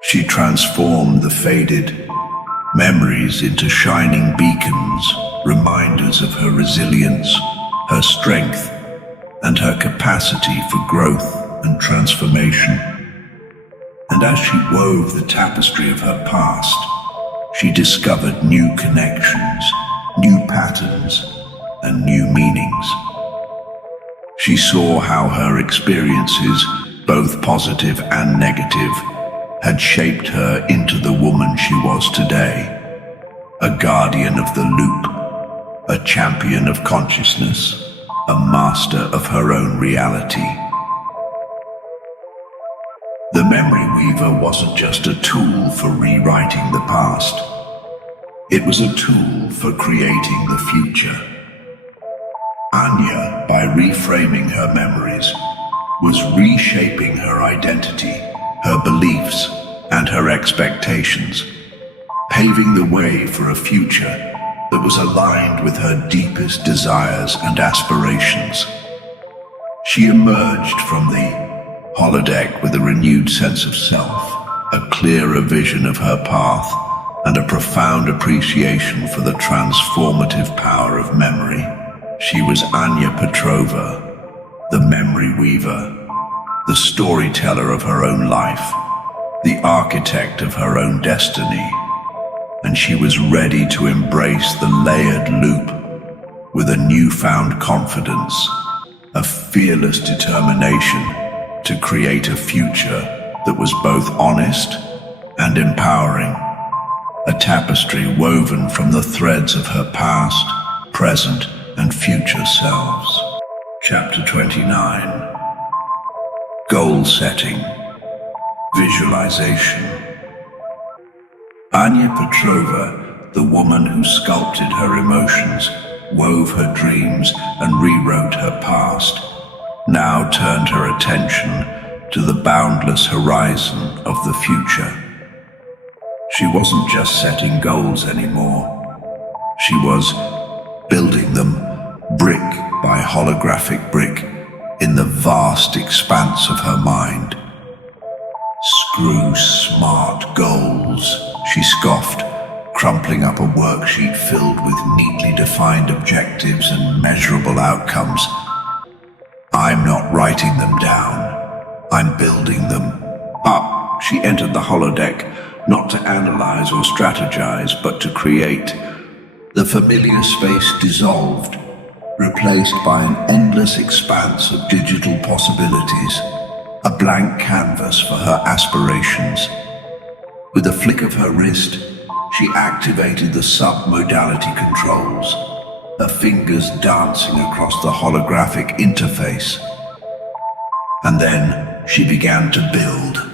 She transformed the faded memories into shining beacons, reminders of her resilience, her strength, and her capacity for growth and transformation. And as she wove the tapestry of her past, she discovered new connections, new patterns, and new meanings. She saw how her experiences, both positive and negative, had shaped her into the woman she was today, a guardian of the loop, a champion of consciousness, a master of her own reality. The Memory Weaver wasn't just a tool for rewriting the past. It was a tool for creating the future. Anya, by reframing her memories, was reshaping her identity, her beliefs, and her expectations, paving the way for a future that was aligned with her deepest desires and aspirations. She emerged from the holodeck with a renewed sense of self, a clearer vision of her path, and a profound appreciation for the transformative power of memory. She was Anya Petrova, the memory weaver, the storyteller of her own life, the architect of her own destiny, and she was ready to embrace the layered loop with a newfound confidence, a fearless determination to create a future that was both honest and empowering, a tapestry woven from the threads of her past, present, and future selves. Chapter 29. Goal Setting. Visualization. Anya Petrova, the woman who sculpted her emotions, wove her dreams, and rewrote her past, now turned her attention to the boundless horizon of the future. She wasn't just setting goals anymore. She was building them brick by holographic brick in the vast expanse of her mind. "Screw smart goals," she scoffed, crumpling up a worksheet filled with neatly defined objectives and measurable outcomes. "I'm not writing them down. I'm building them." Up, she entered the holodeck, not to analyze or strategize, but to create. The familiar space dissolved, replaced by an endless expanse of digital possibilities, a blank canvas for her aspirations. With a flick of her wrist, she activated the submodality controls, her fingers dancing across the holographic interface. And then she began to build.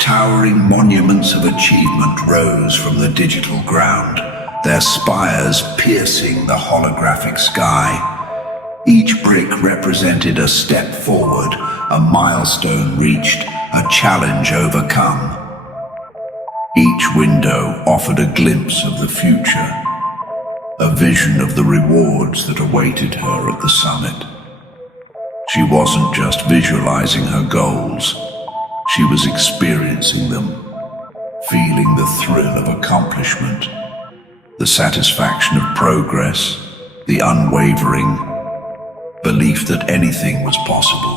Towering monuments of achievement rose from the digital ground, their spires piercing the holographic sky. Each brick represented a step forward, a milestone reached, a challenge overcome. Each window offered a glimpse of the future, a vision of the rewards that awaited her at the summit. She wasn't just visualizing her goals, she was experiencing them, feeling the thrill of accomplishment, the satisfaction of progress, the unwavering belief that anything was possible.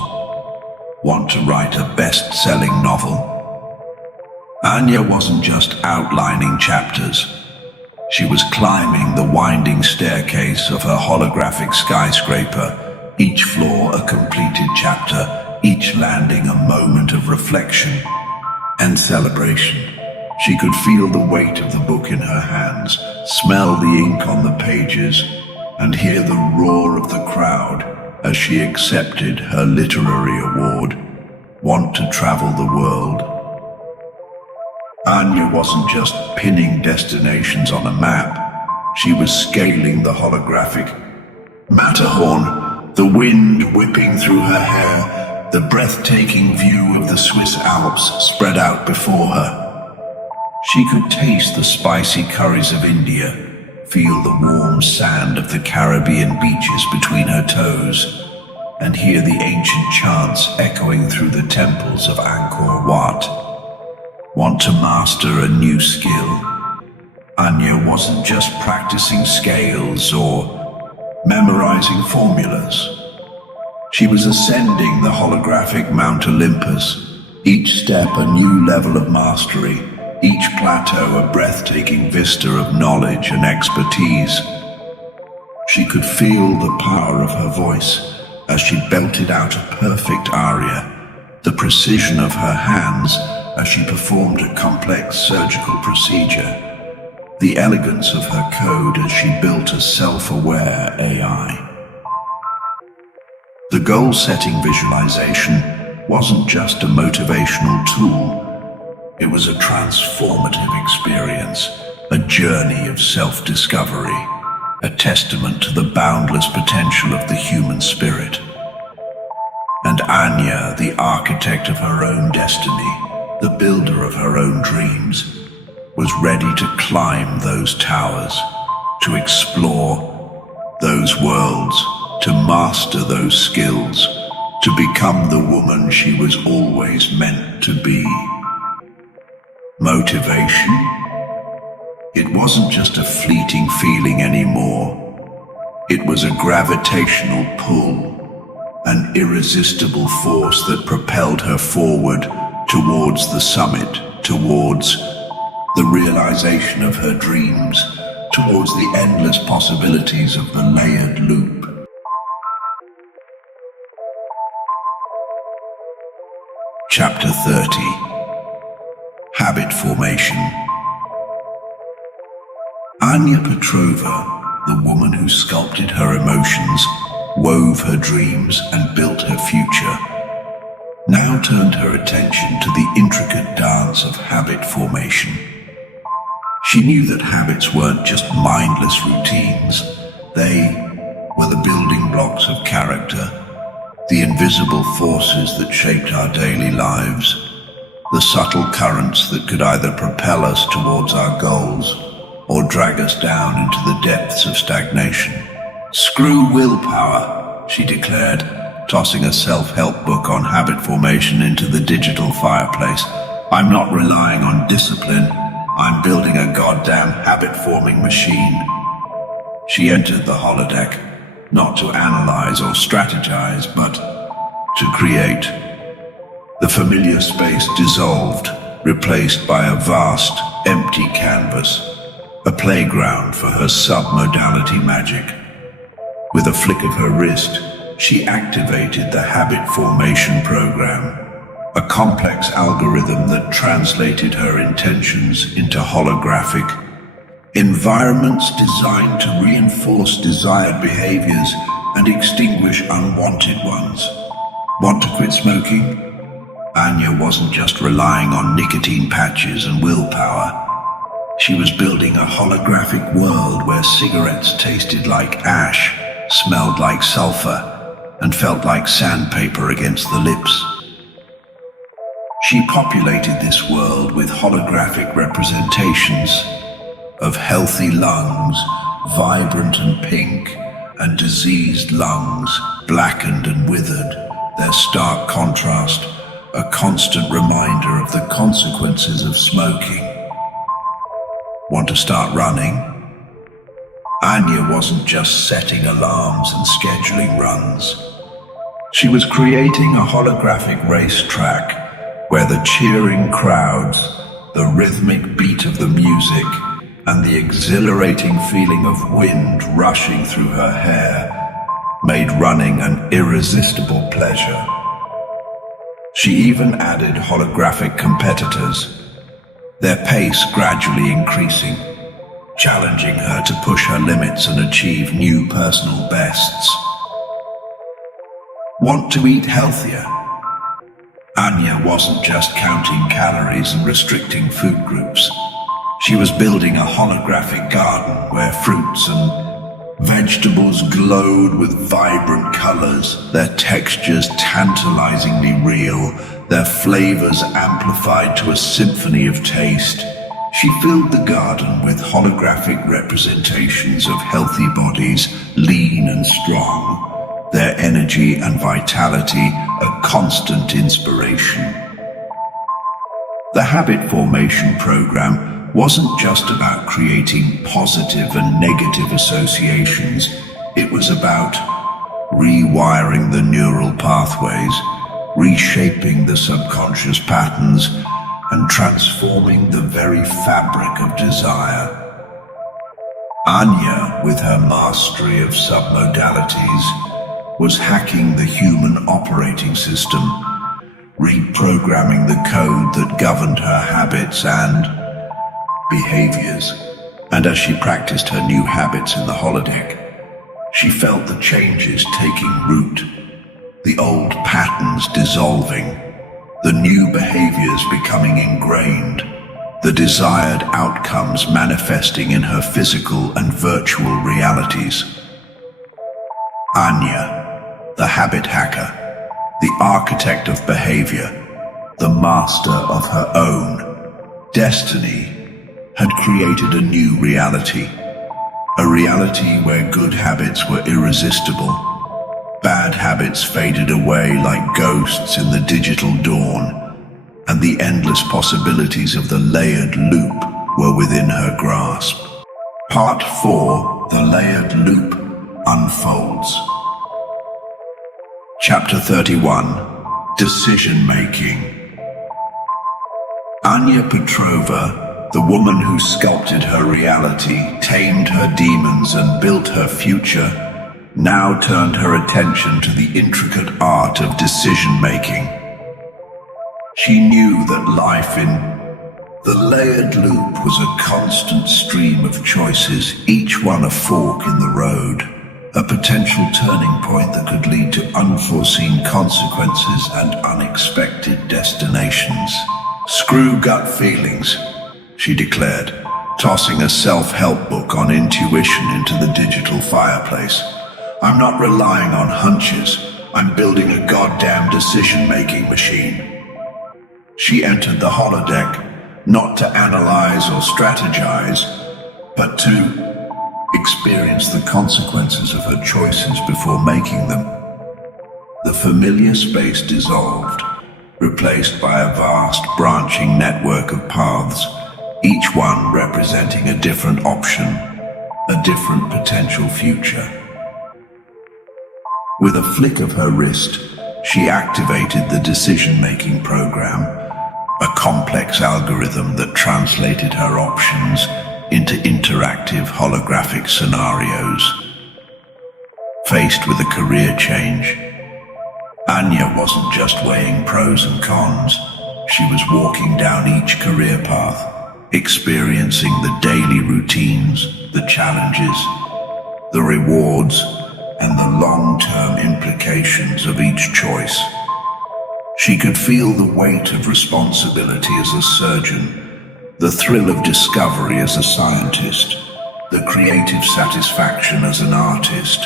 Want to write a best-selling novel? Anya wasn't just outlining chapters. She was climbing the winding staircase of her holographic skyscraper, each floor a completed chapter, each landing a moment of reflection and celebration. She could feel the weight of the book in her hands, smell the ink on the pages, and hear the roar of the crowd as she accepted her literary award. Want to travel the world? Anya wasn't just pinning destinations on a map. She was scaling the holographic Matterhorn, the wind whipping through her hair, the breathtaking view of the Swiss Alps spread out before her. She could taste the spicy curries of India, feel the warm sand of the Caribbean beaches between her toes, and hear the ancient chants echoing through the temples of Angkor Wat. Want to master a new skill? Anya wasn't just practicing scales or memorizing formulas. She was ascending the holographic Mount Olympus, each step a new level of mastery, each plateau a breathtaking vista of knowledge and expertise. She could feel the power of her voice as she belted out a perfect aria, the precision of her hands as she performed a complex surgical procedure, the elegance of her code as she built a self-aware AI. The goal-setting visualization wasn't just a motivational tool. It was a transformative experience, a journey of self-discovery, a testament to the boundless potential of the human spirit. And Anya, the architect of her own destiny, the builder of her own dreams, was ready to climb those towers, to explore those worlds, to master those skills, to become the woman she was always meant to be. Motivation? It wasn't just a fleeting feeling anymore. It was a gravitational pull, an irresistible force that propelled her forward towards the summit, towards the realization of her dreams, towards the endless possibilities of the layered loop. Chapter 30. Habit Formation. Anya Petrova, the woman who sculpted her emotions, wove her dreams and built her future, now turned her attention to the intricate dance of habit formation. She knew that habits weren't just mindless routines. They were the building blocks of character, the invisible forces that shaped our daily lives, the subtle currents that could either propel us towards our goals or drag us down into the depths of stagnation. "Screw willpower," she declared, tossing a self-help book on habit formation into the digital fireplace. "I'm not relying on discipline. I'm building a goddamn habit-forming machine." She entered the holodeck, not to analyze or strategize, but to create. The familiar space dissolved, replaced by a vast, empty canvas, a playground for her submodality magic. With a flick of her wrist, she activated the habit formation program, a complex algorithm that translated her intentions into holographic environments designed to reinforce desired behaviors and extinguish unwanted ones. Want to quit smoking? Anya wasn't just relying on nicotine patches and willpower. She was building a holographic world where cigarettes tasted like ash, smelled like sulfur, and felt like sandpaper against the lips. She populated this world with holographic representations of healthy lungs, vibrant and pink, and diseased lungs, blackened and withered, their stark contrast a constant reminder of the consequences of smoking. Want to start running? Anya wasn't just setting alarms and scheduling runs. She was creating a holographic racetrack where the cheering crowds, the rhythmic beat of the music, and the exhilarating feeling of wind rushing through her hair made running an irresistible pleasure. She even added holographic competitors, their pace gradually increasing, challenging her to push her limits and achieve new personal bests. Want to eat healthier? Anya wasn't just counting calories and restricting food groups. She was building a holographic garden where fruits and vegetables glowed with vibrant colors, their textures tantalizingly real, their flavors amplified to a symphony of taste. She filled the garden with holographic representations of healthy bodies, lean and strong, their energy and vitality a constant inspiration. The habit formation program wasn't just about creating positive and negative associations. It was about rewiring the neural pathways, reshaping the subconscious patterns, and transforming the very fabric of desire. Anya, with her mastery of submodalities, was hacking the human operating system, reprogramming the code that governed her habits and behaviors. And as she practiced her new habits in the holodeck, she felt the changes taking root, the old patterns dissolving, the new behaviors becoming ingrained, the desired outcomes manifesting in her physical and virtual realities. Anya, the habit hacker, the architect of behavior, the master of her own destiny, had created a new reality. A reality where good habits were irresistible. Bad habits faded away like ghosts in the digital dawn, and the endless possibilities of the layered loop were within her grasp. Part 4, The Layered Loop, unfolds. Chapter 31, Decision-Making. Anya Petrova, the woman who sculpted her reality, tamed her demons and built her future, now turned her attention to the intricate art of decision-making. She knew that life in the layered loop was a constant stream of choices, each one a fork in the road, a potential turning point that could lead to unforeseen consequences and unexpected destinations. "Screw gut feelings," she declared, tossing a self-help book on intuition into the digital fireplace. "I'm not relying on hunches. I'm building a goddamn decision-making machine." She entered the holodeck, not to analyze or strategize, but to experience the consequences of her choices before making them. The familiar space dissolved, replaced by a vast branching network of paths, each one representing a different option, a different potential future. With a flick of her wrist, she activated the decision-making program, a complex algorithm that translated her options into interactive holographic scenarios. Faced with a career change, Anya wasn't just weighing pros and cons. She was walking down each career path, experiencing the daily routines, the challenges, the rewards, and the long-term implications of each choice. She could feel the weight of responsibility as a surgeon, the thrill of discovery as a scientist, the creative satisfaction as an artist,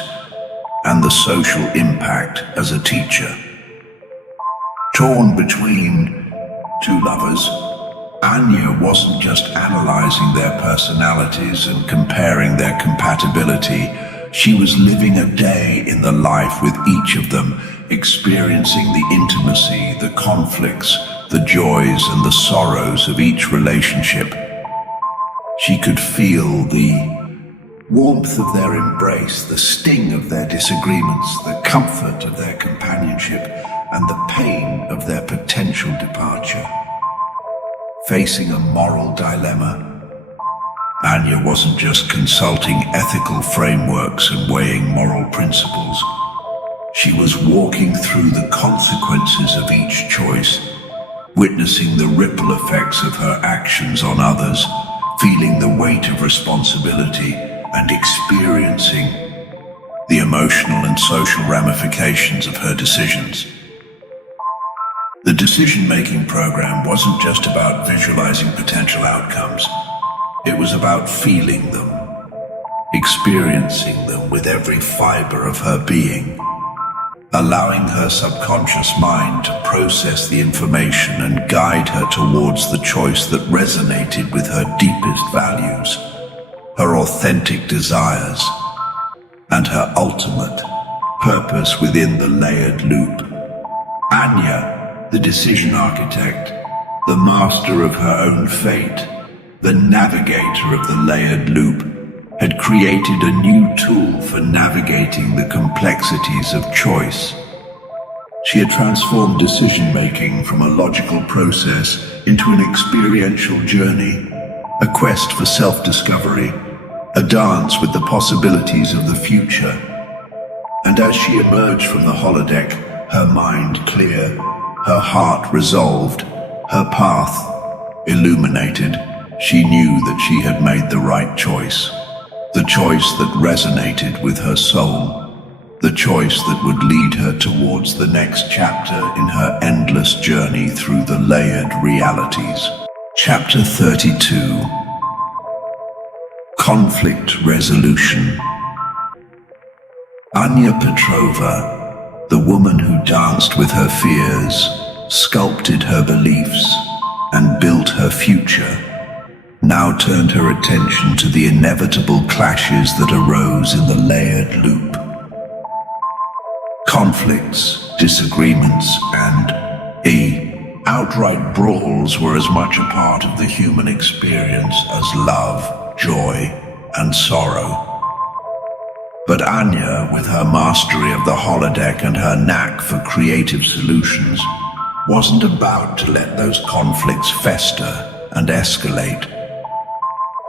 and the social impact as a teacher. Torn between two lovers, Anya wasn't just analyzing their personalities and comparing their compatibility. She was living a day in the life with each of them, experiencing the intimacy, the conflicts, the joys and the sorrows of each relationship. She could feel the warmth of their embrace, the sting of their disagreements, the comfort of their companionship, and the pain of their potential departure. Facing a moral dilemma, Anya wasn't just consulting ethical frameworks and weighing moral principles. She was walking through the consequences of each choice, witnessing the ripple effects of her actions on others, feeling the weight of responsibility, and experiencing the emotional and social ramifications of her decisions. The decision-making program wasn't just about visualizing potential outcomes. It was about feeling them, experiencing them with every fiber of her being, allowing her subconscious mind to process the information and guide her towards the choice that resonated with her deepest values, her authentic desires, and her ultimate purpose within the layered loop. Anya, the decision architect, the master of her own fate, the navigator of the layered loop, had created a new tool for navigating the complexities of choice. She had transformed decision-making from a logical process into an experiential journey, a quest for self-discovery, a dance with the possibilities of the future. And as she emerged from the holodeck, her mind clear, her heart resolved, her path illuminated, she knew that she had made the right choice. The choice that resonated with her soul, the choice that would lead her towards the next chapter in her endless journey through the layered realities. Chapter 32. Conflict Resolution. Anya Petrova, the woman who danced with her fears, sculpted her beliefs, and built her future, now turned her attention to the inevitable clashes that arose in the layered loop. Conflicts, disagreements, and Outright brawls were as much a part of the human experience as love, joy, and sorrow. But Anya, with her mastery of the holodeck and her knack for creative solutions, wasn't about to let those conflicts fester and escalate.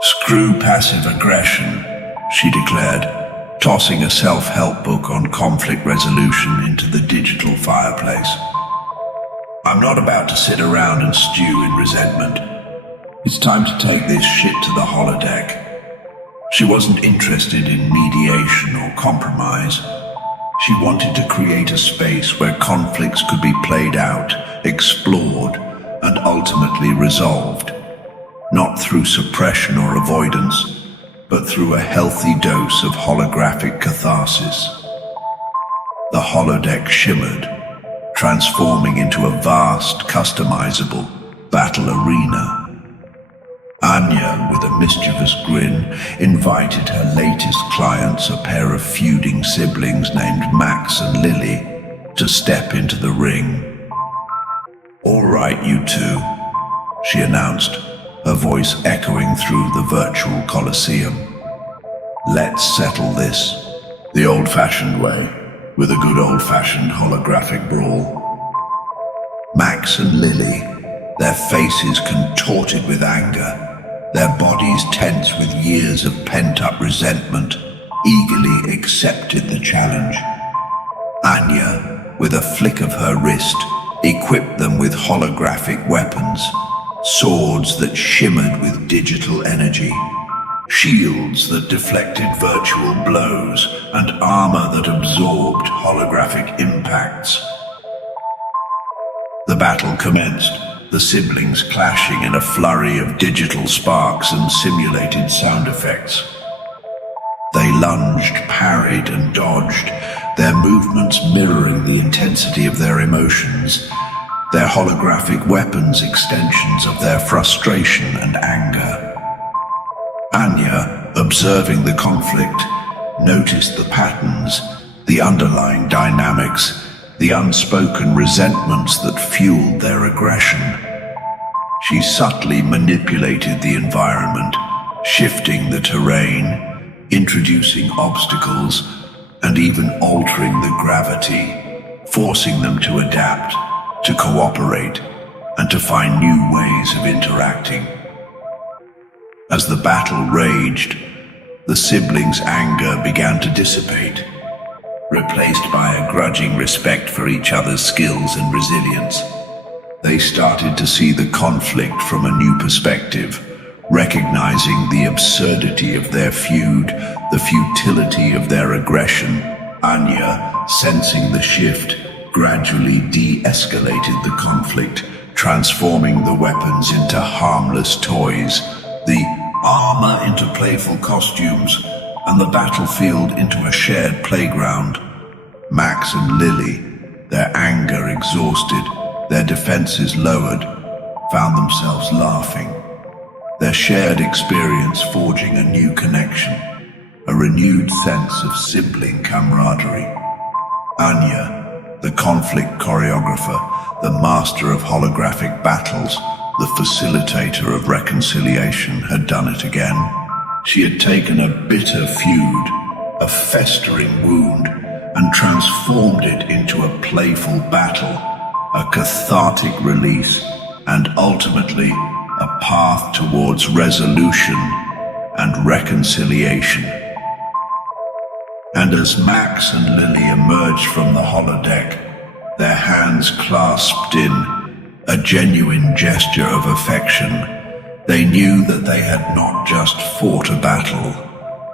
"Screw passive aggression," she declared, tossing a self-help book on conflict resolution into the digital fireplace. "I'm not about to sit around and stew in resentment. It's time to take this shit to the holodeck." She wasn't interested in mediation or compromise. She wanted to create a space where conflicts could be played out, explored, and ultimately resolved, not through suppression or avoidance, but through a healthy dose of holographic catharsis. The holodeck shimmered, transforming into a vast, customizable battle arena. Anya, with a mischievous grin, invited her latest clients, a pair of feuding siblings named Max and Lily, to step into the ring. "All right, you two," she announced, her voice echoing through the virtual coliseum. "Let's settle this the old-fashioned way, with a good old-fashioned holographic brawl." Max and Lily, their faces contorted with anger, their bodies tense with years of pent-up resentment, eagerly accepted the challenge. Anya, with a flick of her wrist, equipped them with holographic weapons, swords that shimmered with digital energy, shields that deflected virtual blows, and armor that absorbed holographic impacts. The battle commenced, the siblings clashing in a flurry of digital sparks and simulated sound effects. They lunged, parried, and dodged, their movements mirroring the intensity of their emotions, their holographic weapons extensions of their frustration and anger. Anya, observing the conflict, noticed the patterns, the underlying dynamics, the unspoken resentments that fueled their aggression. She subtly manipulated the environment, shifting the terrain, introducing obstacles, and even altering the gravity, forcing them to adapt, to cooperate, and to find new ways of interacting. As the battle raged, the siblings' anger began to dissipate, replaced by a grudging respect for each other's skills and resilience. They started to see the conflict from a new perspective, recognizing the absurdity of their feud, the futility of their aggression. Anya, sensing the shift, gradually de-escalated the conflict, transforming the weapons into harmless toys, the armor into playful costumes, and the battlefield into a shared playground. Max and Lily, their anger exhausted, their defenses lowered, found themselves laughing, their shared experience forging a new connection, a renewed sense of sibling camaraderie. Anya, the conflict choreographer, the master of holographic battles, the facilitator of reconciliation, had done it again. She had taken a bitter feud, a festering wound, and transformed it into a playful battle, a cathartic release, and ultimately a path towards resolution and reconciliation. And as Max and Lily emerged from the holodeck, their hands clasped in a genuine gesture of affection, they knew that they had not just fought a battle,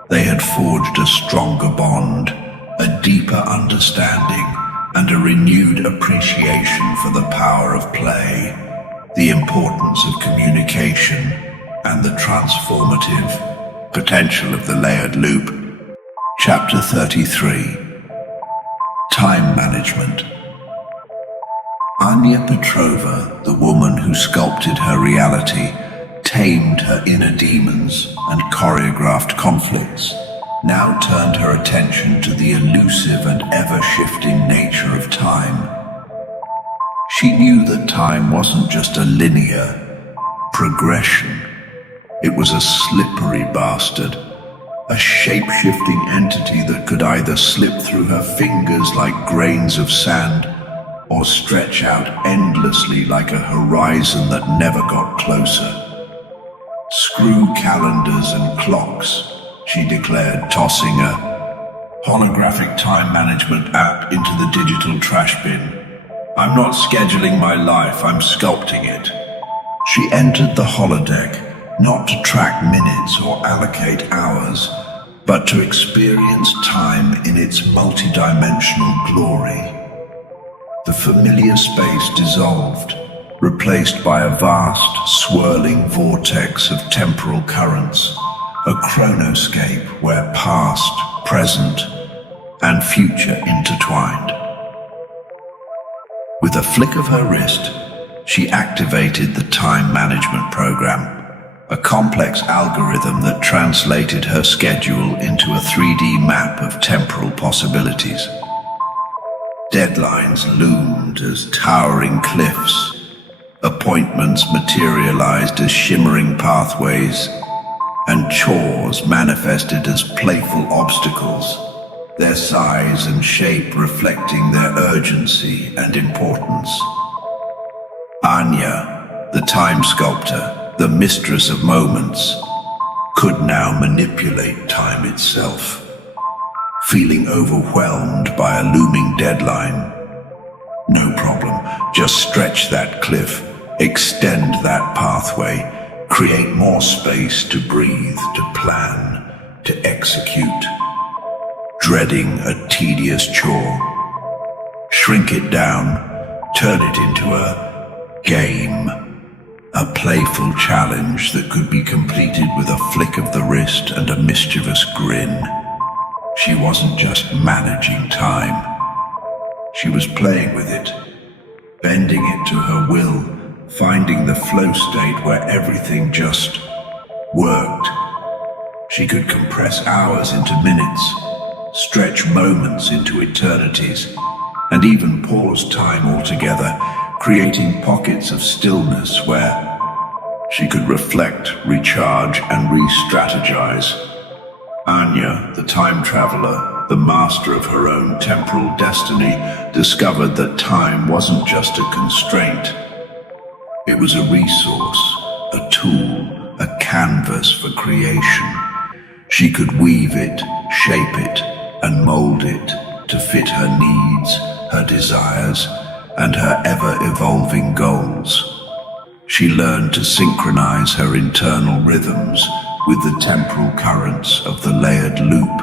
they had forged a stronger bond, a deeper understanding, and a renewed appreciation for the power of play, the importance of communication, and the transformative potential of the layered loop. Chapter 33. Time Management. Anya Petrova, the woman who sculpted her reality, tamed her inner demons, and choreographed conflicts, now turned her attention to the elusive and ever-shifting nature of time. She knew that time wasn't just a linear progression. It was a slippery bastard, a shape-shifting entity that could either slip through her fingers like grains of sand or stretch out endlessly like a horizon that never got closer. "Screw calendars and clocks," she declared, tossing a holographic time management app into the digital trash bin. "I'm not scheduling my life, I'm sculpting it." She entered the holodeck, not to track minutes or allocate hours, but to experience time in its multidimensional glory. The familiar space dissolved, replaced by a vast, swirling vortex of temporal currents, a chronoscape where past, present, and future intertwined. With a flick of her wrist, she activated the time management program, a complex algorithm that translated her schedule into a 3D map of temporal possibilities. Deadlines loomed as towering cliffs, appointments materialized as shimmering pathways, and chores manifested as playful obstacles, their size and shape reflecting their urgency and importance. Anya, the time sculptor, the mistress of moments, could now manipulate time itself. Feeling overwhelmed by a looming deadline? No problem, just stretch that cliff, extend that pathway, create more space to breathe, to plan, to execute. Dreading a tedious chore, shrink it down, turn it into a game, a playful challenge that could be completed with a flick of the wrist and a mischievous grin. She wasn't just managing time. She was playing with it, bending it to her will, finding the flow state where everything just worked. She could compress hours into minutes, stretch moments into eternities, and even pause time altogether, creating pockets of stillness where she could reflect, recharge, and re-strategize. Anya, the time traveler, the master of her own temporal destiny, discovered that time wasn't just a constraint. It was a resource, a tool, a canvas for creation. She could weave it, shape it, and mold it to fit her needs, her desires, and her ever-evolving goals. She learned to synchronize her internal rhythms with the temporal currents of the layered loop,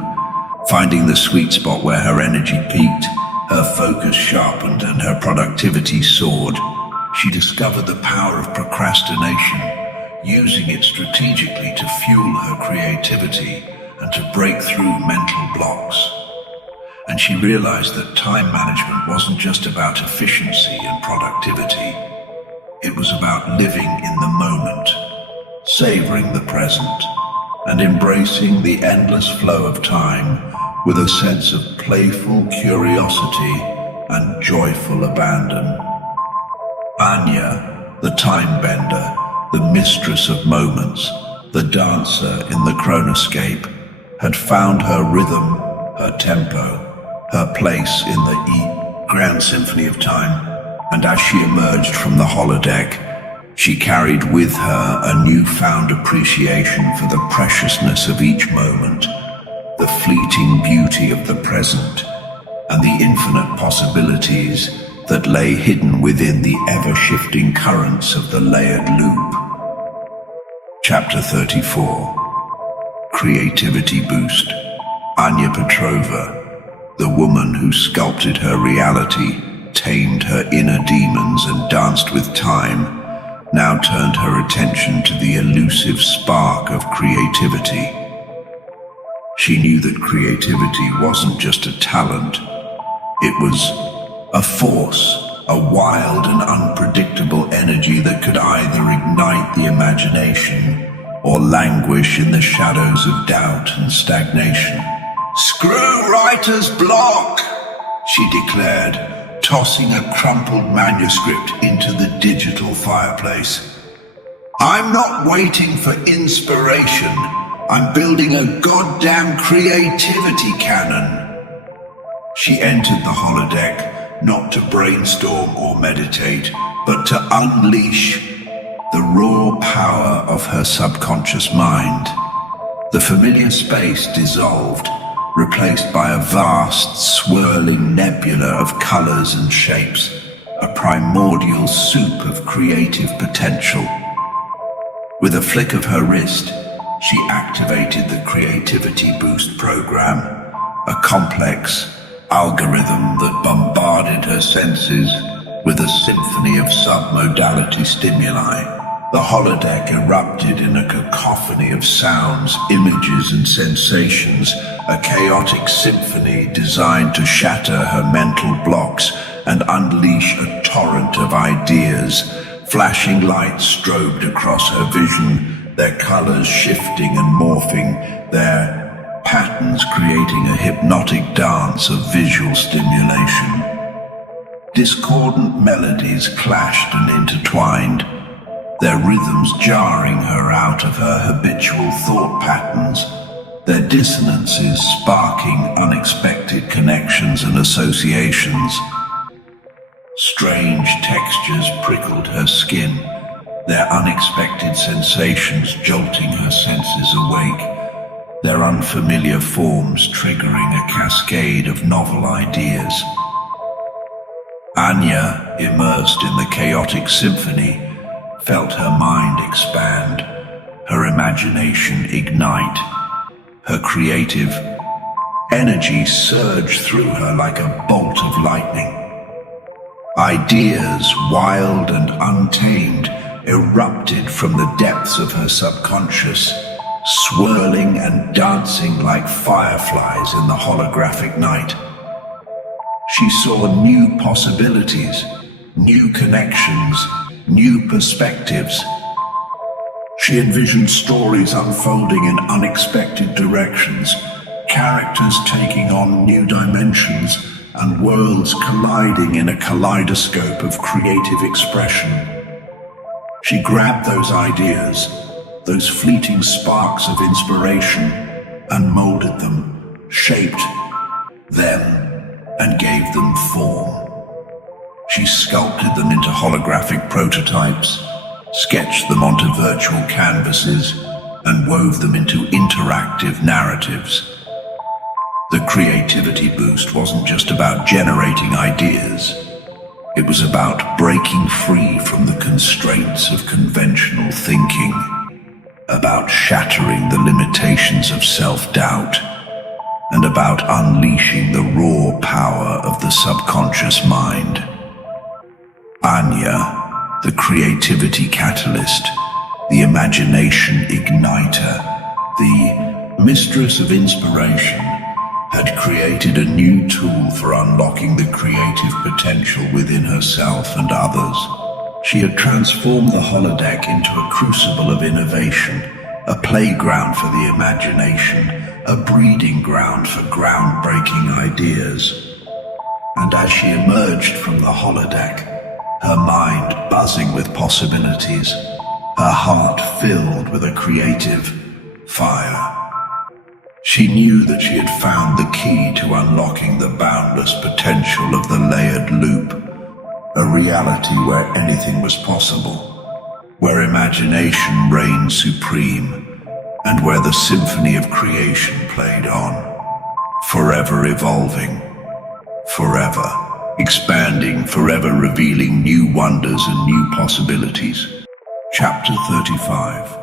finding the sweet spot where her energy peaked, her focus sharpened, and her productivity soared. She discovered the power of procrastination, using it strategically to fuel her creativity and to break through mental blocks. And she realized that time management wasn't just about efficiency and productivity. It was about living in the moment, savoring the present, and embracing the endless flow of time with a sense of playful curiosity and joyful abandon. Anya, the time bender, the mistress of moments, the dancer in the chronoscape, had found her rhythm, her tempo, her place in the grand symphony of time, and as she emerged from the holodeck, she carried with her a newfound appreciation for the preciousness of each moment, the fleeting beauty of the present, and the infinite possibilities that lay hidden within the ever-shifting currents of the layered loop. Chapter 34. Creativity Boost. Anya Petrova, the woman who sculpted her reality, tamed her inner demons, and danced with time, now turned her attention to the elusive spark of creativity. She knew that creativity wasn't just a talent. It was a force, a wild and unpredictable energy that could either ignite the imagination or languish in the shadows of doubt and stagnation. "Screw writer's block," she declared, tossing a crumpled manuscript into the digital fireplace. "I'm not waiting for inspiration. I'm building a goddamn creativity cannon." She entered the holodeck not to brainstorm or meditate, but to unleash the raw power of her subconscious mind. The familiar space dissolved, replaced by a vast, swirling nebula of colors and shapes, a primordial soup of creative potential. With a flick of her wrist, she activated the Creativity Boost program, a complex algorithm that bombarded her senses with a symphony of submodality stimuli. The holodeck erupted in a cacophony of sounds, images, and sensations, a chaotic symphony designed to shatter her mental blocks and unleash a torrent of ideas. Flashing lights strobed across her vision, their colors shifting and morphing, their patterns creating a hypnotic dance of visual stimulation. Discordant melodies clashed and intertwined, their rhythms jarring her out of her habitual thought patterns, their dissonances sparking unexpected connections and associations. Strange textures prickled her skin, their unexpected sensations jolting her senses awake, their unfamiliar forms triggering a cascade of novel ideas. Anya, immersed in the chaotic symphony, felt her mind expand, her imagination ignite. Her creative energy surged through her like a bolt of lightning. Ideas, wild and untamed, erupted from the depths of her subconscious, swirling and dancing like fireflies in the holographic night. She saw new possibilities, new connections, new perspectives. She envisioned stories unfolding in unexpected directions, characters taking on new dimensions, and worlds colliding in a kaleidoscope of creative expression. She grabbed those ideas, those fleeting sparks of inspiration, and molded them, shaped them, and gave them form. She sculpted them into holographic prototypes, sketched them onto virtual canvases, and wove them into interactive narratives. The Creativity Boost wasn't just about generating ideas. It was about breaking free from the constraints of conventional thinking, about shattering the limitations of self-doubt, and about unleashing the raw power of the subconscious mind. Anya, the creativity catalyst, the imagination igniter, the mistress of inspiration, had created a new tool for unlocking the creative potential within herself and others. She had transformed the holodeck into a crucible of innovation, a playground for the imagination, a breeding ground for groundbreaking ideas. And as she emerged from the holodeck, her mind buzzing with possibilities, her heart filled with a creative fire, she knew that she had found the key to unlocking the boundless potential of the layered loop, a reality where anything was possible, where imagination reigned supreme, and where the symphony of creation played on, forever evolving, forever expanding, forever revealing new wonders and new possibilities. Chapter 35.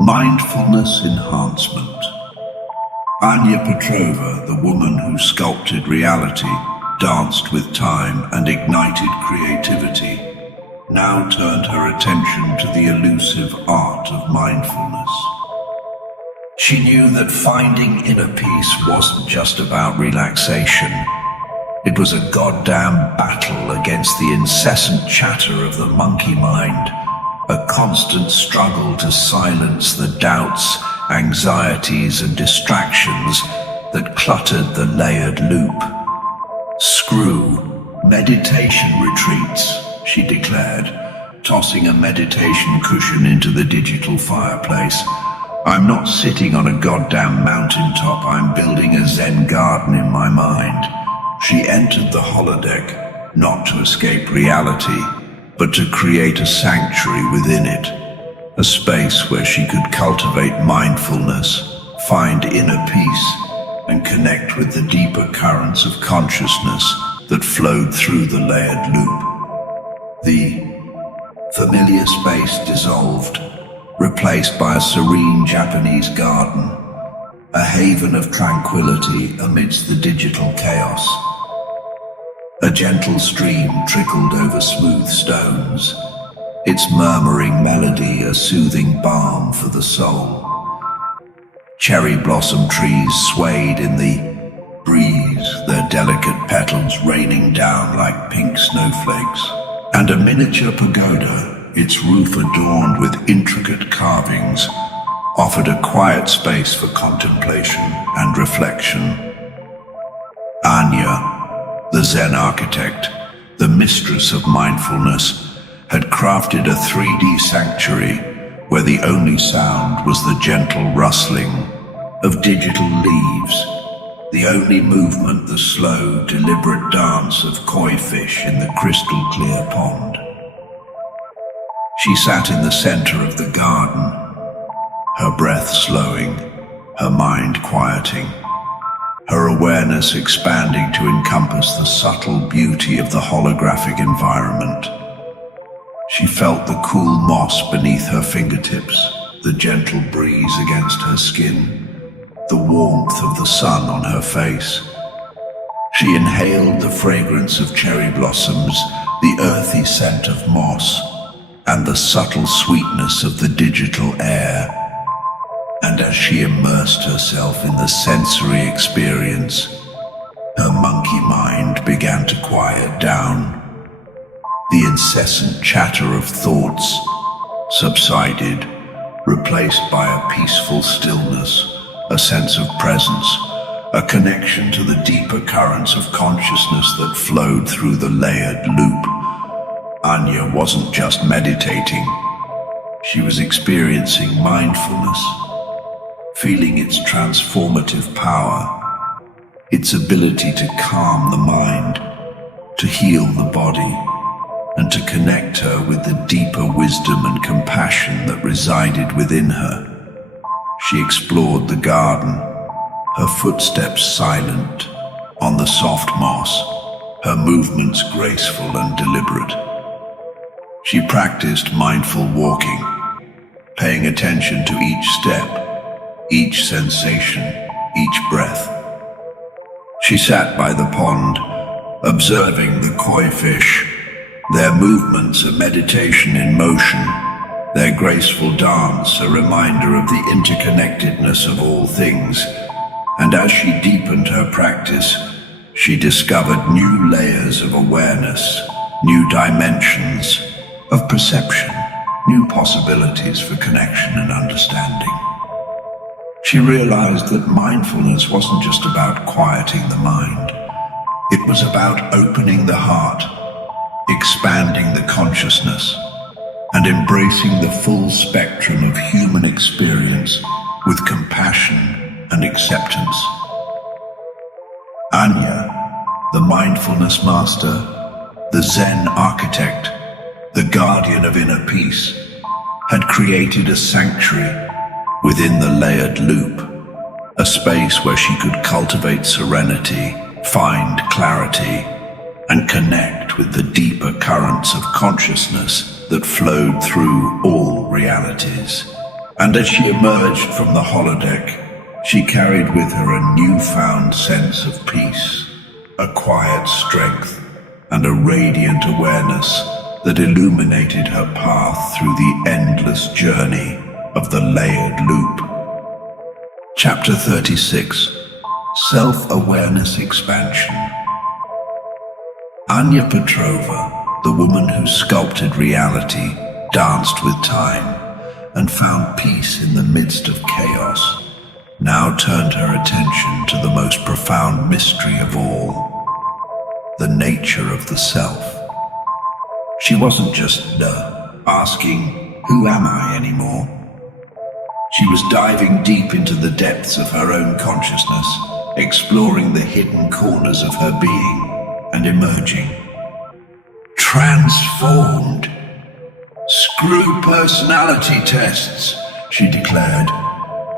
Mindfulness Enhancement. Anya Petrova, the woman who sculpted reality, danced with time, and ignited creativity, now turned her attention to the elusive art of mindfulness. She knew that finding inner peace wasn't just about relaxation. It was a goddamn battle against the incessant chatter of the monkey mind, a constant struggle to silence the doubts, anxieties, and distractions that cluttered the layered loop. "Screw meditation retreats," she declared, tossing a meditation cushion into the digital fireplace. "I'm not sitting on a goddamn mountaintop, I'm building a Zen garden in my mind." She entered the holodeck, not to escape reality, but to create a sanctuary within it, a space where she could cultivate mindfulness, find inner peace, and connect with the deeper currents of consciousness that flowed through the layered loop. The familiar space dissolved, replaced by a serene Japanese garden, a haven of tranquility amidst the digital chaos. A gentle stream trickled over smooth stones, its murmuring melody a soothing balm for the soul. Cherry blossom trees swayed in the breeze, their delicate petals raining down like pink snowflakes. And a miniature pagoda, its roof adorned with intricate carvings, offered a quiet space for contemplation and reflection. Anya, the Zen architect, the mistress of mindfulness, had crafted a 3D sanctuary where the only sound was the gentle rustling of digital leaves, the only movement the slow, deliberate dance of koi fish in the crystal-clear pond. She sat in the center of the garden, her breath slowing, her mind quieting, her awareness expanding to encompass the subtle beauty of the holographic environment. She felt the cool moss beneath her fingertips, the gentle breeze against her skin, the warmth of the sun on her face. She inhaled the fragrance of cherry blossoms, the earthy scent of moss, and the subtle sweetness of the digital air. And as she immersed herself in the sensory experience, her monkey mind began to quiet down. The incessant chatter of thoughts subsided, replaced by a peaceful stillness, a sense of presence, a connection to the deeper currents of consciousness that flowed through the layered loop. Anya wasn't just meditating, she was experiencing mindfulness, feeling its transformative power, its ability to calm the mind, to heal the body, and to connect her with the deeper wisdom and compassion that resided within her. She explored the garden, her footsteps silent on the soft moss, her movements graceful and deliberate. She practiced mindful walking, paying attention to each step, each sensation, each breath. She sat by the pond, observing the koi fish, their movements a meditation in motion, their graceful dance a reminder of the interconnectedness of all things. And as she deepened her practice, she discovered new layers of awareness, new dimensions of perception, new possibilities for connection and understanding. She realized that mindfulness wasn't just about quieting the mind. It was about opening the heart, expanding the consciousness, and embracing the full spectrum of human experience with compassion and acceptance. Anya, the mindfulness master, the Zen architect, the guardian of inner peace, had created a sanctuary within the layered loop, a space where she could cultivate serenity, find clarity, and connect with the deeper currents of consciousness that flowed through all realities. And as she emerged from the holodeck, she carried with her a newfound sense of peace, a quiet strength, and a radiant awareness that illuminated her path through the endless journey of the layered loop. Chapter 36. Self-Awareness Expansion. Anya Petrova, the woman who sculpted reality, danced with time, and found peace in the midst of chaos, now turned her attention to the most profound mystery of all: the nature of the self. She wasn't just asking, "Who am I?" anymore. She was diving deep into the depths of her own consciousness, exploring the hidden corners of her being, and emerging transformed. "Screw personality tests," she declared,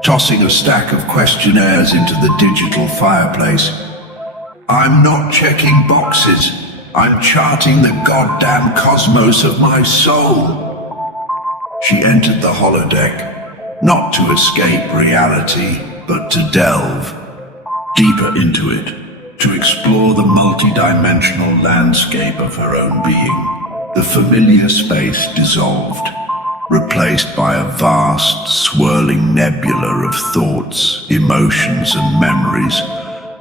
tossing a stack of questionnaires into the digital fireplace. "I'm not checking boxes. I'm charting the goddamn cosmos of my soul." She entered the holodeck, not to escape reality, but to delve deeper into it, to explore the multidimensional landscape of her own being. The familiar space dissolved, replaced by a vast, swirling nebula of thoughts, emotions, and memories,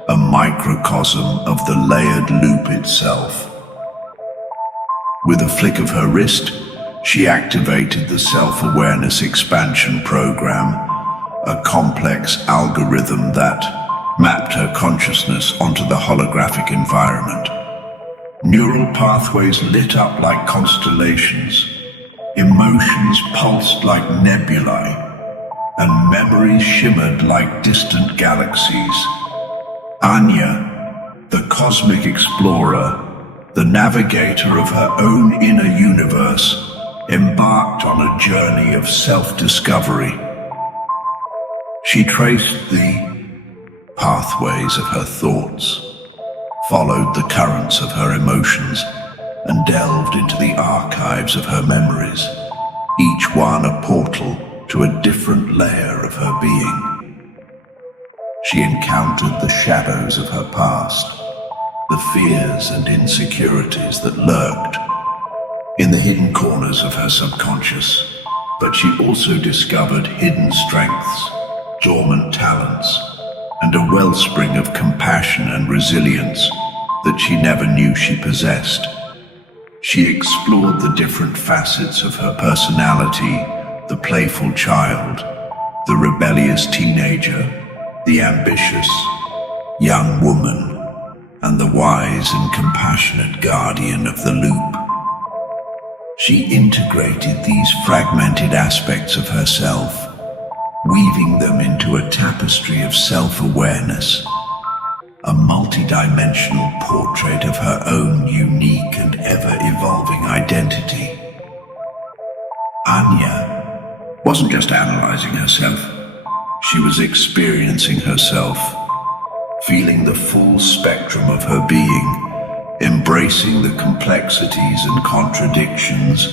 a microcosm of the layered loop itself. With a flick of her wrist, she activated the self-awareness expansion program, a complex algorithm that mapped her consciousness onto the holographic environment. Neural pathways lit up like constellations, emotions pulsed like nebulae, and memories shimmered like distant galaxies. Anya, the cosmic explorer, the navigator of her own inner universe, embarked on a journey of self-discovery. She traced the pathways of her thoughts, followed the currents of her emotions, and delved into the archives of her memories, each one a portal to a different layer of her being. She encountered the shadows of her past, the fears and insecurities that lurked in the hidden corners of her subconscious, but she also discovered hidden strengths, dormant talents, and a wellspring of compassion and resilience that she never knew she possessed. She explored the different facets of her personality, the playful child, the rebellious teenager, the ambitious young woman, and the wise and compassionate guardian of the loop. She integrated these fragmented aspects of herself, weaving them into a tapestry of self-awareness, a multidimensional portrait of her own unique and ever-evolving identity. Anya wasn't just analyzing herself, she was experiencing herself, feeling the full spectrum of her being, embracing the complexities and contradictions,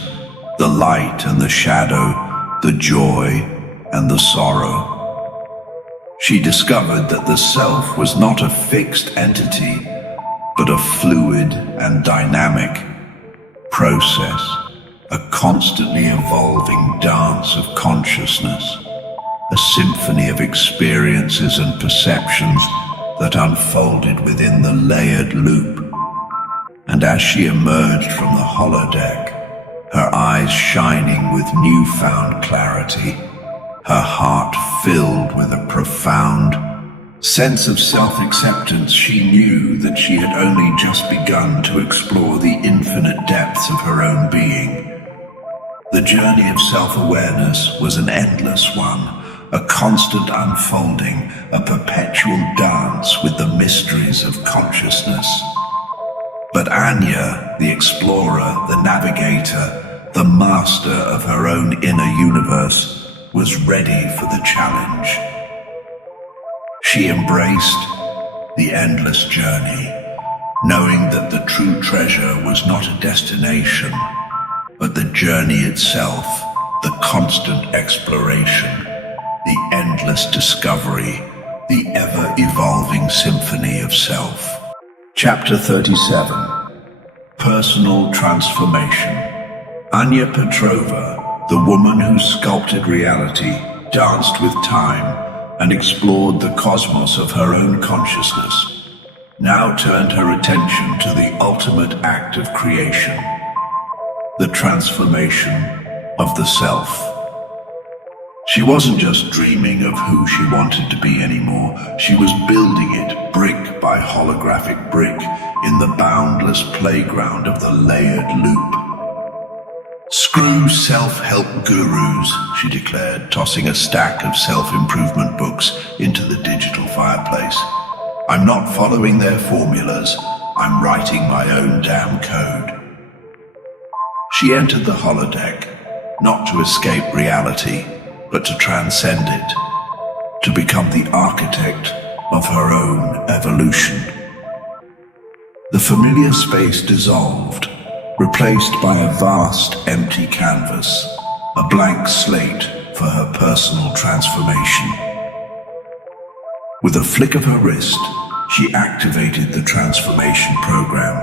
the light and the shadow, the joy and the sorrow. She discovered that the self was not a fixed entity, but a fluid and dynamic process, a constantly evolving dance of consciousness, a symphony of experiences and perceptions that unfolded within the layered loop. And as she emerged from the holodeck, her eyes shining with newfound clarity, her heart filled with a profound sense of self-acceptance, she knew that she had only just begun to explore the infinite depths of her own being. The journey of self-awareness was an endless one, a constant unfolding, a perpetual dance with the mysteries of consciousness. But Anya, the explorer, the navigator, the master of her own inner universe, was ready for the challenge. She embraced the endless journey, knowing that the true treasure was not a destination, but the journey itself, the constant exploration, the endless discovery, the ever-evolving symphony of self. Chapter 37. Personal Transformation. Anya Petrova, the woman who sculpted reality, danced with time, and explored the cosmos of her own consciousness, now turned her attention to the ultimate act of creation, the transformation of the self. She wasn't just dreaming of who she wanted to be anymore, she was building it brick by holographic brick, in the boundless playground of the layered loop. "Screw self-help gurus," she declared, tossing a stack of self-improvement books into the digital fireplace. "I'm not following their formulas. I'm writing my own damn code." She entered the holodeck, not to escape reality, but to transcend it, to become the architect of her own evolution. The familiar space dissolved, replaced by a vast empty canvas, a blank slate for her personal transformation. With a flick of her wrist, she activated the transformation program,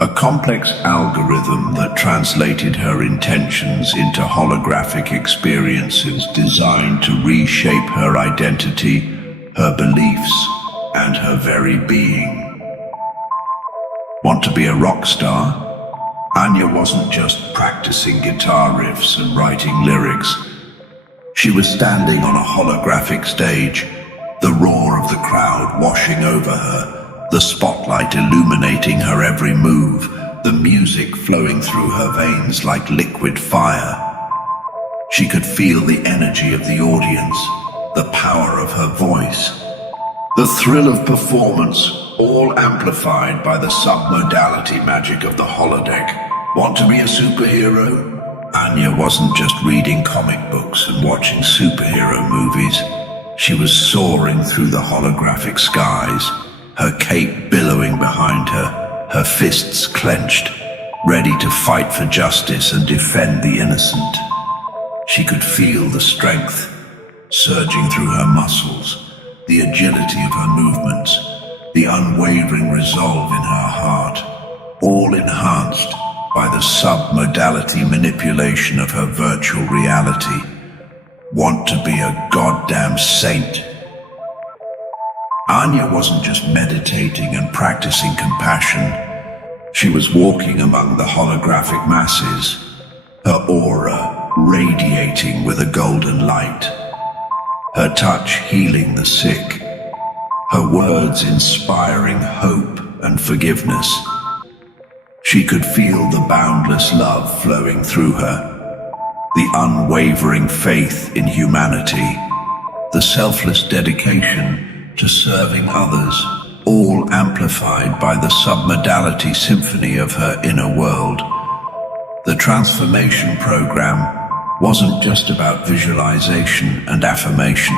a complex algorithm that translated her intentions into holographic experiences designed to reshape her identity, her beliefs, and her very being. Want to be a rock star? Anya wasn't just practicing guitar riffs and writing lyrics. She was standing on a holographic stage, the roar of the crowd washing over her, the spotlight illuminating her every move, the music flowing through her veins like liquid fire. She could feel the energy of the audience, the power of her voice, the thrill of performance, all amplified by the submodality magic of the holodeck. Want to be a superhero? Anya wasn't just reading comic books and watching superhero movies. She was soaring through the holographic skies, her cape billowing behind her, her fists clenched, ready to fight for justice and defend the innocent. She could feel the strength surging through her muscles, the agility of her movements, the unwavering resolve in her heart, all enhanced by the submodality manipulation of her virtual reality. Want to be a goddamn saint. Anya wasn't just meditating and practicing compassion. She was walking among the holographic masses, her aura radiating with a golden light, her touch healing the sick, her words inspiring hope and forgiveness. She could feel the boundless love flowing through her, the unwavering faith in humanity, the selfless dedication to serving others, all amplified by the submodality symphony of her inner world. The transformation program wasn't just about visualization and affirmation.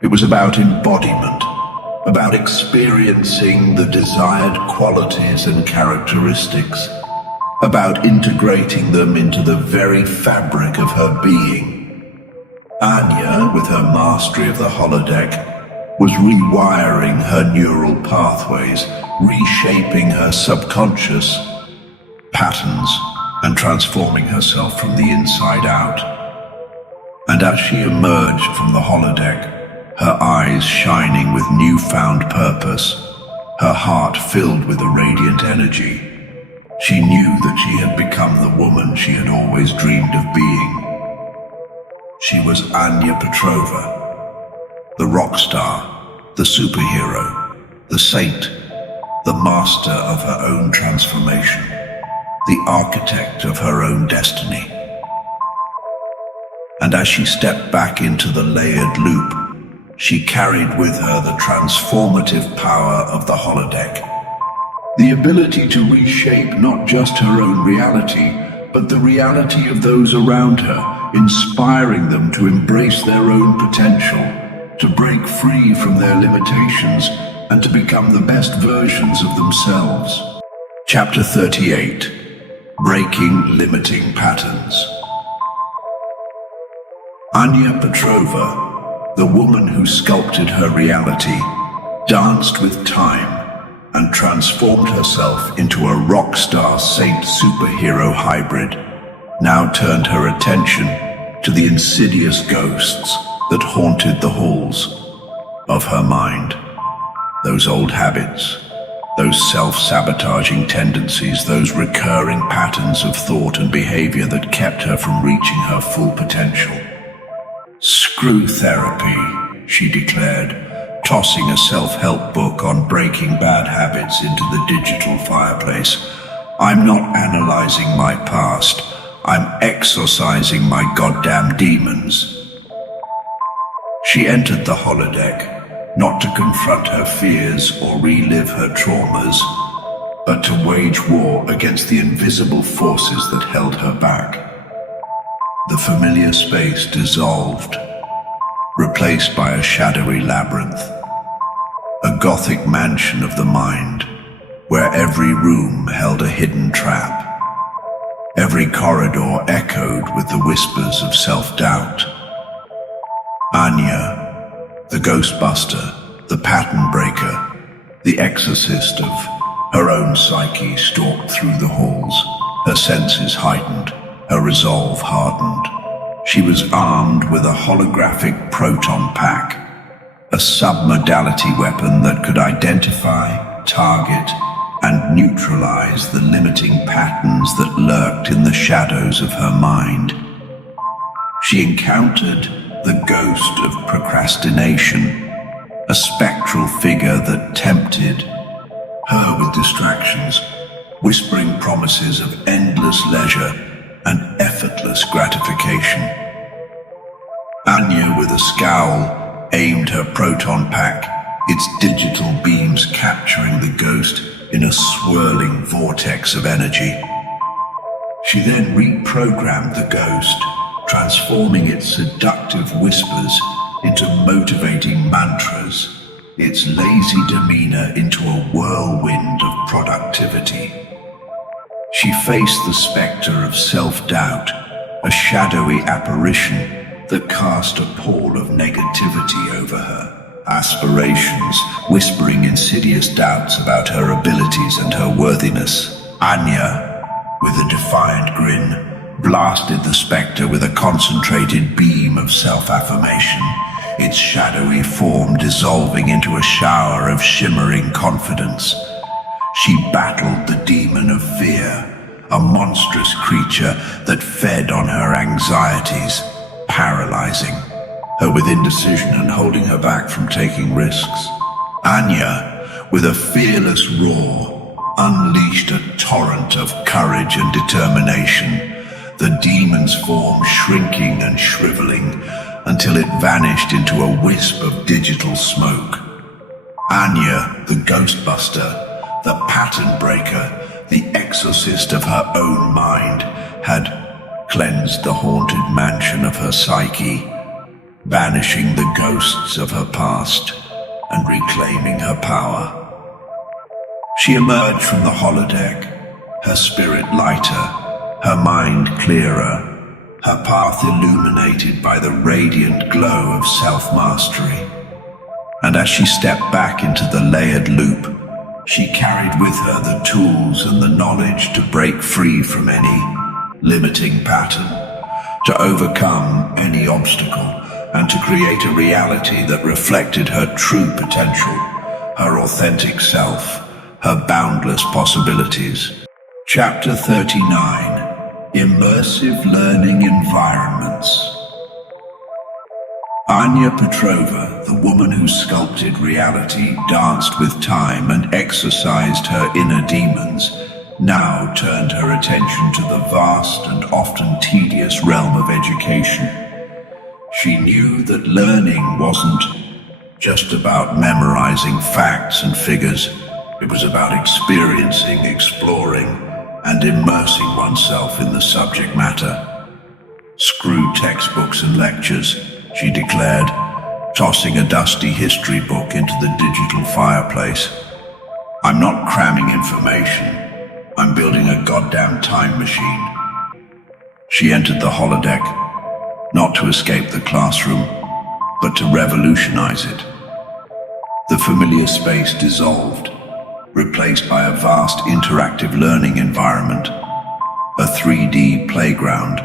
It was about embodiment, about experiencing the desired qualities and characteristics, about integrating them into the very fabric of her being. Anya, with her mastery of the holodeck, was rewiring her neural pathways, reshaping her subconscious patterns, and transforming herself from the inside out. And as she emerged from the holodeck, her eyes shining with newfound purpose, her heart filled with a radiant energy, she knew that she had become the woman she had always dreamed of being. She was Anya Petrova, the rock star, the superhero, the saint, the master of her own transformation, the architect of her own destiny. And as she stepped back into the layered loop, she carried with her the transformative power of the holodeck, the ability to reshape not just her own reality, but the reality of those around her, inspiring them to embrace their own potential, to break free from their limitations, and to become the best versions of themselves. Chapter 38. Breaking Limiting Patterns. Anya Petrova, the woman who sculpted her reality, danced with time and transformed herself into a rock star saint superhero hybrid, now turned her attention to the insidious ghosts that haunted the halls of her mind. Those old habits, those self-sabotaging tendencies, those recurring patterns of thought and behavior that kept her from reaching her full potential. "Screw therapy," she declared, tossing a self-help book on breaking bad habits into the digital fireplace. I'm not analyzing my past. I'm exorcising my goddamn demons. She entered the holodeck, not to confront her fears or relive her traumas, but to wage war against the invisible forces that held her back. The familiar space dissolved, replaced by a shadowy labyrinth, a gothic mansion of the mind, where every room held a hidden trap. Every corridor echoed with the whispers of self-doubt. Anya, the ghostbuster, the pattern breaker, the exorcist of her own psyche, stalked through the halls, her senses heightened, her resolve hardened. She was armed with a holographic proton pack, a submodality weapon that could identify, target, and neutralize the limiting patterns that lurked in the shadows of her mind. She encountered the ghost of procrastination, a spectral figure that tempted her with distractions, whispering promises of endless leisure and effortless gratification. Anya, with a scowl, aimed her proton pack, its digital beams capturing the ghost in a swirling vortex of energy. She then reprogrammed the ghost, transforming its seductive whispers into motivating mantras, its lazy demeanor into a whirlwind of productivity. She faced the specter of self-doubt, a shadowy apparition that cast a pall of negativity over her aspirations, whispering insidious doubts about her abilities and her worthiness. Anya, with a defiant grin, blasted the specter with a concentrated beam of self-affirmation, its shadowy form dissolving into a shower of shimmering confidence. She battled the demon of fear, a monstrous creature that fed on her anxieties, paralyzing her with indecision and holding her back from taking risks. Anya, with a fearless roar, unleashed a torrent of courage and determination, the demon's form shrinking and shriveling until it vanished into a wisp of digital smoke. Anya, the ghostbuster, the pattern breaker, the exorcist of her own mind, had cleansed the haunted mansion of her psyche, banishing the ghosts of her past and reclaiming her power. She emerged from the holodeck, her spirit lighter, her mind clearer, her path illuminated by the radiant glow of self-mastery. And as she stepped back into the layered loop, she carried with her the tools and the knowledge to break free from any limiting pattern, to overcome any obstacle, and to create a reality that reflected her true potential, her authentic self, her boundless possibilities. Chapter 39. Immersive Learning Environments. Anya Petrova, the woman who sculpted reality, danced with time, and exorcised her inner demons, now turned her attention to the vast and often tedious realm of education. She knew that learning wasn't just about memorizing facts and figures. It was about experiencing, exploring, and immersing oneself in the subject matter. "Screw textbooks and lectures," she declared, tossing a dusty history book into the digital fireplace. "I'm not cramming information. I'm building a goddamn time machine." She entered the holodeck, not to escape the classroom, but to revolutionize it. The familiar space dissolved, replaced by a vast interactive learning environment, a 3D playground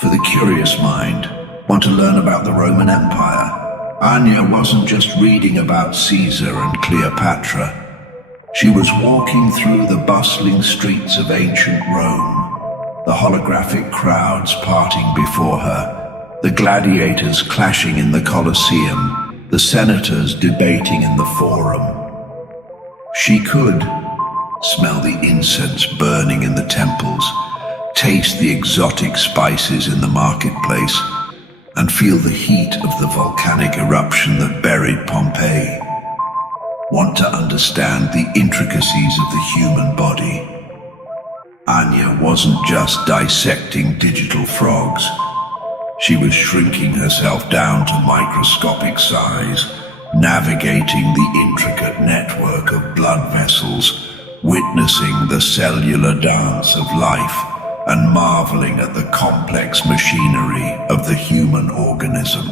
for the curious mind. Want to learn about the Roman Empire? Anya wasn't just reading about Caesar and Cleopatra. She was walking through the bustling streets of ancient Rome, the holographic crowds parting before her, the gladiators clashing in the Colosseum, the senators debating in the forum. She could smell the incense burning in the temples, taste the exotic spices in the marketplace, and feel the heat of the volcanic eruption that buried Pompeii. Want to understand the intricacies of the human body. Anya wasn't just dissecting digital frogs. She was shrinking herself down to microscopic size, navigating the intricate network of blood vessels, witnessing the cellular dance of life, and marveling at the complex machinery of the human organism.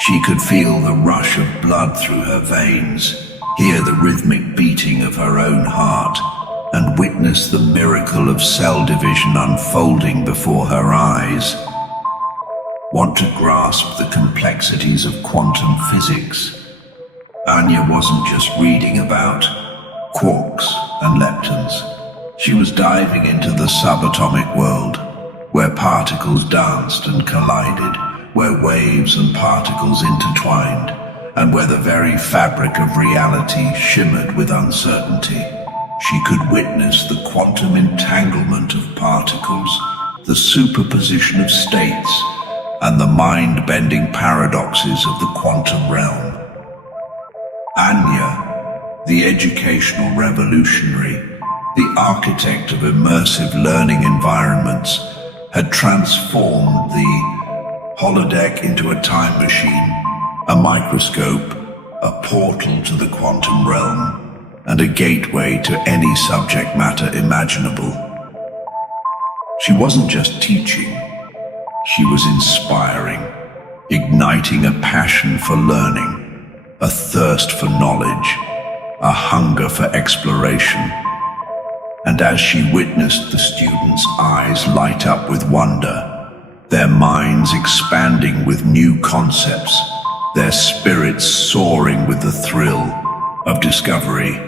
She could feel the rush of blood through her veins, hear the rhythmic beating of her own heart, and witness the miracle of cell division unfolding before her eyes. Want to grasp the complexities of quantum physics? Anya wasn't just reading about quarks and leptons. She was diving into the subatomic world, where particles danced and collided, where waves and particles intertwined, and where the very fabric of reality shimmered with uncertainty. She could witness the quantum entanglement of particles, the superposition of states, and the mind-bending paradoxes of the quantum realm. Anya, the educational revolutionary, the architect of immersive learning environments, had transformed the holodeck into a time machine, a microscope, a portal to the quantum realm, and a gateway to any subject matter imaginable. She wasn't just teaching, she was inspiring, igniting a passion for learning, a thirst for knowledge, a hunger for exploration. And as she witnessed the students' eyes light up with wonder, their minds expanding with new concepts, their spirits soaring with the thrill of discovery,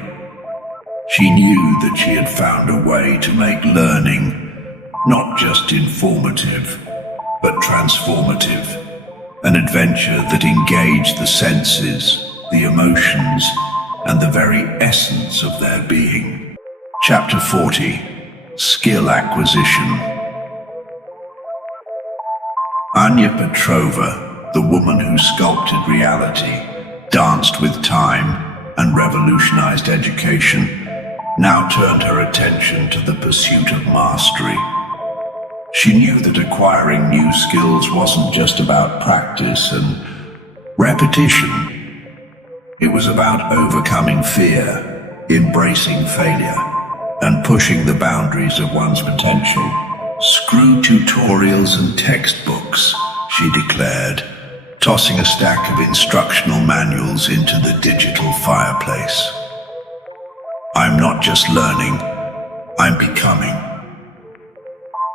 she knew that she had found a way to make learning not just informative, but transformative, an adventure that engaged the senses, the emotions, and the very essence of their being. Chapter 40. Skill Acquisition. Anya Petrova, the woman who sculpted reality, danced with time, and revolutionized education, now turned her attention to the pursuit of mastery. She knew that acquiring new skills wasn't just about practice and repetition. It was about overcoming fear, embracing failure, and pushing the boundaries of one's potential. "Screw tutorials and textbooks," she declared, tossing a stack of instructional manuals into the digital fireplace. "I'm not just learning, I'm becoming."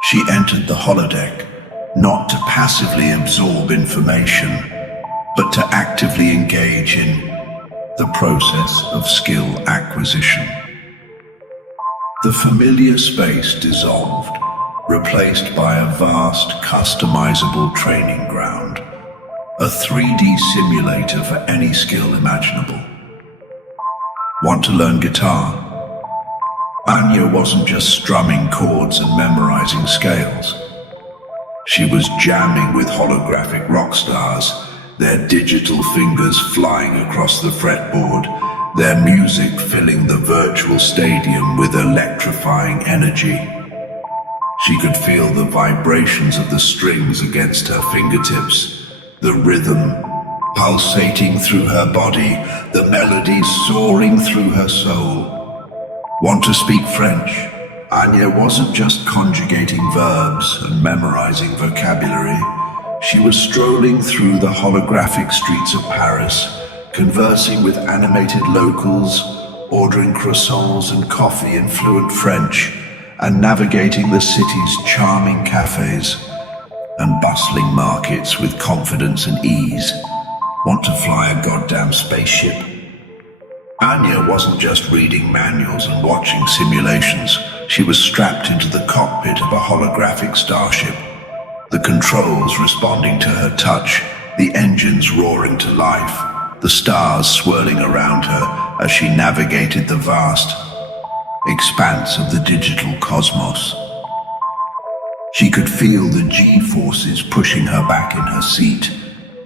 She entered the holodeck, not to passively absorb information, but to actively engage in the process of skill acquisition. The familiar space dissolved, replaced by a vast, customizable training ground, a 3D simulator for any skill imaginable. Want to learn guitar? Anya wasn't just strumming chords and memorizing scales. She was jamming with holographic rock stars, their digital fingers flying across the fretboard, their music filling the virtual stadium with electrifying energy. She could feel the vibrations of the strings against her fingertips, the rhythm pulsating through her body, the melody soaring through her soul. Want to speak French? Anya wasn't just conjugating verbs and memorizing vocabulary. She was strolling through the holographic streets of Paris, conversing with animated locals, ordering croissants and coffee in fluent French, and navigating the city's charming cafes and bustling markets with confidence and ease. Want to fly a goddamn spaceship? Anya wasn't just reading manuals and watching simulations. She was strapped into the cockpit of a holographic starship, the controls responding to her touch, the engines roaring to life. the stars swirling around her as she navigated the vast expanse of the digital cosmos. She could feel the G-forces pushing her back in her seat,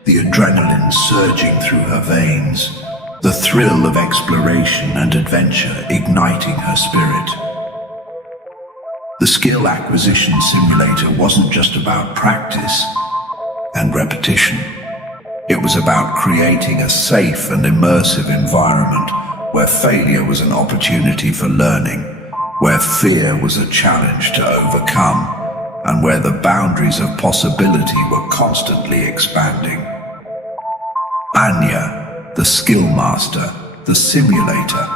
the adrenaline surging through her veins, the thrill of exploration and adventure igniting her spirit. The skill acquisition simulator wasn't just about practice and repetition. It was about creating a safe and immersive environment where failure was an opportunity for learning, where fear was a challenge to overcome, and where the boundaries of possibility were constantly expanding. Anya, the skill master, the simulator,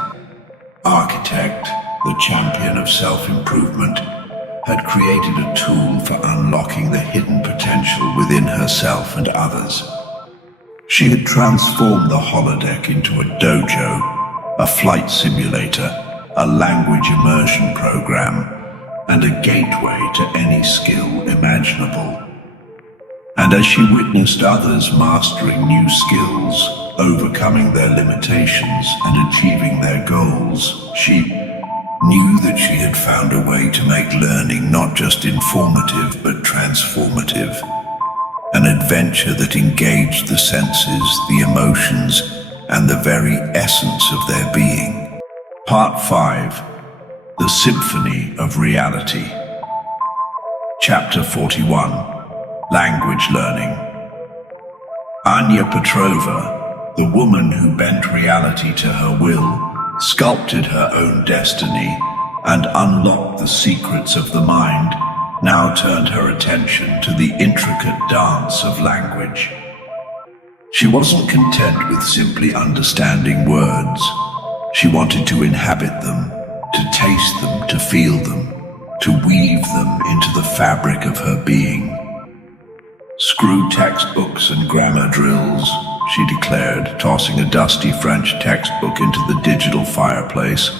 architect, the champion of self-improvement, had created a tool for unlocking the hidden potential within herself and others. She had transformed the holodeck into a dojo, a flight simulator, a language immersion program, and a gateway to any skill imaginable. And as she witnessed others mastering new skills, overcoming their limitations and achieving their goals, she knew that she had found a way to make learning not just informative but transformative. An adventure that engaged the senses, the emotions, and the very essence of their being. Part 5. The Symphony of Reality. Chapter 41. Language Learning. Anya Petrova, the woman who bent reality to her will, sculpted her own destiny, and unlocked the secrets of the mind, now turned her attention to the intricate dance of language. She wasn't content with simply understanding words. She wanted to inhabit them, to taste them, to feel them, to weave them into the fabric of her being. "Screw textbooks and grammar drills," she declared, tossing a dusty French textbook into the digital fireplace.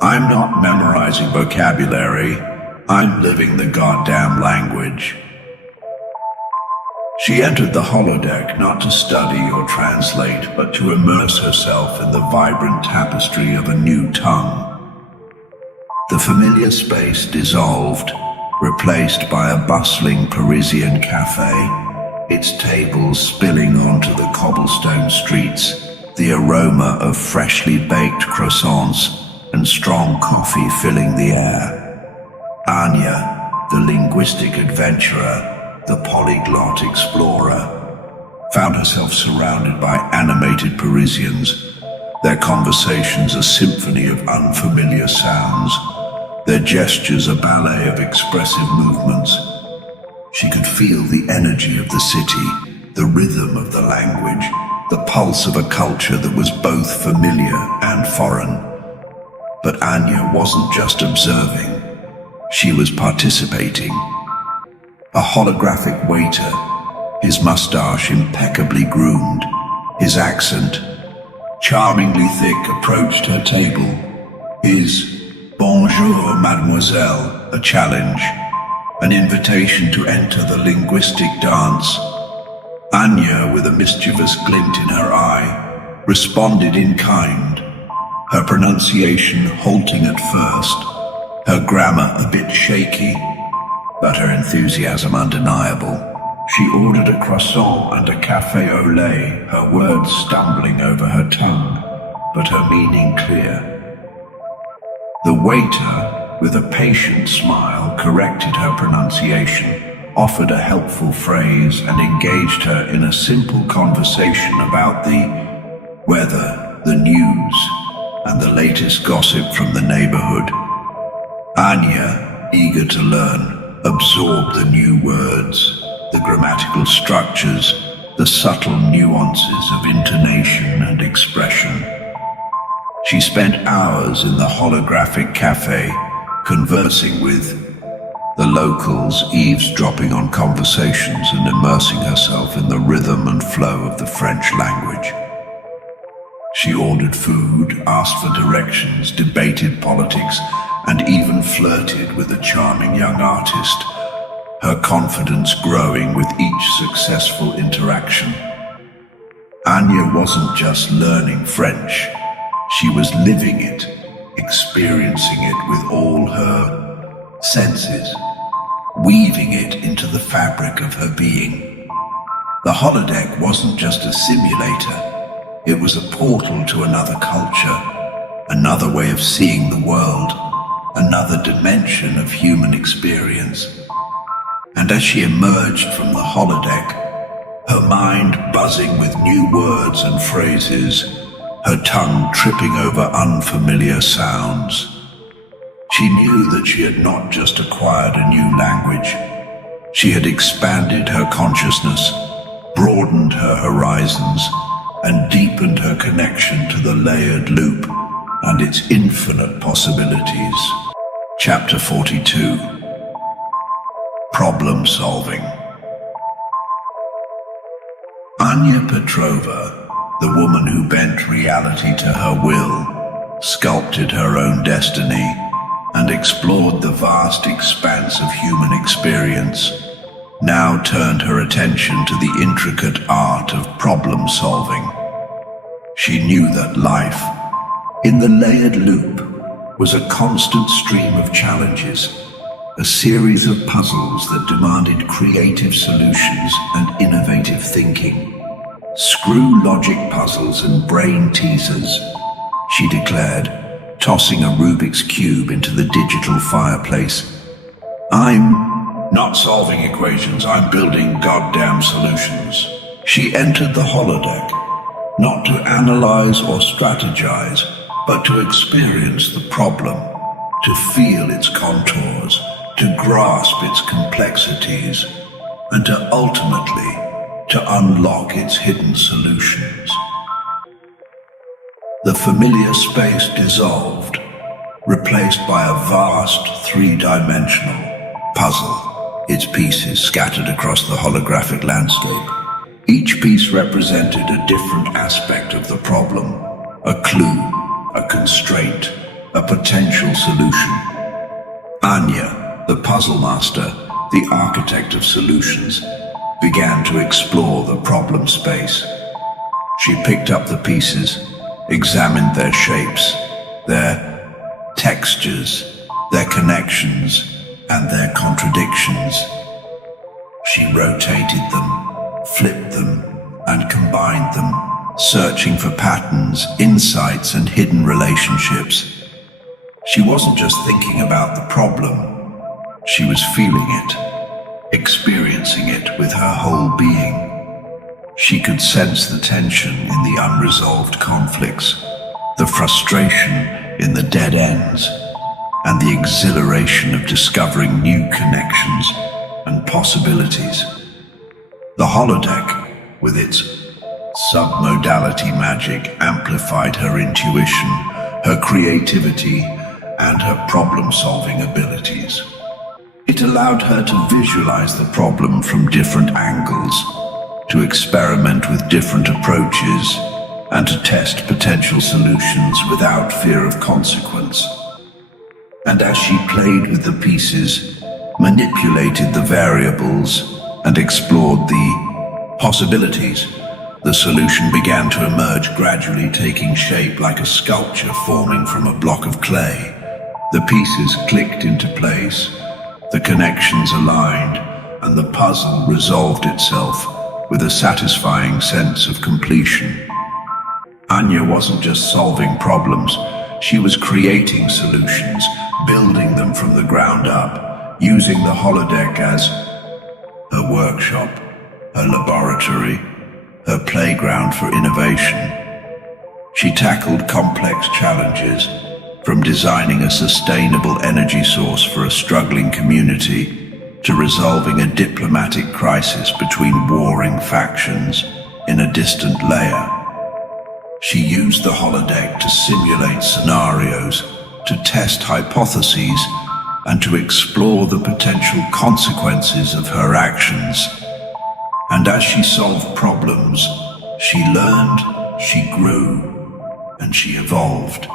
"I'm not memorizing vocabulary. I'm living the goddamn language." She entered the holodeck not to study or translate, but to immerse herself in the vibrant tapestry of a new tongue. The familiar space dissolved, replaced by a bustling Parisian cafe, its tables spilling onto the cobblestone streets, the aroma of freshly baked croissants and strong coffee filling the air. Anya, the linguistic adventurer, the polyglot explorer, found herself surrounded by animated Parisians, their conversations a symphony of unfamiliar sounds, their gestures a ballet of expressive movements. She could feel the energy of the city, the rhythm of the language, the pulse of a culture that was both familiar and foreign. But Anya wasn't just observing, she was participating. A holographic waiter, his mustache impeccably groomed, his accent charmingly thick, approached her table. His "Bonjour, mademoiselle," a challenge, an invitation to enter the linguistic dance. Anya, with a mischievous glint in her eye, responded in kind, her pronunciation halting at first, her grammar a bit shaky, but her enthusiasm undeniable. She ordered a croissant and a café au lait, her words stumbling over her tongue, but her meaning clear. The waiter, with a patient smile, corrected her pronunciation, offered a helpful phrase, and engaged her in a simple conversation about the weather, the news, and the latest gossip from the neighborhood. Anya, eager to learn, absorbed the new words, the grammatical structures, the subtle nuances of intonation and expression. She spent hours in the holographic cafe, conversing with the locals, eavesdropping on conversations and immersing herself in the rhythm and flow of the French language. She ordered food, asked for directions, debated politics, and even flirted with a charming young artist, her confidence growing with each successful interaction. Anya wasn't just learning French, she was living it, experiencing it with all her senses, weaving it into the fabric of her being. The holodeck wasn't just a simulator, it was a portal to another culture, another way of seeing the world, another dimension of human experience. And as she emerged from the holodeck, her mind buzzing with new words and phrases, her tongue tripping over unfamiliar sounds, she knew that she had not just acquired a new language. She had expanded her consciousness, broadened her horizons, and deepened her connection to the layered loop and its infinite possibilities. Chapter 42. Problem Solving. Anya Petrova, the woman who bent reality to her will, sculpted her own destiny, and explored the vast expanse of human experience, now turned her attention to the intricate art of problem solving. She knew that life, in the layered loop, was a constant stream of challenges, a series of puzzles that demanded creative solutions and innovative thinking. Screw logic puzzles and brain teasers, she declared, tossing a Rubik's Cube into the digital fireplace. I'm not solving equations, I'm building goddamn solutions. She entered the holodeck, not to analyze or strategize, but to experience the problem, to feel its contours, to grasp its complexities, and to ultimately to unlock its hidden solutions. The familiar space dissolved, replaced by a vast three-dimensional puzzle, its pieces scattered across the holographic landscape. Each piece represented a different aspect of the problem, a clue, a constraint, a potential solution. Anya, the puzzle master, the architect of solutions, began to explore the problem space. She picked up the pieces, examined their shapes, their textures, their connections, and their contradictions. She rotated them, flipped them, and combined them, searching for patterns, insights, and hidden relationships. She wasn't just thinking about the problem, she was feeling it, experiencing it with her whole being. She could sense the tension in the unresolved conflicts, the frustration in the dead ends, and the exhilaration of discovering new connections and possibilities. The holodeck, with its submodality magic, amplified her intuition, her creativity, and her problem-solving abilities. It allowed her to visualize the problem from different angles, to experiment with different approaches, and to test potential solutions without fear of consequence. And as she played with the pieces, manipulated the variables, and explored the possibilities, the solution began to emerge, gradually taking shape like a sculpture forming from a block of clay. The pieces clicked into place, the connections aligned, and the puzzle resolved itself with a satisfying sense of completion. Anya wasn't just solving problems, she was creating solutions, building them from the ground up, using the holodeck as her workshop, her laboratory, her playground for innovation. She tackled complex challenges, from designing a sustainable energy source for a struggling community to resolving a diplomatic crisis between warring factions in a distant layer. She used the holodeck to simulate scenarios, to test hypotheses, and to explore the potential consequences of her actions. And as she solved problems, she learned, she grew, and she evolved.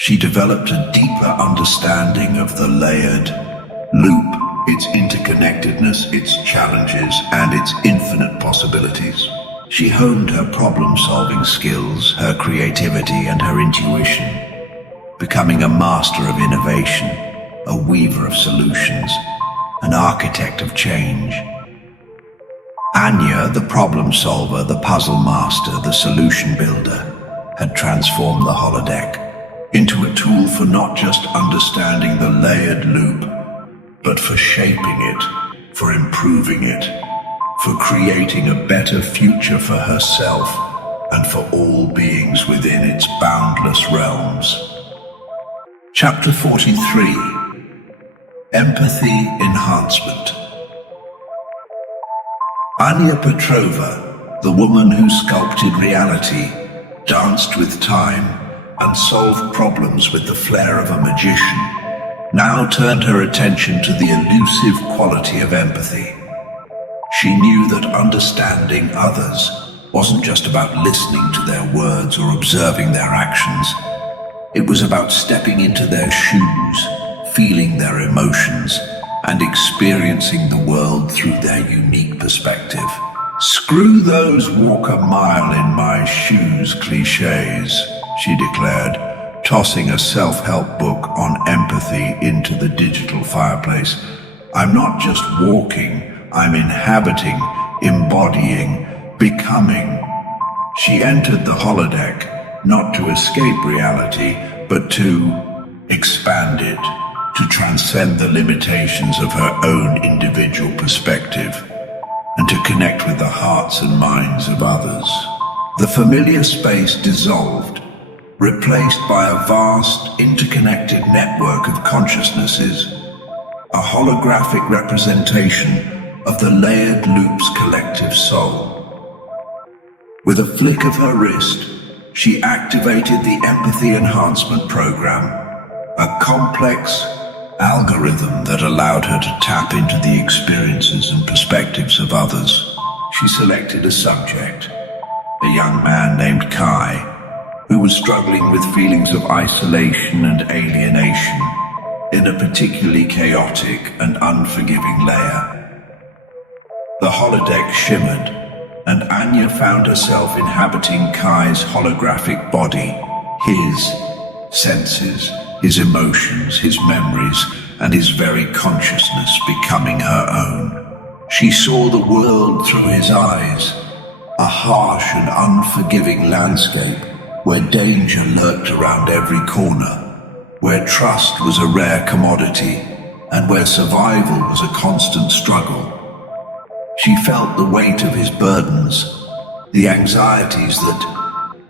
She developed a deeper understanding of the layered loop, its interconnectedness, its challenges, and its infinite possibilities. She honed her problem-solving skills, her creativity, and her intuition, becoming a master of innovation, a weaver of solutions, an architect of change. Anya, the problem solver, the puzzle master, the solution builder, had transformed the holodeck into a tool for not just understanding the layered loop, but for shaping it, for improving it, for creating a better future for herself and for all beings within its boundless realms. Chapter 43: Empathy Enhancement. Anya Petrova, the woman who sculpted reality, danced with time, and solved problems with the flair of a magician, now turned her attention to the elusive quality of empathy. She knew that understanding others wasn't just about listening to their words or observing their actions. It was about stepping into their shoes, feeling their emotions, and experiencing the world through their unique perspective. "Screw those walk a mile in my shoes cliches," she declared, tossing a self-help book on empathy into the digital fireplace. "I'm not just walking, I'm inhabiting, embodying, becoming." She entered the holodeck, not to escape reality, but to expand it, to transcend the limitations of her own individual perspective, and to connect with the hearts and minds of others. The familiar space dissolved, replaced by a vast, interconnected network of consciousnesses, a holographic representation of the layered loop's collective soul. With a flick of her wrist, she activated the Empathy Enhancement Program, a complex algorithm that allowed her to tap into the experiences and perspectives of others. She selected a subject, a young man named Kai, who was struggling with feelings of isolation and alienation in a particularly chaotic and unforgiving layer. The holodeck shimmered, and Anya found herself inhabiting Kai's holographic body, his senses, his emotions, his memories, and his very consciousness becoming her own. She saw the world through his eyes, a harsh and unforgiving landscape where danger lurked around every corner, where trust was a rare commodity, and where survival was a constant struggle. She felt the weight of his burdens, the anxieties that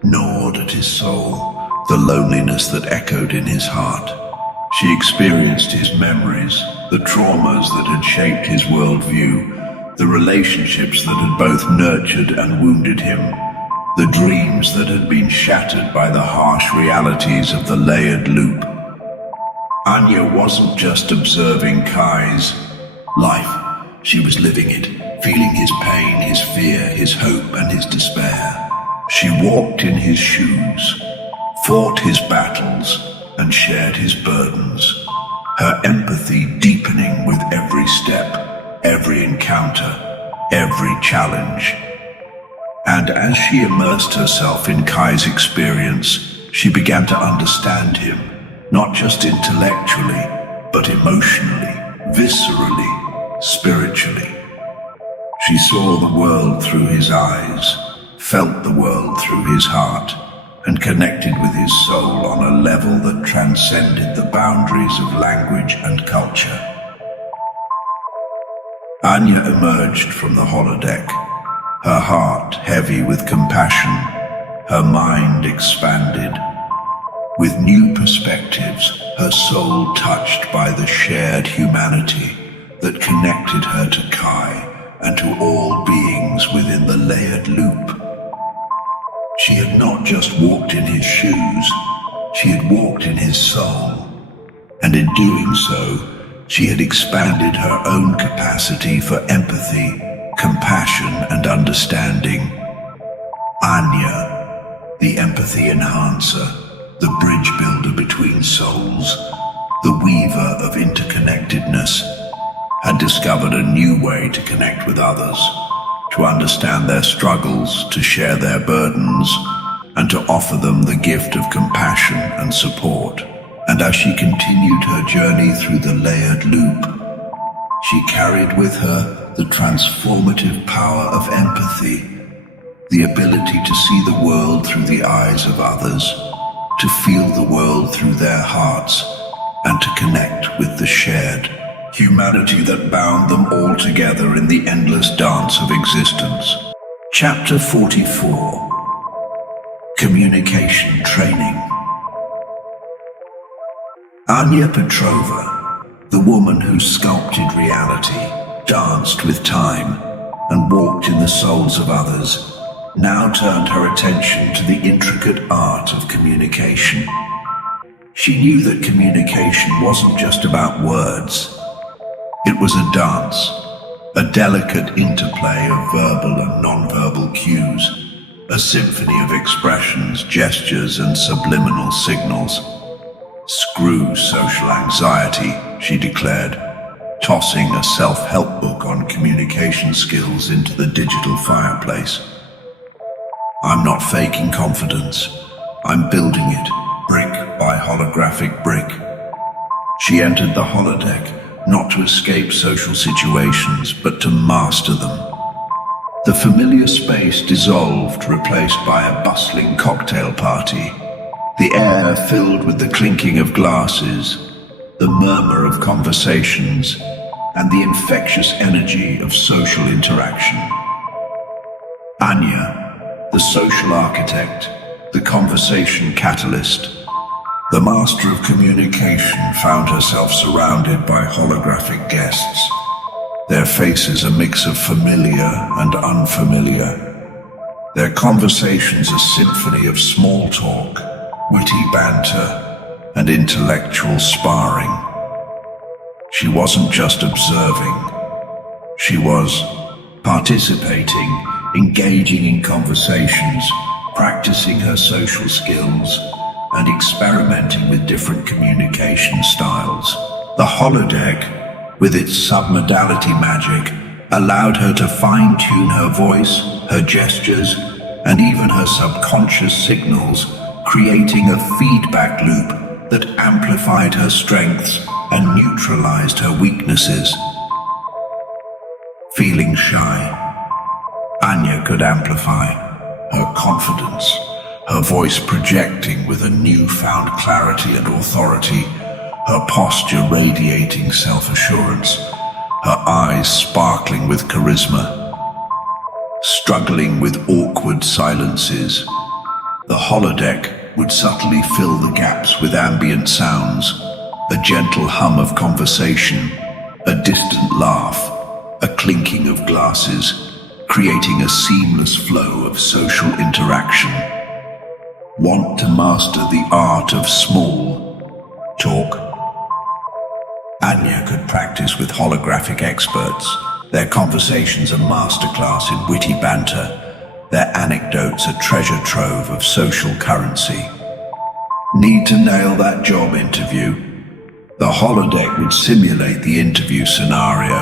gnawed at his soul, the loneliness that echoed in his heart. She experienced his memories, the traumas that had shaped his worldview, the relationships that had both nurtured and wounded him, the dreams that had been shattered by the harsh realities of the layered loop. Anya wasn't just observing Kai's life, she was living it, feeling his pain, his fear, his hope, and his despair. She walked in his shoes, fought his battles, and shared his burdens, her empathy deepening with every step, every encounter, every challenge. And as she immersed herself in Kai's experience, she began to understand him, not just intellectually, but emotionally, viscerally, spiritually. She saw the world through his eyes, felt the world through his heart, and connected with his soul on a level that transcended the boundaries of language and culture. Anya emerged from the holodeck, her heart heavy with compassion, her mind expanded. With new perspectives, her soul touched by the shared humanity that connected her to Kai and to all beings within the layered loop. She had not just walked in his shoes, she had walked in his soul, and in doing so, she had expanded her own capacity for empathy, compassion, and understanding. Anya, the empathy enhancer, the bridge builder between souls, the weaver of interconnectedness, had discovered a new way to connect with others, to understand their struggles, to share their burdens, and to offer them the gift of compassion and support. And as she continued her journey through the layered loop, she carried with her the transformative power of empathy, the ability to see the world through the eyes of others, to feel the world through their hearts, and to connect with the shared humanity that bound them all together in the endless dance of existence. Chapter 44: Communication Training. Anya Petrova, the woman who sculpted reality, danced with time, and walked in the souls of others, now turned her attention to the intricate art of communication. She knew that communication wasn't just about words. It was a dance, a delicate interplay of verbal and non-verbal cues, a symphony of expressions, gestures, and subliminal signals. "Screw social anxiety," she declared, tossing a self-help book on communication skills into the digital fireplace. "I'm not faking confidence. I'm building it, brick by holographic brick." She entered the holodeck, not to escape social situations, but to master them. The familiar space dissolved, replaced by a bustling cocktail party, the air filled with the clinking of glasses, the murmur of conversations, and the infectious energy of social interaction. Anya, the social architect, the conversation catalyst, the master of communication, found herself surrounded by holographic guests, their faces a mix of familiar and unfamiliar, their conversations a symphony of small talk, witty banter, and intellectual sparring. She wasn't just observing, she was participating, engaging in conversations, practicing her social skills, and experimenting with different communication styles. The holodeck, with its submodality magic, allowed her to fine-tune her voice, her gestures, and even her subconscious signals, creating a feedback loop that amplified her strengths and neutralized her weaknesses. Feeling shy, Anya could amplify her confidence, her voice projecting with a newfound clarity and authority, her posture radiating self-assurance, her eyes sparkling with charisma. Struggling with awkward silences, the holodeck would subtly fill the gaps with ambient sounds, a gentle hum of conversation, a distant laugh, a clinking of glasses, creating a seamless flow of social interaction. Want to master the art of small talk? Anya could practice with holographic experts, their conversations a masterclass in witty banter, their anecdotes a treasure trove of social currency. Need to nail that job interview? The holodeck would simulate the interview scenario,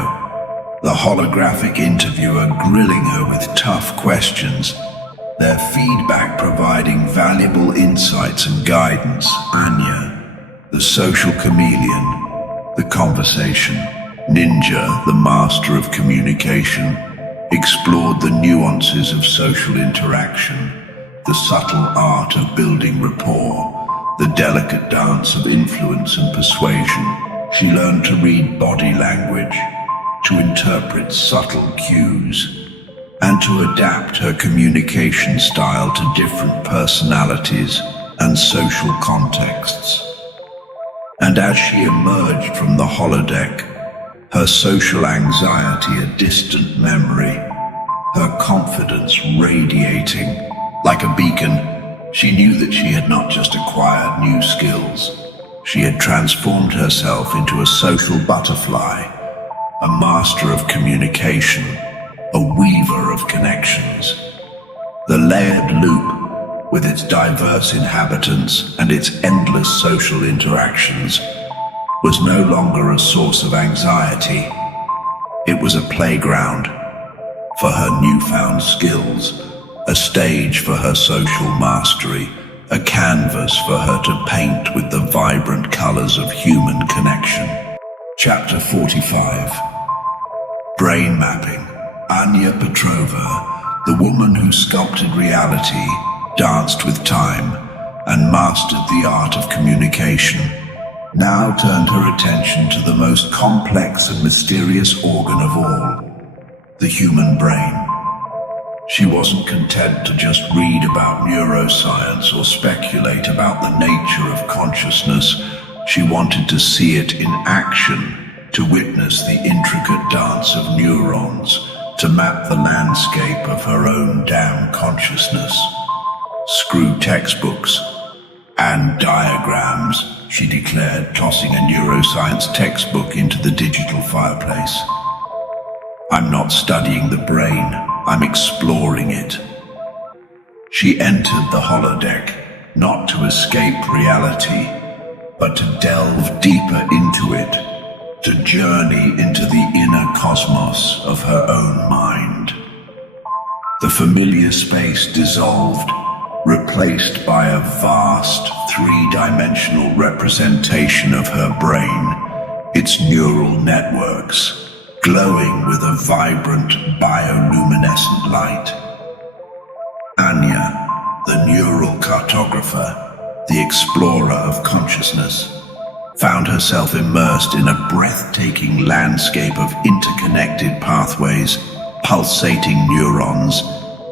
the holographic interviewer grilling her with tough questions, their feedback providing valuable insights and guidance. Anya, the social chameleon, the conversation ninja, the master of communication, explored the nuances of social interaction, the subtle art of building rapport, the delicate dance of influence and persuasion. She learned to read body language, to interpret subtle cues, and to adapt her communication style to different personalities and social contexts. And as she emerged from the holodeck, her social anxiety a distant memory, her confidence radiating like a beacon, she knew that she had not just acquired new skills, she had transformed herself into a social butterfly, a master of communication, a weaver of connections. The layered loop, with its diverse inhabitants and its endless social interactions, was no longer a source of anxiety. It was a playground for her newfound skills, a stage for her social mastery, a canvas for her to paint with the vibrant colors of human connection. Chapter 45. Brain Mapping. Anya Petrova, the woman who sculpted reality, danced with time, and mastered the art of communication, now turned her attention to the most complex and mysterious organ of all, the human brain. She wasn't content to just read about neuroscience or speculate about the nature of consciousness. She wanted to see it in action, to witness the intricate dance of neurons, to map the landscape of her own damn consciousness. Screw textbooks and diagrams, she declared, tossing a neuroscience textbook into the digital fireplace. I'm not studying the brain, I'm exploring it. She entered the holodeck, not to escape reality, but to delve deeper into it, to journey into the inner cosmos of her own mind. The familiar space dissolved, replaced by a vast, three-dimensional representation of her brain, its neural networks glowing with a vibrant bioluminescent light. Anya, the neural cartographer, the explorer of consciousness, found herself immersed in a breathtaking landscape of interconnected pathways, pulsating neurons,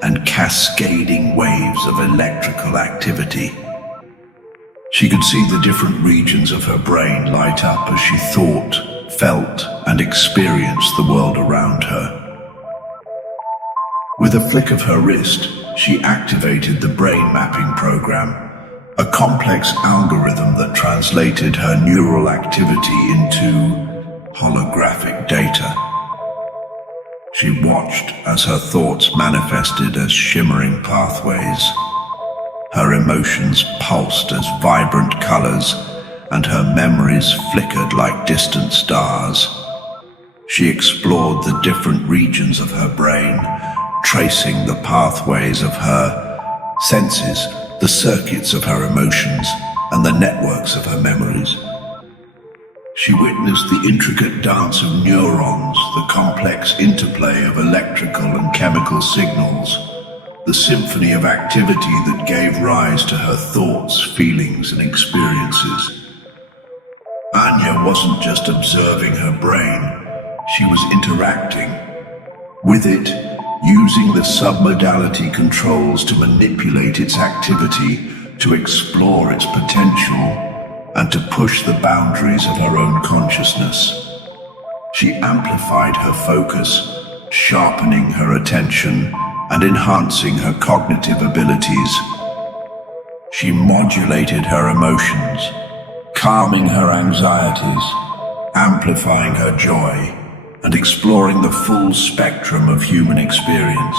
and cascading waves of electrical activity. She could see the different regions of her brain light up as she thought, felt, and experienced the world around her. With a flick of her wrist, she activated the brain mapping program, a complex algorithm that translated her neural activity into holographic data. She watched as her thoughts manifested as shimmering pathways. Her emotions pulsed as vibrant colors, and her memories flickered like distant stars. She explored the different regions of her brain, tracing the pathways of her senses, the circuits of her emotions, and the networks of her memories. She witnessed the intricate dance of neurons, the complex interplay of electrical and chemical signals, the symphony of activity that gave rise to her thoughts, feelings, and experiences. Anya wasn't just observing her brain, she was interacting with it, using the submodality controls to manipulate its activity, to explore its potential, and to push the boundaries of her own consciousness. She amplified her focus, sharpening her attention and enhancing her cognitive abilities. She modulated her emotions, calming her anxieties, amplifying her joy, and exploring the full spectrum of human experience.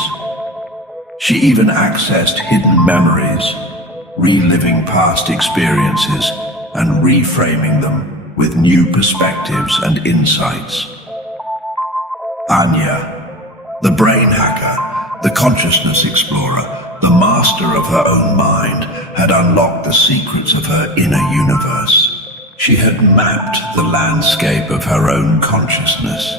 She even accessed hidden memories, reliving past experiences and reframing them with new perspectives and insights. Anya, the brain hacker, the consciousness explorer, the master of her own mind, had unlocked the secrets of her inner universe. She had mapped the landscape of her own consciousness,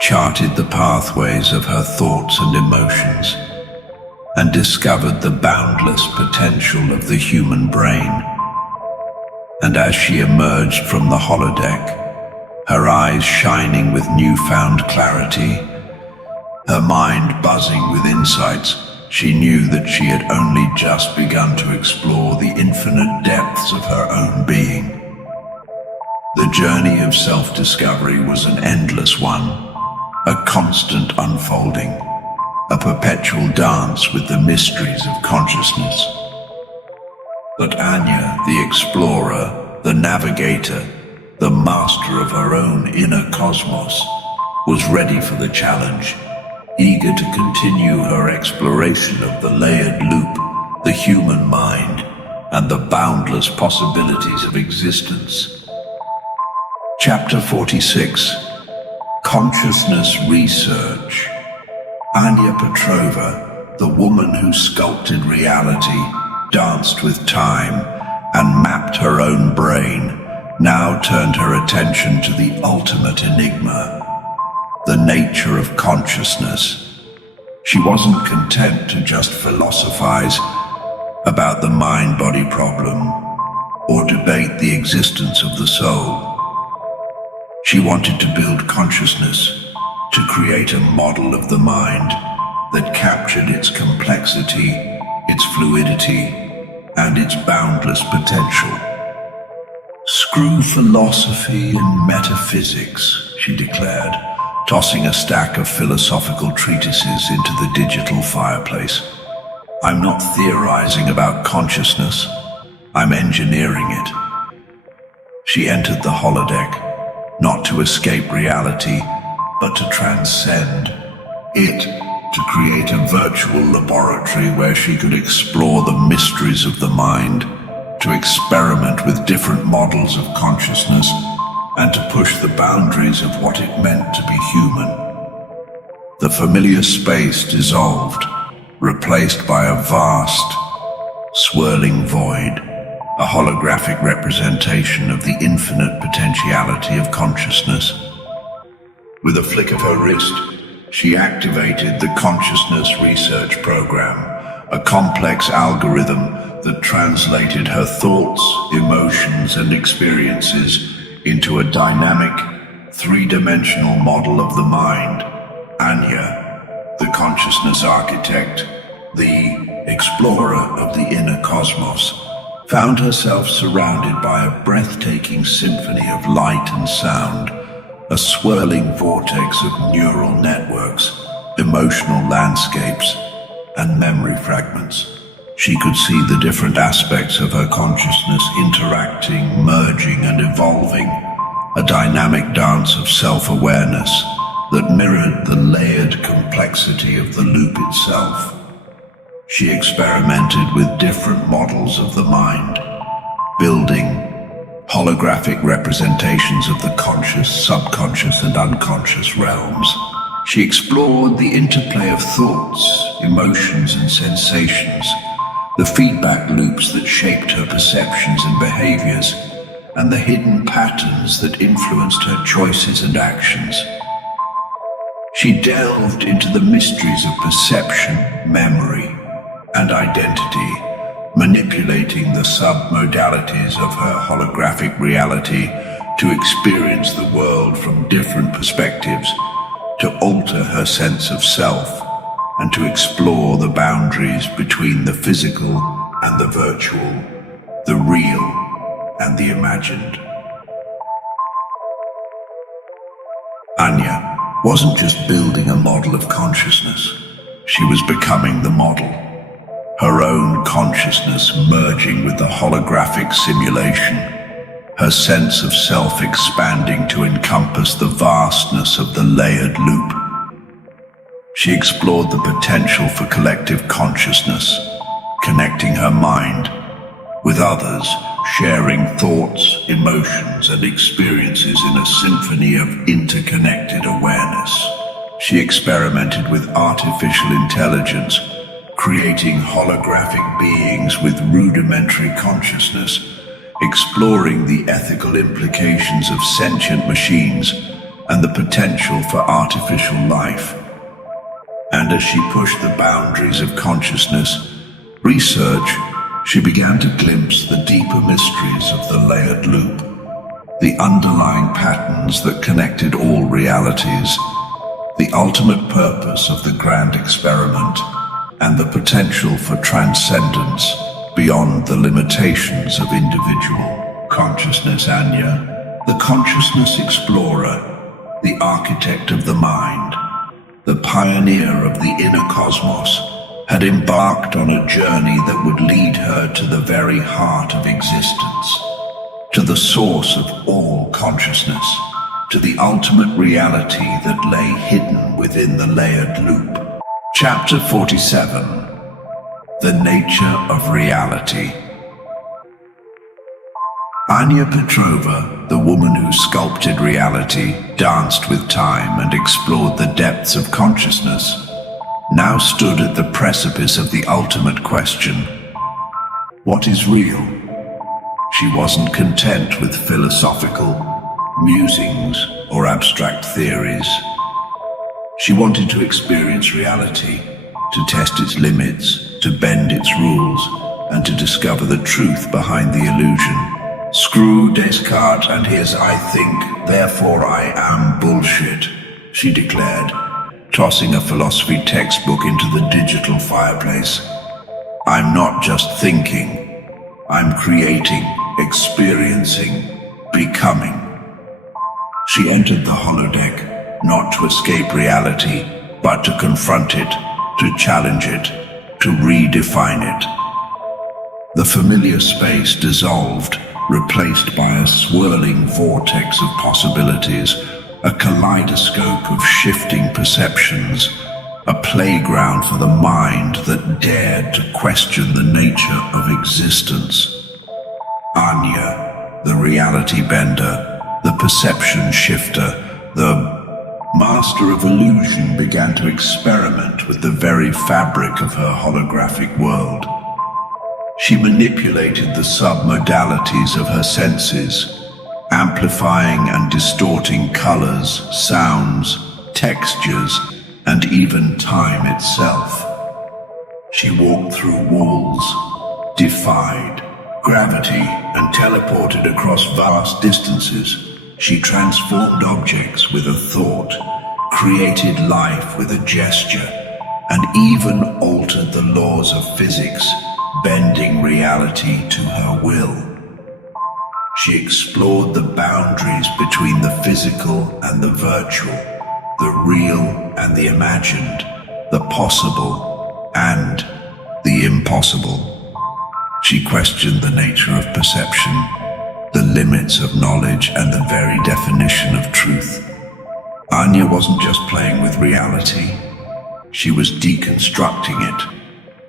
charted the pathways of her thoughts and emotions, and discovered the boundless potential of the human brain. And as she emerged from the holodeck, her eyes shining with newfound clarity, her mind buzzing with insights, she knew that she had only just begun to explore the infinite depths of her own being. The journey of self-discovery was an endless one, a constant unfolding, a perpetual dance with the mysteries of consciousness. But Anya, the explorer, the navigator, the master of her own inner cosmos, was ready for the challenge, eager to continue her exploration of the layered loop, the human mind, and the boundless possibilities of existence. Chapter 46. Consciousness Research. Anya Petrova, the woman who sculpted reality, danced with time, and mapped her own brain, now turned her attention to the ultimate enigma, the nature of consciousness. She wasn't content to just philosophize about the mind-body problem or debate the existence of the soul. She wanted to build consciousness, to create a model of the mind that captured its complexity, its fluidity, and its boundless potential. "Screw philosophy and metaphysics," she declared, tossing a stack of philosophical treatises into the digital fireplace. "I'm not theorizing about consciousness, I'm engineering it." She entered the holodeck, not to escape reality, but to transcend it, to create a virtual laboratory where she could explore the mysteries of the mind, to experiment with different models of consciousness, and to push the boundaries of what it meant to be human. The familiar space dissolved, replaced by a vast, swirling void, a holographic representation of the infinite potentiality of consciousness. With a flick of her wrist, she activated the Consciousness Research Program, a complex algorithm that translated her thoughts, emotions, and experiences into a dynamic, three-dimensional model of the mind. Anya, the consciousness architect, the explorer of the inner cosmos, found herself surrounded by a breathtaking symphony of light and sound, a swirling vortex of neural networks, emotional landscapes, and memory fragments. She could see the different aspects of her consciousness interacting, merging, and evolving, a dynamic dance of self-awareness that mirrored the layered complexity of the loop itself. She experimented with different models of the mind, building holographic representations of the conscious, subconscious, and unconscious realms. She explored the interplay of thoughts, emotions, and sensations, the feedback loops that shaped her perceptions and behaviors, and the hidden patterns that influenced her choices and actions. She delved into the mysteries of perception, memory, and identity, manipulating the submodalities of her holographic reality to experience the world from different perspectives, to alter her sense of self, and to explore the boundaries between the physical and the virtual, the real and the imagined. Anya wasn't just building a model of consciousness, she was becoming the model. Her own consciousness merging with the holographic simulation, her sense of self expanding to encompass the vastness of the layered loop. She explored the potential for collective consciousness, connecting her mind with others, sharing thoughts, emotions, and experiences in a symphony of interconnected awareness. She experimented with artificial intelligence, creating holographic beings with rudimentary consciousness, exploring the ethical implications of sentient machines and the potential for artificial life. And as she pushed the boundaries of consciousness research, she began to glimpse the deeper mysteries of the layered loop, the underlying patterns that connected all realities, the ultimate purpose of the grand experiment, and the potential for transcendence beyond the limitations of individual consciousness. Anya, the consciousness explorer, the architect of the mind, the pioneer of the inner cosmos, had embarked on a journey that would lead her to the very heart of existence, to the source of all consciousness, to the ultimate reality that lay hidden within the layered loop. Chapter 47. The Nature of Reality. Anya Petrova, the woman who sculpted reality, danced with time and explored the depths of consciousness. now stood at the precipice of the ultimate question: what is real? She wasn't content with philosophical musings or abstract theories. She wanted to experience reality, to test its limits, to bend its rules, and to discover the truth behind the illusion. Screw Descartes and his "I think, therefore I am" bullshit, she declared, tossing a philosophy textbook into the digital fireplace. I'm not just thinking, I'm creating, experiencing, becoming. She entered the holodeck, not to escape reality, but to confront it, to challenge it, to redefine it. The familiar space dissolved, replaced by a swirling vortex of possibilities, a kaleidoscope of shifting perceptions, a playground for the mind that dared to question the nature of existence. Anya, the reality bender, the perception shifter, the master of illusion, began to experiment with the very fabric of her holographic world. She manipulated the submodalities of her senses, amplifying and distorting colors, sounds, textures, and even time itself. She walked through walls, defied gravity, and teleported across vast distances. She transformed objects with a thought, created life with a gesture, and even altered the laws of physics, bending reality to her will. She explored the boundaries between the physical and the virtual, the real and the imagined, the possible and the impossible. She questioned the nature of perception, the limits of knowledge, and the very definition of truth. Anya wasn't just playing with reality. She was deconstructing it,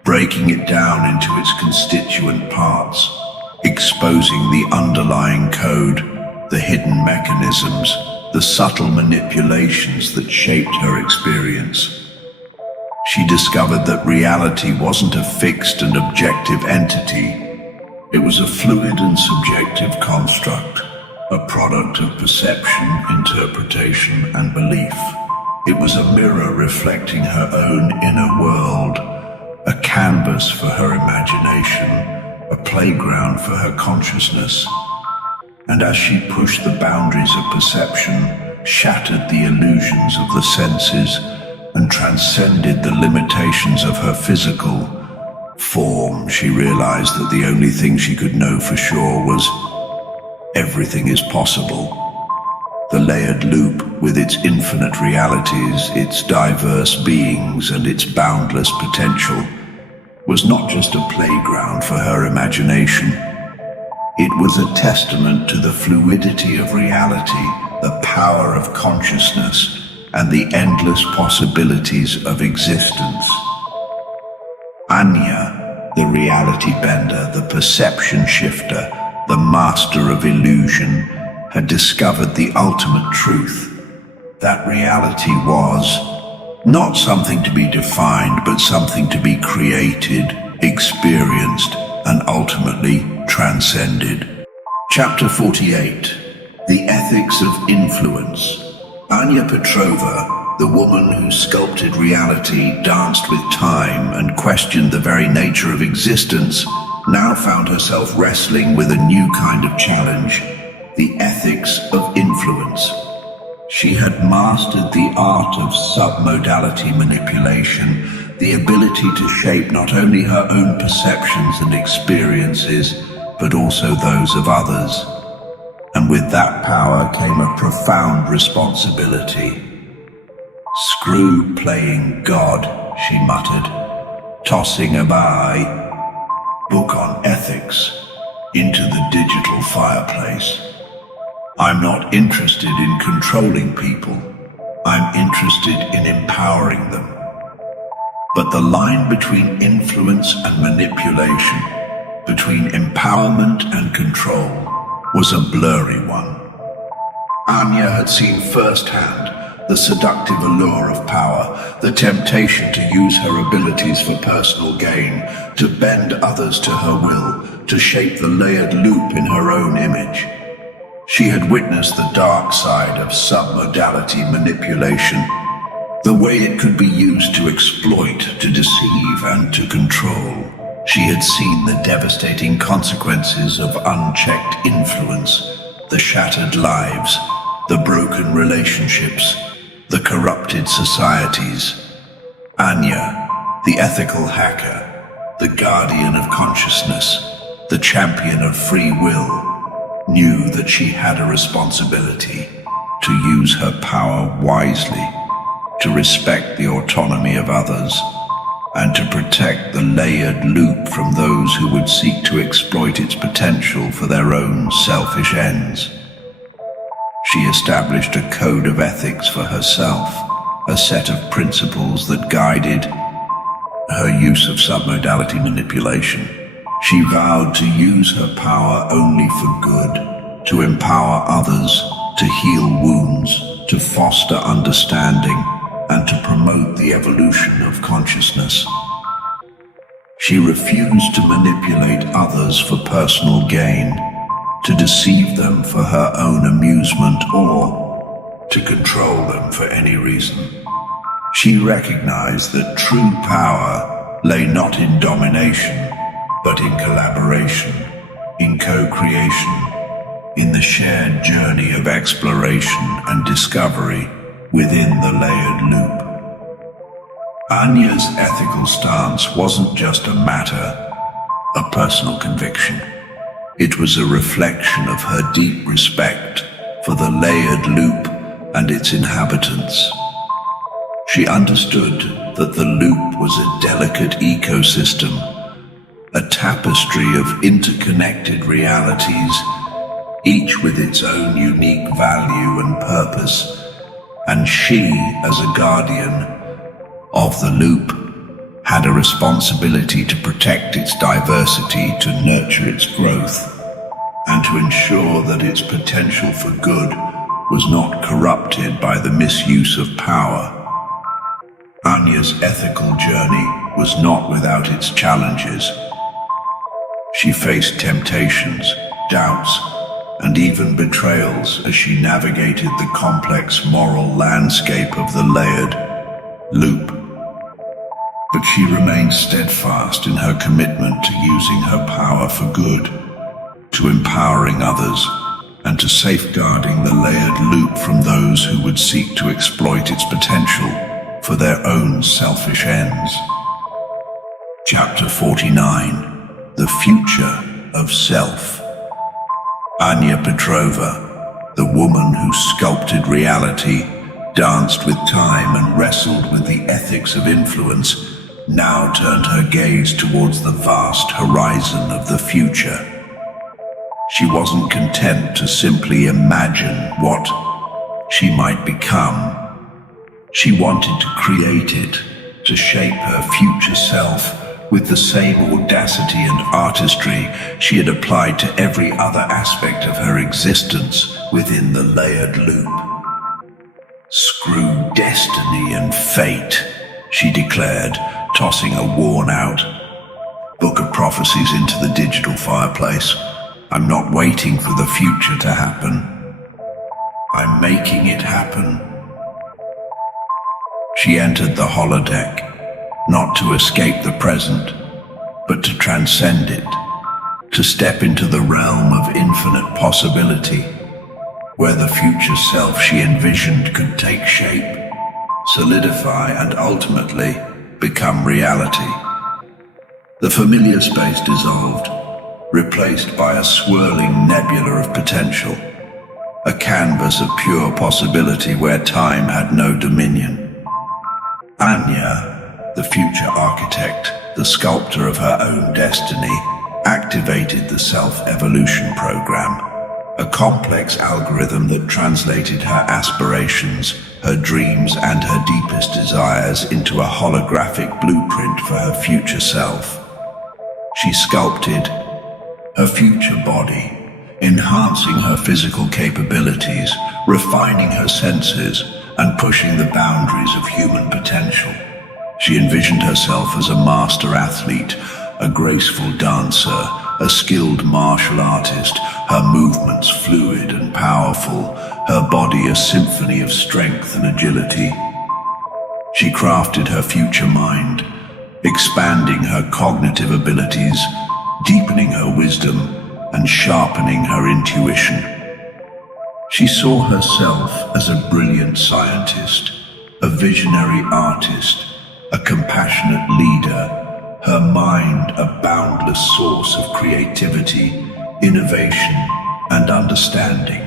breaking it down into its constituent parts, exposing the underlying code, the hidden mechanisms, the subtle manipulations that shaped her experience. She discovered that reality wasn't a fixed and objective entity. It was a fluid and subjective construct, a product of perception, interpretation, and belief. It was a mirror reflecting her own inner world, a canvas for her imagination, a playground for her consciousness. And as she pushed the boundaries of perception, shattered the illusions of the senses, and transcended the limitations of her physical form, she realized that the only thing she could know for sure was everything is possible. The layered loop, with its infinite realities, its diverse beings, and its boundless potential, was not just a playground for her imagination. It was a testament to the fluidity of reality, the power of consciousness, and the endless possibilities of existence. Anya, the reality bender, the perception shifter, the master of illusion, had discovered the ultimate truth, that reality was not something to be defined, but something to be created, experienced, and ultimately transcended. Chapter 48. The Ethics of Influence. Anya Petrova, the woman who sculpted reality, danced with time, and questioned the very nature of existence, now found herself wrestling with a new kind of challenge: the ethics of influence. She had mastered the art of submodality manipulation, the ability to shape not only her own perceptions and experiences, but also those of others. And with that power came a profound responsibility. "Screw playing God," she muttered, tossing a book on ethics into the digital fireplace. "I'm not interested in controlling people. I'm interested in empowering them." But the line between influence and manipulation, between empowerment and control, was a blurry one. Anya had seen firsthand the seductive allure of power, the temptation to use her abilities for personal gain, to bend others to her will, to shape the layered loop in her own image. She had witnessed the dark side of submodality manipulation, the way it could be used to exploit, to deceive, and to control. She had seen the devastating consequences of unchecked influence, the shattered lives, the broken relationships, the corrupted societies. Anya, the ethical hacker, the guardian of consciousness, the champion of free will, knew that she had a responsibility to use her power wisely, to respect the autonomy of others, and to protect the layered loop from those who would seek to exploit its potential for their own selfish ends. She established a code of ethics for herself, a set of principles that guided her use of submodality manipulation. She vowed to use her power only for good, to empower others, to heal wounds, to foster understanding, and to promote the evolution of consciousness. She refused to manipulate others for personal gain, to deceive them for her own amusement, or to control them for any reason. She recognized that true power lay not in domination, but in collaboration, in co-creation, in the shared journey of exploration and discovery within the layered loop. Anya's ethical stance wasn't just a matter of personal conviction. It was a reflection of her deep respect for the layered loop and its inhabitants. She understood that the loop was a delicate ecosystem, a tapestry of interconnected realities, each with its own unique value and purpose, and she, as a guardian of the loop, had a responsibility to protect its diversity, to nurture its growth, and to ensure that its potential for good was not corrupted by the misuse of power. Anya's ethical journey was not without its challenges. She faced temptations, doubts, and even betrayals as she navigated the complex moral landscape of the layered loop. But she remained steadfast in her commitment to using her power for good, to empowering others, and to safeguarding the layered loop from those who would seek to exploit its potential for their own selfish ends. Chapter 49. The Future of Self. Anya Petrova, the woman who sculpted reality, danced with time and wrestled with the ethics of influence, now turned her gaze towards the vast horizon of the future. She wasn't content to simply imagine what she might become. She wanted to create it, to shape her future self with the same audacity and artistry she had applied to every other aspect of her existence within the layered loop. "Screw destiny and fate," she declared, tossing a worn-out book of prophecies into the digital fireplace. "I'm not waiting for the future to happen. I'm making it happen." She entered the holodeck, not to escape the present, but to transcend it, to step into the realm of infinite possibility, where the future self she envisioned could take shape, solidify, and ultimately become reality. The familiar space dissolved, replaced by a swirling nebula of potential, a canvas of pure possibility where time had no dominion. Anya, the future architect, the sculptor of her own destiny, activated the Self-Evolution Program, a complex algorithm that translated her aspirations, her dreams, and her deepest desires into a holographic blueprint for her future self. She sculpted her future body, enhancing her physical capabilities, refining her senses, and pushing the boundaries of human potential. She envisioned herself as a master athlete, a graceful dancer, a skilled martial artist, her movements fluid and powerful, her body a symphony of strength and agility. She crafted her future mind, expanding her cognitive abilities, deepening her wisdom, and sharpening her intuition. She saw herself as a brilliant scientist, a visionary artist, a compassionate leader, her mind a boundless source of creativity, innovation, and understanding.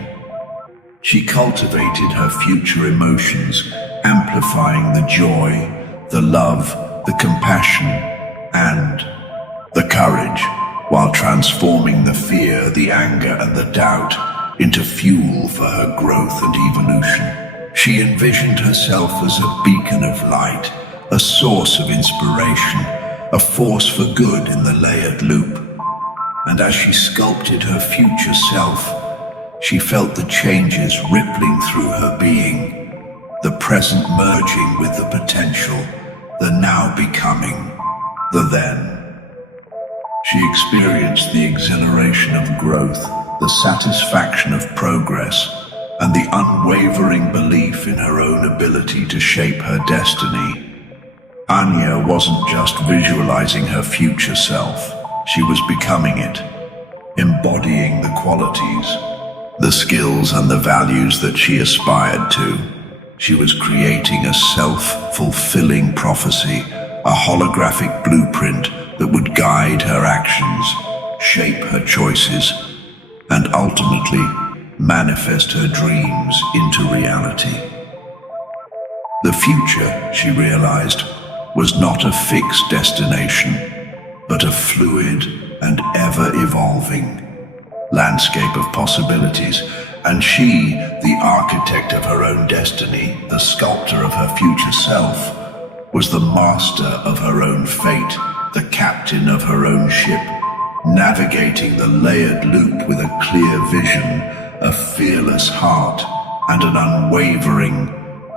She cultivated her future emotions, amplifying the joy, the love, the compassion, and the courage, while transforming the fear, the anger, and the doubt into fuel for her growth and evolution. She envisioned herself as a beacon of light, a source of inspiration, a force for good in the layered loop. And as she sculpted her future self, she felt the changes rippling through her being, the present merging with the potential, the now becoming the then. She experienced the exhilaration of growth, the satisfaction of progress, and the unwavering belief in her own ability to shape her destiny. Anya wasn't just visualizing her future self, she was becoming it, embodying the qualities, the skills and the values that she aspired to. She was creating a self-fulfilling prophecy, a holographic blueprint that would guide her actions, shape her choices, and ultimately manifest her dreams into reality. The future, she realized, was not a fixed destination, but a fluid and ever-evolving landscape of possibilities, and she, the architect of her own destiny, the sculptor of her future self, was the master of her own fate, the captain of her own ship, navigating the layered loop with a clear vision, a fearless heart, and an unwavering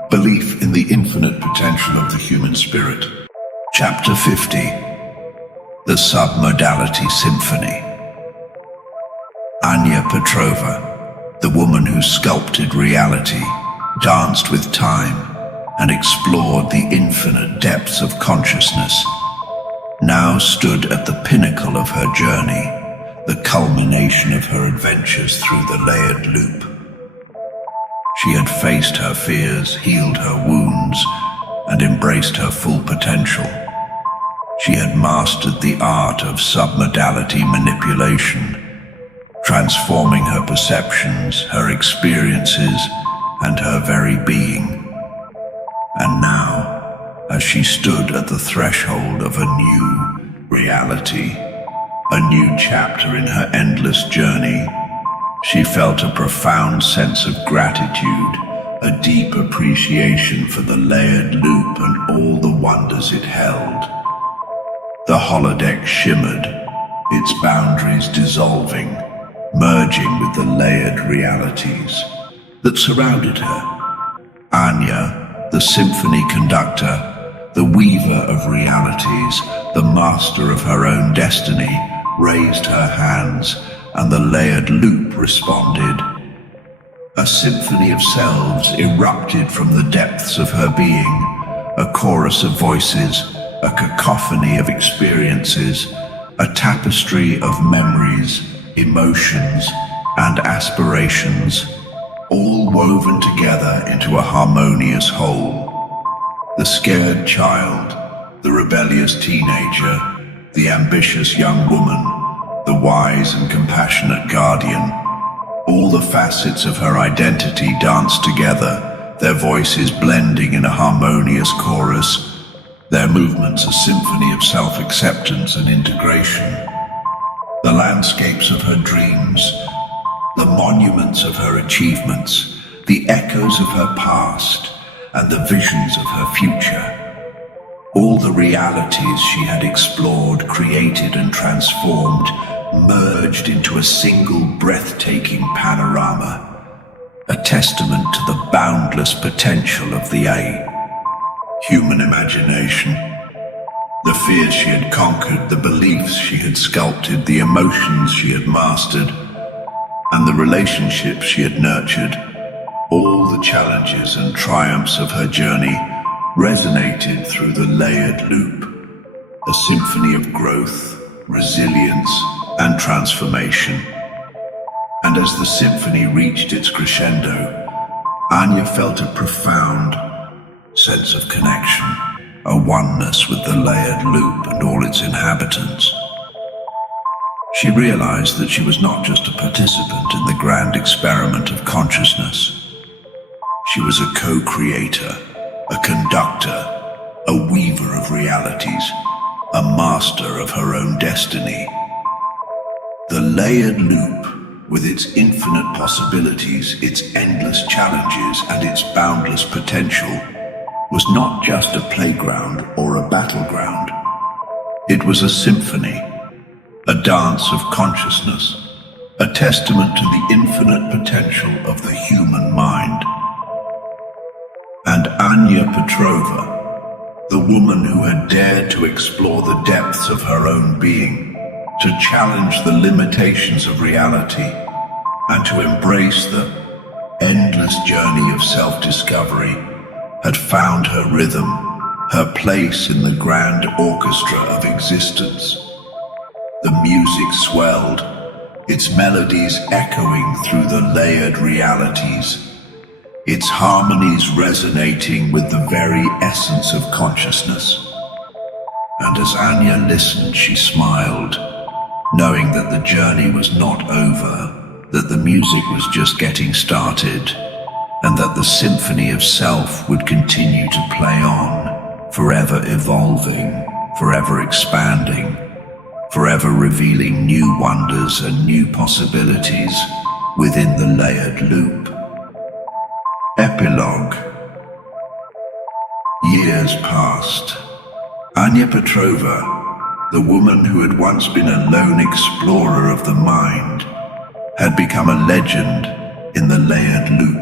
belief in the infinite potential of the human spirit. Chapter 50. The Submodality Symphony. Anya Petrova, the woman who sculpted reality, danced with time, and explored the infinite depths of consciousness, now stood at the pinnacle of her journey, the culmination of her adventures through the layered loop. She had faced her fears, healed her wounds, and embraced her full potential. She had mastered the art of submodality manipulation, transforming her perceptions, her experiences, and her very being. And now, as she stood at the threshold of a new reality, a new chapter in her endless journey, she felt a profound sense of gratitude, a deep appreciation for the layered loop and all the wonders it held. The holodeck shimmered, its boundaries dissolving, merging with the layered realities that surrounded her. Anya, the symphony conductor, the weaver of realities, the master of her own destiny, raised her hands, and the layered loop responded. A symphony of selves erupted from the depths of her being, a chorus of voices, a cacophony of experiences, a tapestry of memories, emotions, and aspirations, all woven together into a harmonious whole. The scared child, the rebellious teenager, the ambitious young woman, the wise and compassionate guardian, all the facets of her identity danced together, their voices blending in a harmonious chorus, their movements a symphony of self-acceptance and integration. The landscapes of her dreams, the monuments of her achievements, the echoes of her past, and the visions of her future. All the realities she had explored, created, and transformed merged into a single breathtaking panorama, a testament to the boundless potential of the human imagination. The fears she had conquered, the beliefs she had sculpted, the emotions she had mastered, and the relationships she had nurtured, all the challenges and triumphs of her journey resonated through the layered loop, a symphony of growth, resilience, and transformation. And as the symphony reached its crescendo, Anya felt a profound sense of connection, a oneness with the layered loop and all its inhabitants. She realized that she was not just a participant in the grand experiment of consciousness. She was a co-creator, a conductor, a weaver of realities, a master of her own destiny. The layered loop, with its infinite possibilities, its endless challenges, and its boundless potential, was not just a playground or a battleground. It was a symphony, a dance of consciousness, a testament to the infinite potential of the human mind. And Anya Petrova, the woman who had dared to explore the depths of her own being, to challenge the limitations of reality, and to embrace the endless journey of self-discovery, had found her rhythm, her place in the grand orchestra of existence. The music swelled, its melodies echoing through the layered realities, its harmonies resonating with the very essence of consciousness. And as Anya listened, she smiled, knowing that the journey was not over, that the music was just getting started, and that the symphony of self would continue to play on, forever evolving, forever expanding, forever revealing new wonders and new possibilities within the layered loop. Epilogue. Years passed. Anya Petrova, the woman who had once been a lone explorer of the mind, had become a legend in the layered loop.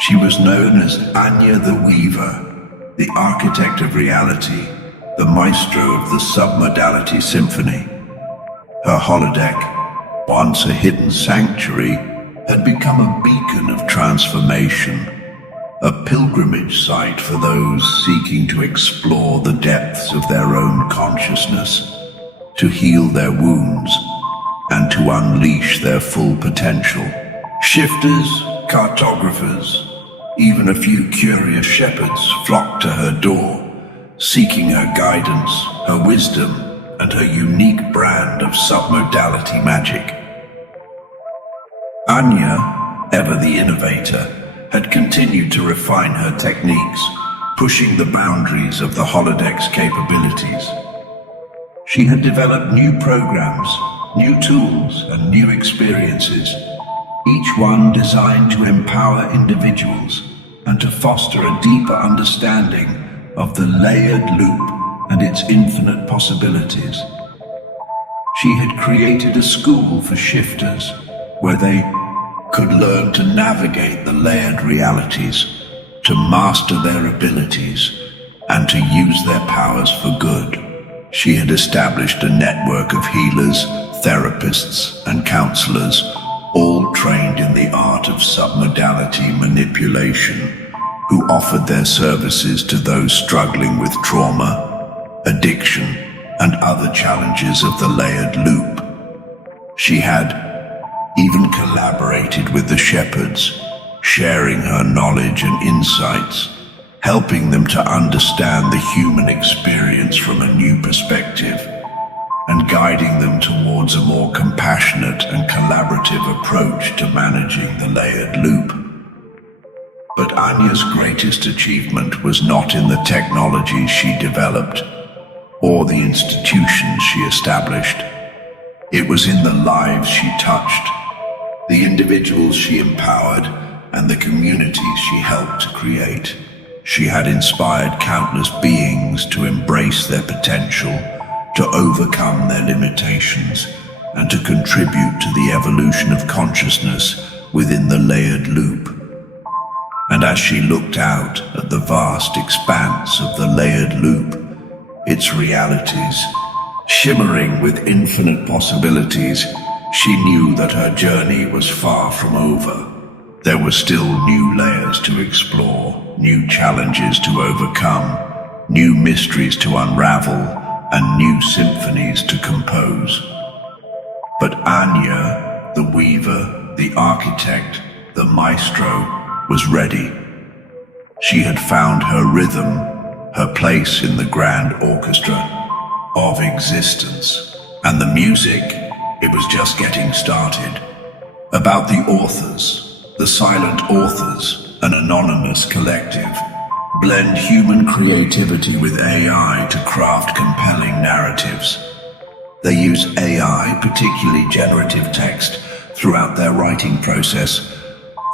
She was known as Anya the Weaver, the architect of reality, the maestro of the Submodality Symphony. Her holodeck, once a hidden sanctuary, had become a beacon of transformation, a pilgrimage site for those seeking to explore the depths of their own consciousness, to heal their wounds, and to unleash their full potential. Shifters, cartographers, even a few curious shepherds flocked to her door, seeking her guidance, her wisdom, and her unique brand of submodality magic. Anya, ever the innovator, had continued to refine her techniques, pushing the boundaries of the holodeck's capabilities. She had developed new programs, new tools, and new experiences, each one designed to empower individuals and to foster a deeper understanding of the layered loop and its infinite possibilities. She had created a school for shifters where they could learn to navigate the layered realities, to master their abilities, and to use their powers for good. She had established a network of healers, therapists, and counselors, all trained in the art of submodality manipulation, who offered their services to those struggling with trauma, addiction, and other challenges of the layered loop. She had even collaborated with the shepherds, sharing her knowledge and insights, helping them to understand the human experience from a new perspective, and guiding them towards a more compassionate and collaborative approach to managing the layered loop. But Anya's greatest achievement was not in the technologies she developed or the institutions she established. It was in the lives she touched, the individuals she empowered, and the communities she helped to create. She had inspired countless beings to embrace their potential, to overcome their limitations, and to contribute to the evolution of consciousness within the layered loop. And as she looked out at the vast expanse of the layered loop, its realities, shimmering with infinite possibilities, she knew that her journey was far from over. There were still new layers to explore, new challenges to overcome, new mysteries to unravel, and new symphonies to compose. But Anya, the weaver, the architect, the maestro, was ready. She had found her rhythm, her place in the grand orchestra of existence. And the music, it was just getting started. About the authors, the silent authors, an anonymous collective, blend human creativity with AI to craft compelling narratives. They use AI, particularly generative text, throughout their writing process,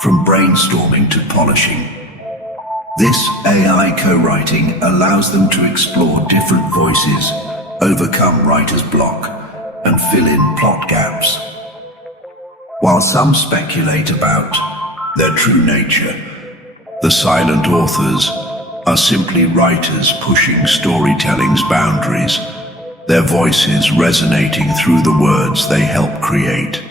from brainstorming to polishing. This AI co-writing allows them to explore different voices, overcome writer's block, and fill in plot gaps. While some speculate about their true nature, the silent authors are simply writers pushing storytelling's boundaries, their voices resonating through the words they help create.